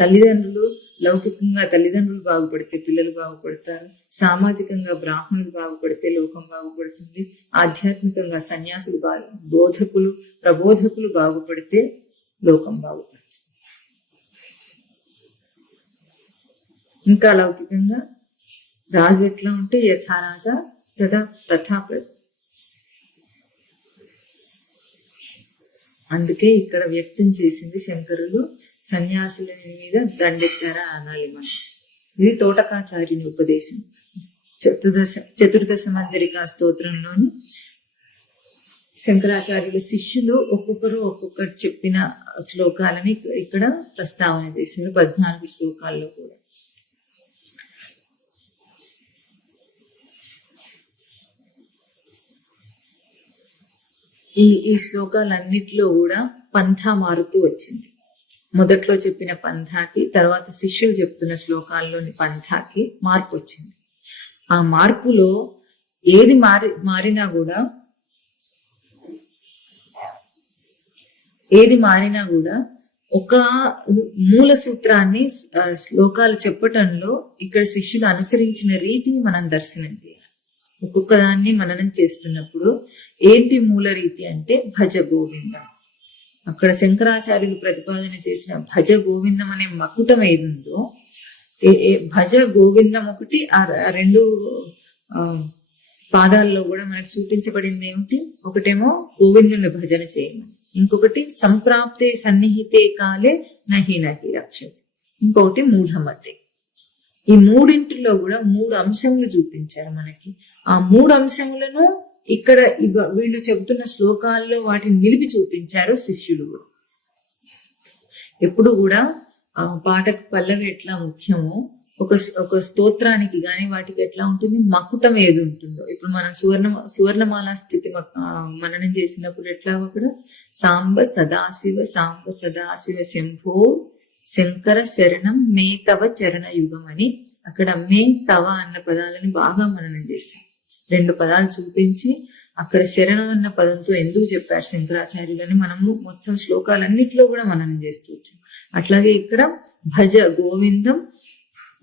తల్లిదండ్రులు లౌకికంగా తల్లిదండ్రులు బాగుపడితే పిల్లలు బాగుపడతారు. సామాజికంగా బ్రాహ్మణులు బాగుపడితే లోకం బాగుపడుతుంది. ఆధ్యాత్మికంగా సన్యాసులు ప్రబోధకులు బాగుపడితే లోకం బాగుపడుతుంది. ఇంకా లౌకికంగా రాజు ఎట్లా ఉంటే యథా రాజా తథా ప్రజ. అందుకే ఇక్కడ వ్యక్తం చేసింది శంకరులు సన్యాసుల మీద దండెత్తారా అనాలి మనం. ఇది తోటకాచార్యుని ఉపదేశం. చతుర్దశ మంజరికా స్తోత్రంలోని శంకరాచార్యుల శిష్యులు ఒక్కొక్కరు చెప్పిన శ్లోకాలని ఇక్కడ ప్రస్తావన చేశారు 14 శ్లోకాల్లో కూడా. ఈ శ్లోకాలన్నిటిలో కూడా పంథా మారుతూ వచ్చింది. మొదట్లో చెప్పిన పంథాకి, తర్వాత శిష్యులు చెప్తున్న శ్లోకాల్లోని పంథాకి మార్పు వచ్చింది. ఆ మార్పులో ఏది మారినా కూడా ఒక మూల సూత్రాన్ని శ్లోకాలు చెప్పటంలో ఇక్కడ శిష్యులు అనుసరించిన రీతిని మనం దర్శనం చేయాలి. ఒక్కొక్క దాన్ని మననం చేస్తున్నప్పుడు ఏంటి మూల రీతి అంటే భజ గోవిందం. అక్కడ శంకరాచార్యులు ప్రతిపాదన చేసిన భజ గోవిందం అనే మకుటం ఏదుందో, భజ గోవిందం ఒకటి, ఆ 2 పాదాల్లో కూడా మనకు చూపించబడింది ఏమిటి? ఒకటేమో గోవిందుని భజన చేయమని, ఇంకొకటి సంప్రాప్తే సన్నిహితే కాలే నహి రక్షతి, ఇంకొకటి మూఢమతే. ఈ మూడింటిలో కూడా 3 అంశములు చూపించారు మనకి. ఆ 3 అంశములను ఇక్కడ వీళ్ళు చెబుతున్న శ్లోకాల్లో వాటిని నిలిపి చూపించారు శిష్యులు కూడా. ఎప్పుడు కూడా ఆ పాటకు పల్లవి ఎట్లా ముఖ్యమో ఒక స్తోత్రానికి గాని వాటికి ఎట్లా ఉంటుంది, మకుటం ఏది ఉంటుందో. ఇప్పుడు మనం సువర్ణమాల స్థితి మననం చేసినప్పుడు ఎట్లా అక్కడ సాంబ సదాశివ శంభో శంకర శరణం మే తవ చరణ యుగం అని అక్కడ మే తవ అన్న పదాలని బాగా మననం చేశాం. 2 పదాలు చూపించి అక్కడ శరణం అన్న పదంతో ఎందుకు చెప్పారు శంకరాచార్యులని మనము మొత్తం శ్లోకాలన్నిటిలో కూడా మననం చేస్తూ వచ్చాం. అట్లాగే ఇక్కడ భజ గోవిందం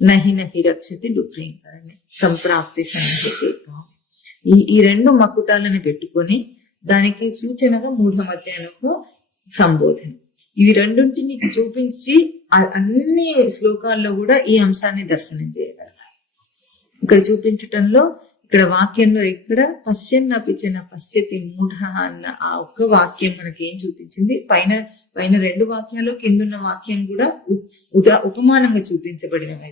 నహి రక్షతి డుక్రీకరణి సంప్రాప్తి సన్నిహితే. ఈ 2 మకుటాలను పెట్టుకొని దానికి సూచనగా మూఢమతే అనుకో సంబోధన. ఇవి రెండింటిని చూపించి అన్ని శ్లోకాల్లో కూడా ఈ అంశాన్ని దర్శనం చేయగలగాలి. ఇక్కడ చూపించటంలో, ఇక్కడ వాక్యంలో ఇక్కడ పశ్యన్నపిచన పశ్యతి మూఢ అన్న ఆ ఒక్క వాక్యం మనకి ఏం చూపించింది? పైన 2 వాక్యాలు, కిందున్న వాక్యం కూడా ఉపమానంగా చూపించబడినవి.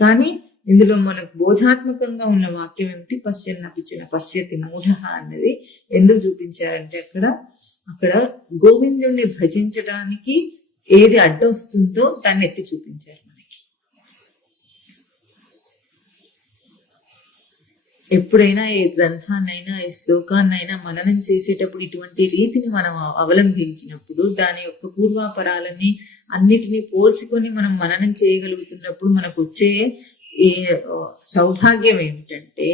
కానీ ఇందులో మనకు బోధాత్మకంగా ఉన్న వాక్యం ఏమిటి? పశ్యన్నపిచన పశ్యతి మూఢ అన్నది ఎందుకు చూపించారంటే అక్కడ గోవిందుణ్ణి భజించడానికి ఏది అడ్డొస్తుందో దాన్ని ఎత్తి చూపించారు మనకి. ఎప్పుడైనా ఏ గ్రంథాన్నైనా ఏ శ్లోకాన్నైనా మననం చేసేటప్పుడు ఇటువంటి రీతిని మనం అవలంబించినప్పుడు, దాని యొక్క పూర్వాపరాలని అన్నిటినీ పోల్చుకొని మనం మననం చేయగలుగుతున్నప్పుడు మనకు వచ్చే ఈ సౌభాగ్యం ఏమిటంటే,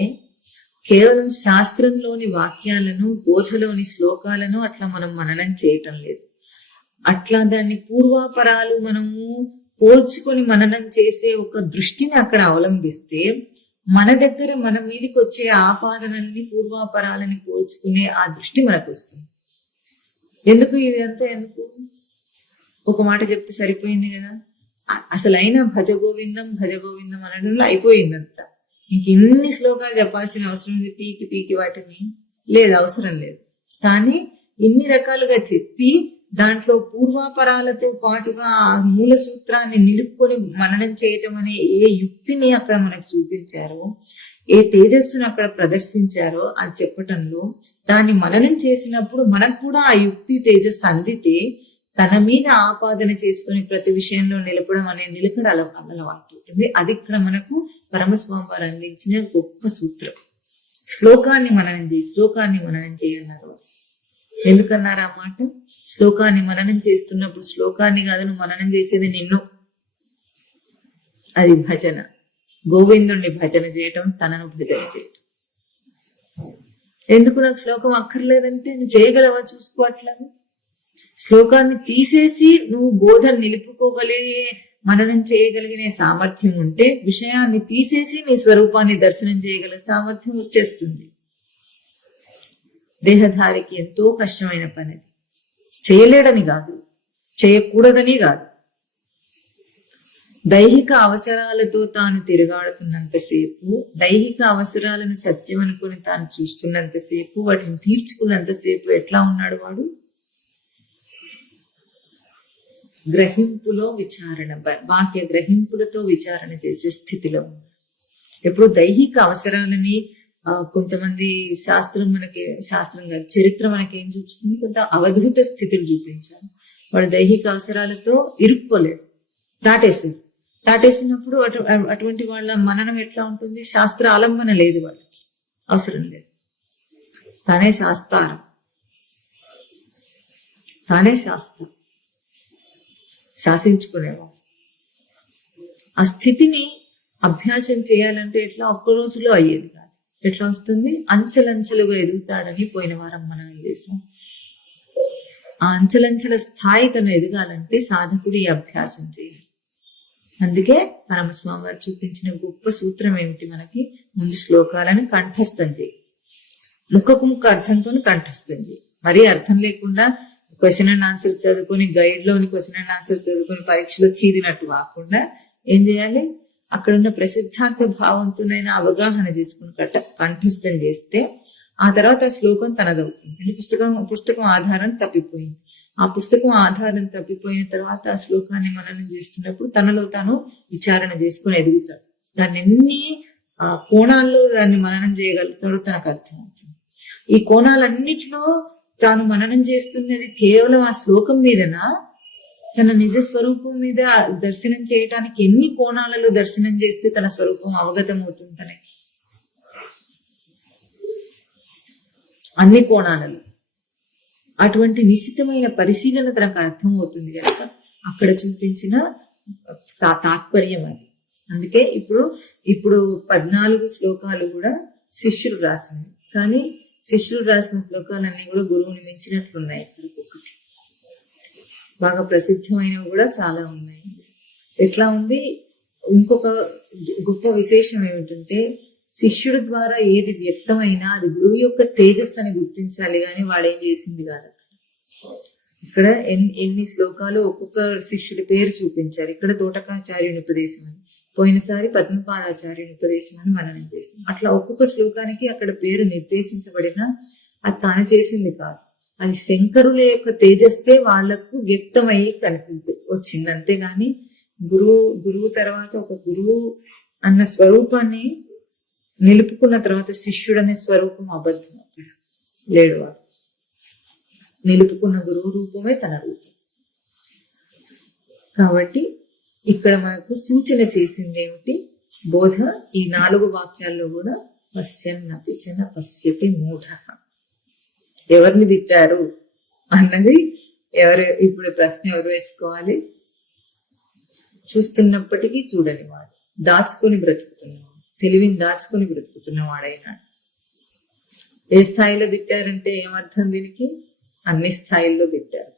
కేవలం శాస్త్రంలోని వాక్యాలను, బోధలోని శ్లోకాలను అట్లా మనం మననం చేయటం లేదు. అట్లా దాన్ని పూర్వాపరాలు మనము పోల్చుకొని మననం చేసే ఒక దృష్టిని అక్కడ అవలంబిస్తే, మన దగ్గర మన మీదకి వచ్చే ఆపాదనల్ని, పూర్వాపరాలని పోల్చుకునే ఆ దృష్టి మనకు వస్తుంది. ఎందుకు ఇదంతా ఎందుకు? ఒక మాట చెప్తే సరిపోయింది కదా. అసలైన భజ గోవిందం అనడంలో అయిపోయిందంతా. ఇంక ఇన్ని శ్లోకాలు చెప్పాల్సిన అవసరం ఉంది? పీకి వాటిని లేదు, అవసరం లేదు. కానీ ఇన్ని రకాలుగా చెప్పి దాంట్లో పూర్వాపరాలతో పాటుగా ఆ మూల సూత్రాన్ని నిలుపుకొని మననం చేయటం అనే ఏ యుక్తిని అక్కడ మనకు చూపించారో, ఏ తేజస్సును అక్కడ ప్రదర్శించారో అది చెప్పటంలో, దాన్ని మననం చేసినప్పుడు మనకు కూడా ఆ యుక్తి తేజస్సు అందితే తన మీద ఆపాదన చేసుకుని ప్రతి విషయంలో నిలపడం అనే నిలకడ అలవాటుతుంది. అది ఇక్కడ మనకు పరమస్వామి వారు అందించిన గొప్ప సూత్రం. శ్లోకాన్ని మననం చేయన్నారు. ఎందుకన్నారు ఆ మాట? శ్లోకాన్ని మననం చేస్తున్నప్పుడు శ్లోకాన్ని కాదు నువ్వు మననం చేసేది నిన్ను. అది భజన. గోవిందుణ్ణి భజన చేయటం, తనను భజన చేయటం. ఎందుకు నాకు శ్లోకం అక్కర్లేదంటే, నువ్వు చేయగలవా చూసుకో. అట్లా శ్లోకాన్ని తీసేసి నువ్వు బోధన నిలుపుకోగలిగే, మననం చేయగలిగిన సామర్థ్యం ఉంటే, విషయాన్ని తీసేసి నీ స్వరూపాన్ని దర్శనం చేయగల సామర్థ్యం వచ్చేస్తుంది. దేహధారికి ఎంతో కష్టమైన పని. చేయలేడని కాదు, చేయకూడదని కాదు. దైహిక అవసరాలతో తాను తిరుగాడుతున్నంతసేపు, దైహిక అవసరాలను సత్యం అనుకుని తాను చూస్తున్నంతసేపు, వాటిని తీర్చుకున్నంతసేపు ఎట్లా ఉన్నాడు వాడు? గ్రహింపులో విచారణ, బాహ్య గ్రహింపులతో విచారణ చేసే స్థితిలో ఉన్నాడు. ఎప్పుడు దైహిక అవసరాలని కొంతమంది శాస్త్రం కాదు, చరిత్ర మనకేం చూస్తుంది, కొంత అవధూత స్థితిని చూపించారు. వాడు దైహిక అవసరాలతో ఇరుక్కోలేదు, దాటేసినప్పుడు అటువంటి వాళ్ళ మననం ఎట్లా ఉంటుంది? శాస్త్ర ఆలంబన లేదు, వాళ్ళకి అవసరం లేదు. తానే శాస్త్రం, తానే శాస్త్రం, శాసించుకునేవాడు. ఆ స్థితిని అభ్యాసం చేయాలంటే ఎట్లా? ఒక్క రోజులో అయ్యేది కాదు. ఎట్లా వస్తుంది? అంచెలంచెలుగా ఎదుగుతాడని పోయిన వారం మనం చేసాం. ఆ అంచెలంచెల స్థాయి తను ఎదగాలంటే సాధకుడు ఈ అభ్యాసం చేయాలి. అందుకే పరమస్వామి వారు చూపించిన గొప్ప సూత్రం ఏమిటి? మనకి ముందు శ్లోకాలను కంఠస్థం చేయి, ముక్కకు ముక్క అర్థంతో కంఠస్థం చేయి. మరీ అర్థం లేకుండా క్వశ్చన్ అండ్ ఆన్సర్ చదువుకొని, గైడ్ లోని క్వశ్చన్ అండ్ ఆన్సర్ చదువుకొని పరీక్షలో చీదినట్టు కాకుండా ఏం చేయాలి? అక్కడున్న ప్రసిద్ధార్థ భావంతోనైనా అవగాహన చేసుకుని కంఠస్థం చేస్తే ఆ తర్వాత ఆ శ్లోకం తనదవుతుంది. అంటే పుస్తకం ఆధారం తప్పిపోయింది. ఆ పుస్తకం ఆధారం తప్పిపోయిన తర్వాత ఆ శ్లోకాన్ని మననం చేస్తున్నప్పుడు తనలో తాను విచారణ చేసుకుని ఎదుగుతాడు. దాన్ని ఎన్ని కోణాల్లో దాన్ని మననం చేయగలుగుతాడో తనకు అర్థమవుతుంది. ఈ కోణాలన్నిటిలో తాను మననం చేస్తున్నది కేవలం ఆ శ్లోకం మీదనా, తన నిజ స్వరూపం మీద దర్శనం చేయటానికి ఎన్ని కోణాలలో దర్శనం చేస్తే తన స్వరూపం అవగతం అవుతుంది తనకి? అన్ని కోణాలలో అటువంటి నిశ్చితమైన పరిశీలన తనకు అర్థమవుతుంది కనుక అక్కడ చూపించిన తాత్పర్యం అది. అందుకే ఇప్పుడు 14 శ్లోకాలు కూడా శిష్యులు రాసినవి. కానీ శిష్యులు రాసిన శ్లోకాలన్నీ కూడా గురువుని మించినట్లున్నాయి. ఒక్కొక్కటి బాగా ప్రసిద్ధమైనవి కూడా చాలా ఉన్నాయి. ఎట్లా ఉంది? ఇంకొక గొప్ప విశేషం ఏమిటంటే, శిష్యుడి ద్వారా ఏది వ్యక్తమైనా అది గురువు యొక్క తేజస్సు అని గుర్తించాలి, కానీ వాడేం చేసింది కాదు. ఇక్కడ ఎన్ని శ్లోకాలు ఒక్కొక్క శిష్యుడి పేరు చూపించారు. ఇక్కడ తోటకాచార్యుని ఉపదేశం అని, పోయినసారి పద్మపాదాచార్యుని ఉపదేశం అని మననం చేసాం. అట్లా ఒక్కొక్క శ్లోకానికి అక్కడ పేరు నిర్దేశించబడినా అది తాను చేసింది కాదు. అది శంకరుల యొక్క తేజస్సే వాళ్లకు వ్యక్తమయ్యి వచ్చింది. అంతేగాని గురువు తర్వాత ఒక గురువు అన్న స్వరూపాన్ని నిలుపుకున్న తర్వాత శిష్యుడు అనే స్వరూపం అబద్ధం. అక్కడ లేడు. వాడు నిలుపుకున్న గురువు రూపమే తన రూపం. కాబట్టి ఇక్కడ మనకు సూచన చేసింది ఏమిటి? బోధ ఈ 4 వాక్యాల్లో కూడా పశ్యన్నపి చ న పశ్యతి మూఢ. ఎవరిని తిట్టారు అన్నది ఇప్పుడు ప్రశ్న ఎవరు వేసుకోవాలి? చూస్తున్నప్పటికీ చూడని వాడు, దాచుకొని బ్రతుకుతున్నవాడు, తెలివిని దాచుకొని బ్రతుకుతున్నవాడైనా. ఏ స్థాయిలో తిట్టారంటే ఏమర్థం దీనికి? అన్ని స్థాయిల్లో తిట్టారు.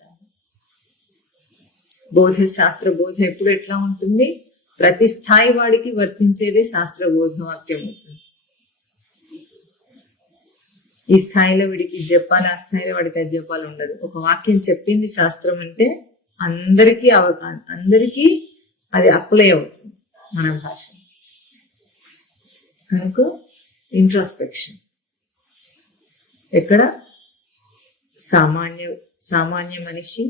బోధ శాస్త్ర బోధ ఎప్పుడు ఎట్లా ఉంటుంది? ప్రతి స్థాయి వాడికి వర్తించేదే శాస్త్ర బోధ వాక్యం అవుతుంది. ఈ స్థాయిలో వీడికి జపాలి, ఆ స్థాయిలో వాడికి అది జపాలి ఉండదు. ఒక వాక్యం చెప్పింది శాస్త్రం అంటే అందరికీ అది అప్లై అవుతుంది మన భాష. కనుక ఇంట్రాస్పెక్షన్ ఎక్కడ సామాన్య మనిషి,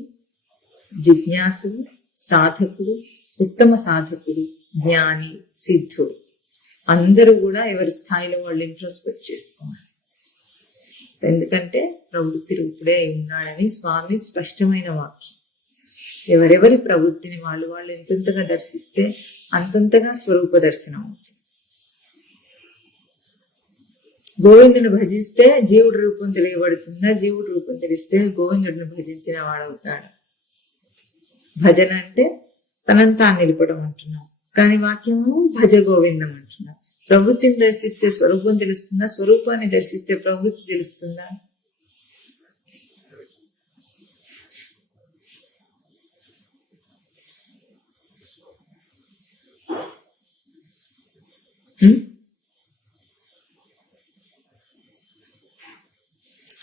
జిజ్ఞాసుడు, సాధకుడు, ఉత్తమ సాధకుడు, జ్ఞాని, సిద్ధుడు అందరూ కూడా ఎవరి స్థాయిలో వాళ్ళు ఇంట్రోస్పెక్ట్ చేసుకోవాలి. ఎందుకంటే ప్రవృత్తి రూపుడే ఉన్నాడని స్వామి స్పష్టమైన వాక్యం. ఎవరెవరి ప్రవృత్తిని వాళ్ళు ఎంతెంతగా దర్శిస్తే అంతంతగా స్వరూప దర్శనం అవుతుంది. గోవిందుని భజిస్తే జీవుడి రూపం తెలియబడుతుందా? జీవుడి రూపం తెలిస్తే గోవిందుడిని భజించిన వాడవుతాడు. భజన అంటే తనంతా నిలపడం అంటున్నాం, కానీ వాక్యము భజ గోవిందం అంటున్నాం. ప్రవృత్తిని దర్శిస్తే స్వరూపం తెలుస్తుందా? స్వరూపాన్ని దర్శిస్తే ప్రవృత్తి తెలుస్తుందా?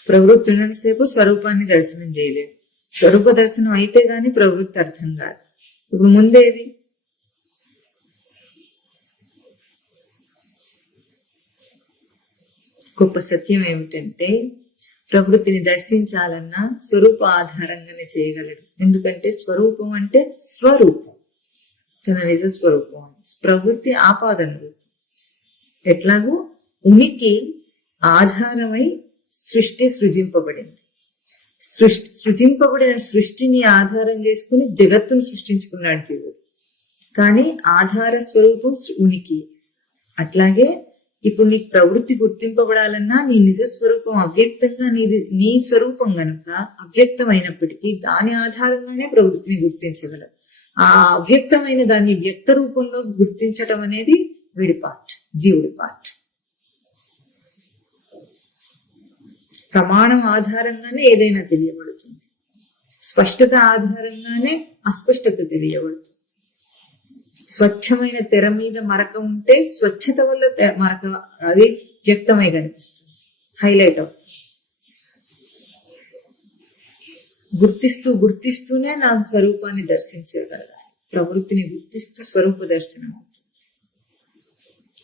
ప్రవృత్తి ఉన్నంతసేపు స్వరూపాన్ని దర్శనం చేయలేదు. స్వరూప దర్శనం అయితే గాని ప్రవృత్తి అర్థం కాదు. ఇప్పుడు ముందేది? గొప్ప సత్యం ఏమిటంటే ప్రవృత్తిని దర్శించాలన్నా స్వరూప ఆధారంగానే చేయగలడు. ఎందుకంటే స్వరూపం అంటే స్వరూపం, తన నిజ స్వరూపం. ప్రవృత్తి ఆపాదన రూపం. ఎట్లాగో ఉనికి ఆధారమై సృష్టి సృజింపబడింది. సృజింపబడిన సృష్టిని ఆధారం చేసుకుని జగత్తును సృష్టించుకున్నాడు జీవుడు. కానీ ఆధార స్వరూపం ఉనికి. అట్లాగే ఇప్పుడు నీకు ప్రవృత్తి గుర్తింపబడాలన్నా నీ నిజ స్వరూపం అవ్యక్తంగా నీ స్వరూపం గనుక అవ్యక్తమైనప్పటికీ దాని ఆధారంగానే ప్రవృత్తిని గుర్తించగలరు. ఆ అవ్యక్తమైన దాన్ని వ్యక్త రూపంలో గుర్తించటం అనేది వీడి పార్ట్, జీవుడి పార్ట్. ప్రమాణం ఆధారంగానే ఏదైనా తెలియబడుతుంది, స్పష్టత ఆధారంగానే అస్పష్టత తెలియబడుతుంది. స్వచ్ఛమైన తెర మీద మరక ఉంటే స్వచ్ఛత వల్ల మరక అది వ్యక్తమై కనిపిస్తుంది, హైలైట్ అవుతుంది. గుర్తిస్తూనే నా స్వరూపాన్ని దర్శించగలగాలి. ప్రవృత్తిని గుర్తిస్తూ స్వరూప దర్శనం అవుతుంది.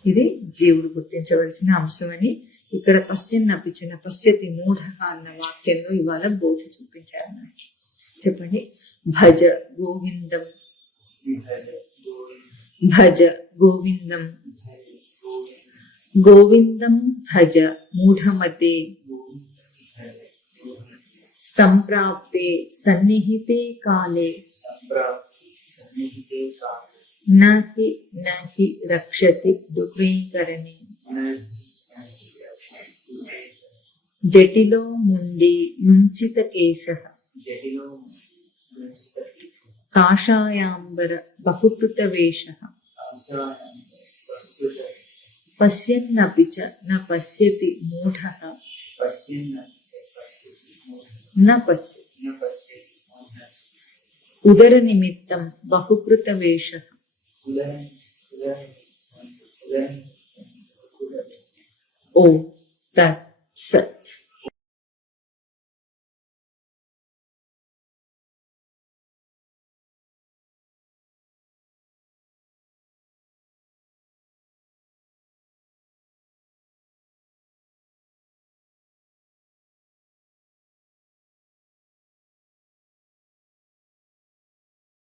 ఇది జీవుడు గుర్తించవలసిన అంశమని ఇక్కడ పశ్యన్నపి చ న పశ్యతి మూఢ అన్న వాక్యంలో ఇవాళ బోధ చూపించారు మనకి. చెప్పండి. భజ గోవిందం, భజ గోవిందం, గోవిందం భజ మూఢమతే, సంప్రాప్తే సన్నిహితే కాలే, నహి రక్షతి దుఃఖీకరణి, జటిలో ముండి ముంచిత కేశః, కాషాయాంబర బహుకృత వేషః, పశ్యన్నపి చ న పశ్యతి మూఢః, న పశ్యతి ఉదర నిమిత్తం బహుకృత వేషః. ఓ తత్ సత్.